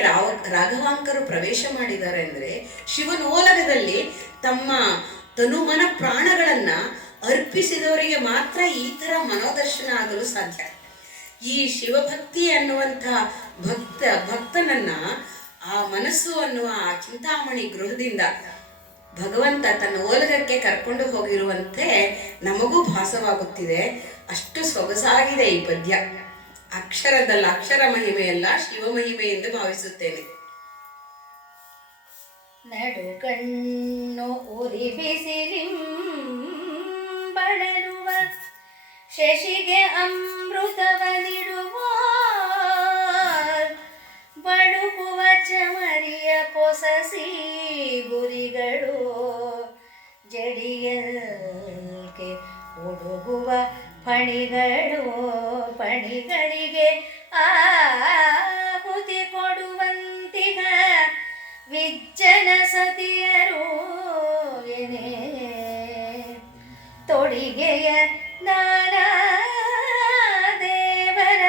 ರಾಘವಾಂಕರು ಪ್ರವೇಶ ಮಾಡಿದ್ದಾರೆ ಅಂದ್ರೆ, ಶಿವನೋಲಗದಲ್ಲಿ ತಮ್ಮ ತನುಮನ ಪ್ರಾಣಗಳನ್ನ ಅರ್ಪಿಸಿದವರಿಗೆ ಮಾತ್ರ ಈ ತರ ಮನೋದರ್ಶನ ಆಗಲು ಸಾಧ್ಯ. ಈ ಶಿವಭಕ್ತಿ ಅನ್ನುವಂಥ ಭಕ್ತನನ್ನ ಆ ಮನಸ್ಸು ಅನ್ನುವ ಆ ಚಿಂತಾಮಣಿ ಗೃಹದಿಂದ ಭಗವಂತ ತನ್ನ ಓಲಗಕ್ಕೆ ಕರ್ಕೊಂಡು ಹೋಗಿರುವಂತೆ ನಮಗೂ ಭಾಸವಾಗುತ್ತಿದೆ. ಅಷ್ಟು ಸೊಗಸಾಗಿದೆ ಈ ಪದ್ಯ. ಅಕ್ಷರ ಮಹಿಮೆಯಲ್ಲ, ಶಿವ ಮಹಿಮೆ ಎಂದು ಭಾವಿಸುತ್ತೇನೆ. ನಡುಕಣ್ಣು ಉರಿ ಬಿಸಿಲಿಂಬಳಲುವ ಶಶಿಗೆ ಅಮೃತವ ನೀಡುವ ಬಡುಕುವ ಚಮರಿಯ ಪೊಸಸಿ ಗುರಿಗಳು ಜಡಿಯಲ್ಕೆ ಹುಡುಗುವ ಪಣಿಗಳಿಗೆ ಆಹುತಿ ಕೊಡುವಂತಿಗ ವಿಜ್ಜನ ಸತಿಯರು ಎನೆ ತೊಡಿಗೆಯ ನಾನಾ ದೇವರ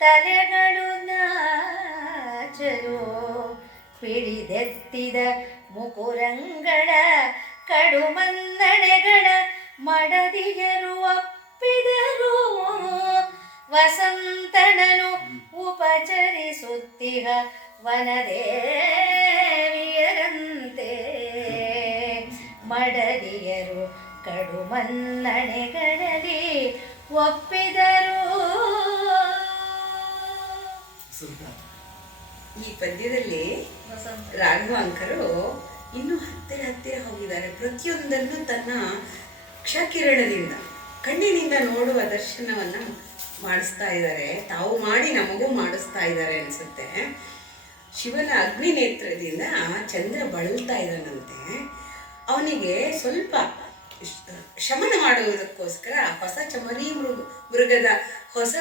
ತಲೆಗಳು ನಾಚರು ಪಿಡಿದೆತ್ತಿದ ಮುಕುರಂಗಳ ಕಡುಮನ್ನಣೆಗಳ ಮಡದಿಯರು ಒಪ್ಪಿದರು ವಸಂತನನು ಉಪಚರಿಸುತ್ತಿಹ ವನದೇವಿಯರಂತೆ ಮಡದಿಯರು ಕಡುಮನ್ನಣೆಗಳಲ್ಲಿ ಒಪ್ಪಿದರು. ಈ ಪದ್ಯದಲ್ಲಿ ರಾಘವಾಂಕರು ಇನ್ನೂ ಹತ್ತಿರ ಹೋಗಿದ್ದಾರೆ. ಪ್ರತಿಯೊಂದನ್ನು ತನ್ನ ಕ್ಷಕಿರಣದಿಂದ, ಕಣ್ಣಿನಿಂದ ನೋಡುವ ದರ್ಶನವನ್ನ ಮಾಡಿಸ್ತಾ ಇದ್ದಾರೆ. ತಾವು ಮಾಡಿ ನಮಗೂ ಮಾಡಿಸ್ತಾ ಇದ್ದಾರೆ ಅನ್ಸುತ್ತೆ. ಶಿವನ ಅಗ್ನಿ ನೇತ್ರದಿಂದ ಚಂದ್ರ ಬಳಲ್ತಾ ಇದ್ದಾನಂತೆ. ಅವನಿಗೆ ಸ್ವಲ್ಪ ಶಮನ ಮಾಡುವುದಕ್ಕೋಸ್ಕರ ಹೊಸ ಚಮರಿ ಮೃಗದ ಹೊಸ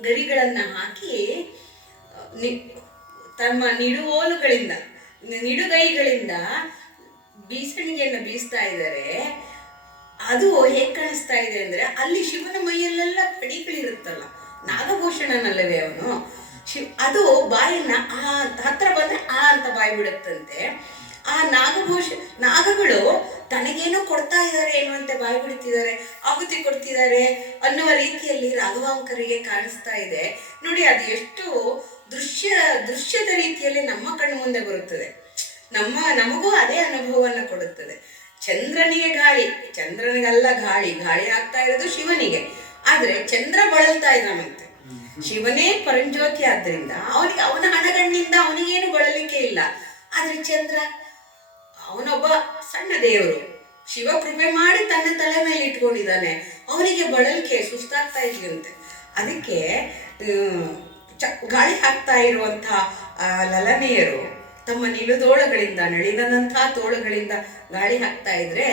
ಗರಿಗಳನ್ನ ಹಾಕಿ ತಮ್ಮ ನಿಡುಗೈಗಳಿಂದ ಬೀಸಣಿಗೆಯನ್ನು ಬೀಸ್ತಾ ಇದ್ದಾರೆ. ಅದು ಹೇಗೆ ಕಾಣಿಸ್ತಾ ಇದೆ ಅಂದ್ರೆ, ಅಲ್ಲಿ ಶಿವನ ಮೈಯಲ್ಲೆಲ್ಲ ಪಡಿಗಳಿರುತ್ತಲ್ಲ, ನಾಗಭೂಷಣನಲ್ಲವೇ ಅವನು. ಅದು ಬಾಯನ್ನ ಆ ಹತ್ರ ಬಂದ್ರೆ ಆ ಅಂತ ಬಾಯಿ ಬಿಡುತ್ತಂತೆ. ಆ ನಾಗಗಳು ತನಗೇನೋ ಕೊಡ್ತಾ ಇದ್ದಾರೆ ಎನ್ನುವಂತೆ ಬಾಯಿ ಬಿಡುತ್ತಿದ್ದಾರೆ, ಆಹುತಿ ಕೊಡ್ತಿದ್ದಾರೆ ಅನ್ನುವ ರೀತಿಯಲ್ಲಿ ರಾಘವಾಂಕರಿಗೆ ಕಾಣಿಸ್ತಾ ಇದೆ ನೋಡಿ. ಅದು ಎಷ್ಟು ದೃಶ್ಯದ ರೀತಿಯಲ್ಲಿ ನಮ್ಮ ಕಣ್ಣು ಮುಂದೆ ಬರುತ್ತದೆ. ನಮಗೂ ಅದೇ ಅನುಭವವನ್ನು ಕೊಡುತ್ತದೆ. ಚಂದ್ರನಿಗೆ ಗಾಳಿ, ಚಂದ್ರನಿಗಲ್ಲ ಗಾಳಿ ಆಗ್ತಾ ಇರೋದು ಶಿವನಿಗೆ. ಆದ್ರೆ ಚಂದ್ರ ಬಳಲ್ತಾ ಇದ್ದಾನಂತೆ. ಶಿವನೇ ಪರಂಜ್ಯೋತಿ ಆದ್ರಿಂದ ಅವನ ಹಣಗಣ್ಣಿಂದ ಅವನಿಗೇನು ಬಳಲಿಕೆ ಇಲ್ಲ. ಆದ್ರೆ ಚಂದ್ರ ಅವನೊಬ್ಬ ಸಣ್ಣ ದೇವರು, ಶಿವ ಕೃಪೆ ಮಾಡಿ ತನ್ನ ತಲೆ ಮೇಲೆ ಇಟ್ಕೊಂಡಿದ್ದಾನೆ, ಅವನಿಗೆ ಬಳಲಿಕೆ ಸುಸ್ತಾಗ್ತಾ ಇದೆಯಂತೆ. ಅದಕ್ಕೆ ಗಾಳಿ ಹಾಕ್ತಾ ಇರುವಂತಹ ಲಲನೆಯರು ತಮ್ಮ ನಳಿನದಂತಹ ತೋಳುಗಳಿಂದ ಗಾಳಿ ಹಾಕ್ತಾ ಇದ್ರೆ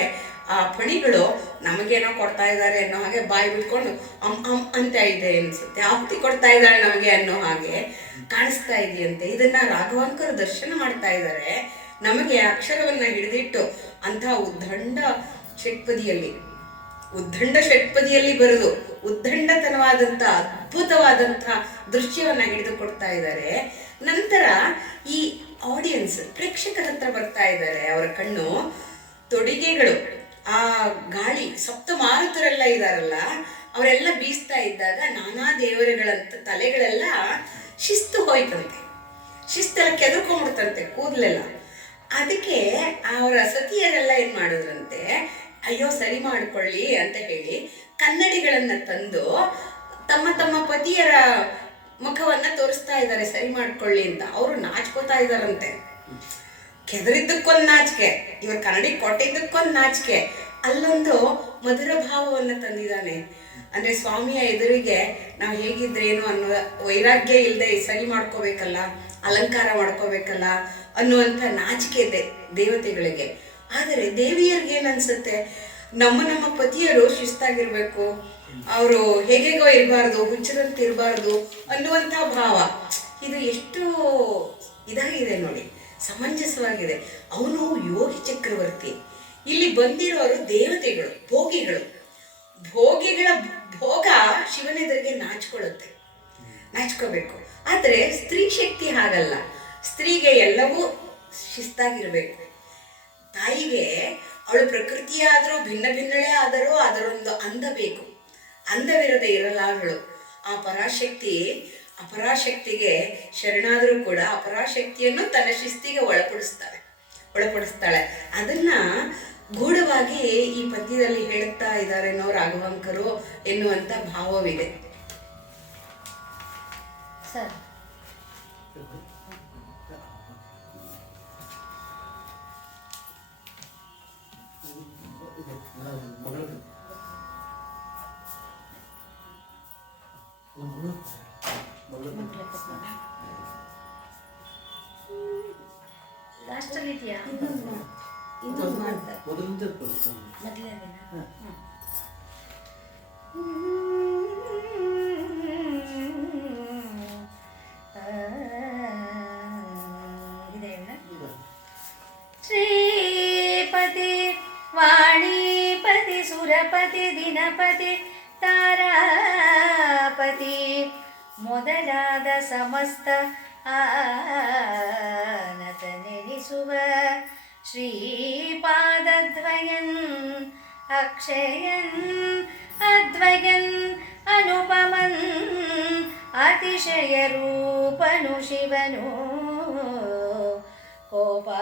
ಆ ಫಣಿಗಳು ನಮಗೇನೋ ಕೊಡ್ತಾ ಇದ್ದಾರೆ ಅನ್ನೋ ಹಾಗೆ ಬಾಯಿ ಬಿಟ್ಕೊಂಡು ಅಂತ ಇದೆ ಅನ್ಸುತ್ತೆ, ಆಹುತಿ ಕೊಡ್ತಾ ಇದ್ದಾಳೆ ನಮಗೆ ಅನ್ನೋ ಹಾಗೆ ಕಾಣಿಸ್ತಾ ಇದೆಯಂತೆ. ಇದನ್ನ ರಾಘವಾಂಕರು ದರ್ಶನ ಮಾಡ್ತಾ ಇದ್ದಾರೆ. ನಮಗೆ ಅಕ್ಷರವನ್ನ ಹಿಡಿದಿಟ್ಟು ಅಂತಹ ಉದ್ದಂಡ ಷಟ್ಪದಿಯಲ್ಲಿ ಬರೆದು ಉದ್ದಂಡತನವಾದಂಥ ಅದ್ಭುತವಾದಂಥ ದೃಶ್ಯವನ್ನ ಹಿಡಿದುಕೊಡ್ತಾ ಇದ್ದಾರೆ. ನಂತರ ಈ ಆಡಿಯನ್ಸ್ ಪ್ರೇಕ್ಷಕರ ಹತ್ರ ಬರ್ತಾ ಇದ್ದಾರೆ. ಅವರ ಕಣ್ಣು ತೊಡಿಗೆಗಳು ಆ ಗಾಳಿ ಸಪ್ತ ಮಾರುತರೆಲ್ಲ ಇದಾರಲ್ಲ ಅವರೆಲ್ಲ ಬೀಸ್ತಾ ಇದ್ದಾಗ ನಾನಾ ದೇವರುಗಳಂತ ತಲೆಗಳೆಲ್ಲ ಶಿಸ್ತು ಹೋಯ್ತಂತೆ, ಶಿಸ್ತೆಲ್ಲ ಕೆದರ್ಕೊಂಡ್ಬಿಡ್ತಂತೆ ಕೂದಲೆಲ್ಲ. ಅದಕ್ಕೆ ಅವರ ಸತಿಯರೆಲ್ಲ ಏನ್ ಮಾಡಿದ್ರಂತೆ, ಅಯ್ಯೋ ಸರಿ ಮಾಡ್ಕೊಳ್ಳಿ ಅಂತ ಹೇಳಿ ಕನ್ನಡಿಗಳನ್ನ ತಂದು ತಮ್ಮ ತಮ್ಮ ಪತಿಯರ ಮುಖವನ್ನ ತೋರಿಸ್ತಾ ಇದ್ದಾರೆ ಸರಿ ಮಾಡ್ಕೊಳ್ಳಿ ಅಂತ. ಅವರು ನಾಚ್ಕೋತಾ ಇದಾರಂತೆ. ಕೆದರಿದ್ದಕ್ಕೊಂದು ನಾಚಿಕೆ, ಇವರು ಕನ್ನಡಿ ಕೊಟ್ಟಿದ್ದಕ್ಕೊಂದು ನಾಚಿಕೆ. ಅಲ್ಲೊಂದು ಮಧುರ ಭಾವವನ್ನ ತಂದಿದ್ದಾನೆ. ಅಂದ್ರೆ ಸ್ವಾಮಿಯ ಎದುರಿಗೆ ನಾವು ಹೇಗಿದ್ರೇನು ಅನ್ನೋ ವೈರಾಗ್ಯ ಇಲ್ಲದೆ ಸರಿ ಮಾಡ್ಕೋಬೇಕಲ್ಲ, ಅಲಂಕಾರ ಮಾಡ್ಕೋಬೇಕಲ್ಲ ಅನ್ನುವಂಥ ನಾಚಿಕೆ ಇದೆ ದೇವತೆಗಳಿಗೆ. ಆದರೆ ದೇವಿಯರಿಗೆ ಏನನ್ಸುತ್ತೆ, ನಮ್ಮ ಪತಿಯರು ಶಿಸ್ತಾಗಿರ್ಬೇಕು, ಅವರು ಹೇಗೇಗೋ ಇರಬಾರ್ದು, ಹುಚ್ಚರಂತೆ ಇರಬಾರ್ದು ಅನ್ನುವಂಥ ಭಾವ. ಇದು ಎಷ್ಟು ಇದಾಗಿದೆ ನೋಡಿ, ಸಮಂಜಸವಾಗಿದೆ. ಅವನು ಯೋಗಿ ಚಕ್ರವರ್ತಿ, ಇಲ್ಲಿ ಬಂದಿರೋರು ದೇವತೆಗಳು, ಭೋಗಿಗಳ ಭೋಗ ಶಿವನೆದುರಿಗೆ ನಾಚ್ಕೋಬೇಕು. ಆದ್ರೆ ಸ್ತ್ರೀ ಶಕ್ತಿ ಹಾಗಲ್ಲ. ಸ್ತ್ರೀಗೆ ಎಲ್ಲವೂ ಶಿಸ್ತಾಗಿರ್ಬೇಕು. ತಾಯಿಗೆ ಅವಳು ಪ್ರಕೃತಿಯಾದರೂ ಭಿನ್ನ ಭಿನ್ನಳೇ ಆದರೂ ಅದರೊಂದು ಅಂದ ಬೇಕು, ಅಂದವಿರದೆ ಇರಲಾರಳು. ಆ ಅಪರಾಶಕ್ತಿಗೆ ಶರಣಾದರೂ ಕೂಡ ಅಪರಾಶಕ್ತಿಯನ್ನು ತನ್ನ ಶಿಸ್ತಿಗೆ ಒಳಪಡಿಸ್ತಾಳೆ. ಅದನ್ನ ಗೂಢವಾಗಿ ಈ ಪದ್ಯದಲ್ಲಿ ಹೇಳುತ್ತಾ ಇದ್ದಾರೆನೋ ರಾಘವಾಂಕರು ಎನ್ನುವಂತ ಭಾವವಿದೆ. ಸರ್ ಲಾಸ್ಟಲ್ಲಿ ಇದೆಯಾ? ಇನ್ನೊಂದು ಮಾಡ್ತಾರೆ ಶ್ರೀಪತಿ ವಾಣಿಪತಿ ಸುರಪತಿ ದಿನಪತಿ ತಾರಾಪತಿ ಮೊದಲಾದ ಸಮಸ್ತ ಆನತನೆನಿಸುವ ಶ್ರೀಪಾದದ್ವಯನ್ ಅಕ್ಷಯನ್ ಅದ್ವಯನ್ ಅನುಪಮನ್ ಅತಿಶಯ ರೂಪನು ಶಿವನು ಕೋಪಾಟೋಪದೆ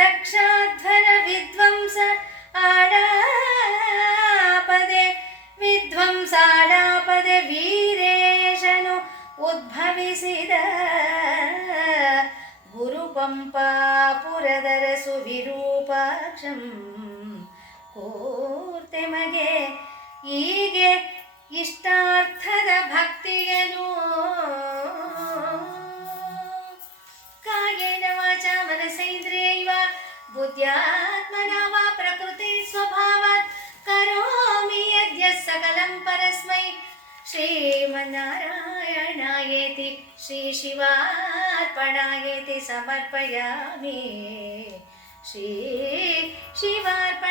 ದಕ್ಷಾಧ್ವರ ವಿದ್ವಂಸ ಆಡಾಪದೆ ವೀರೇಶನು ಉದ್ಭವಿಸಿದ ಗುರುಪಂಪಾಪುರದರ ಸುವಿರೂಪಾಕ್ಷಂ ಕೂರ್ತೆಮಗೆ ಹೀಗೆ ಇಷ್ಟಾರ್ಥದ ಭಕ್ತಿಯನು ಕಾಯೇನ ವಾಚ ಮನಸೇಂದ್ರಿಯೈವ ಬುದ್ಧ್ಯಾತ್ಮನ ವಾ ಪ್ರಕೃತಿ ಸ್ವಭಾವಾತ್ ಕರೋಮಿ ಯದ್ಯತ್ ಸಕಲಂ ಪರಸ್ಮೈ ಶ್ರೀಮನ್ನಾರಾಯಣಾಯೇತಿ ಶ್ರೀ ಶಿವಾರ್ಪಣಾಯೇತಿ ಸಮರ್ಪಯಾಮಿ ಶ್ರೀ ಶಿವಾರ್ಪಣ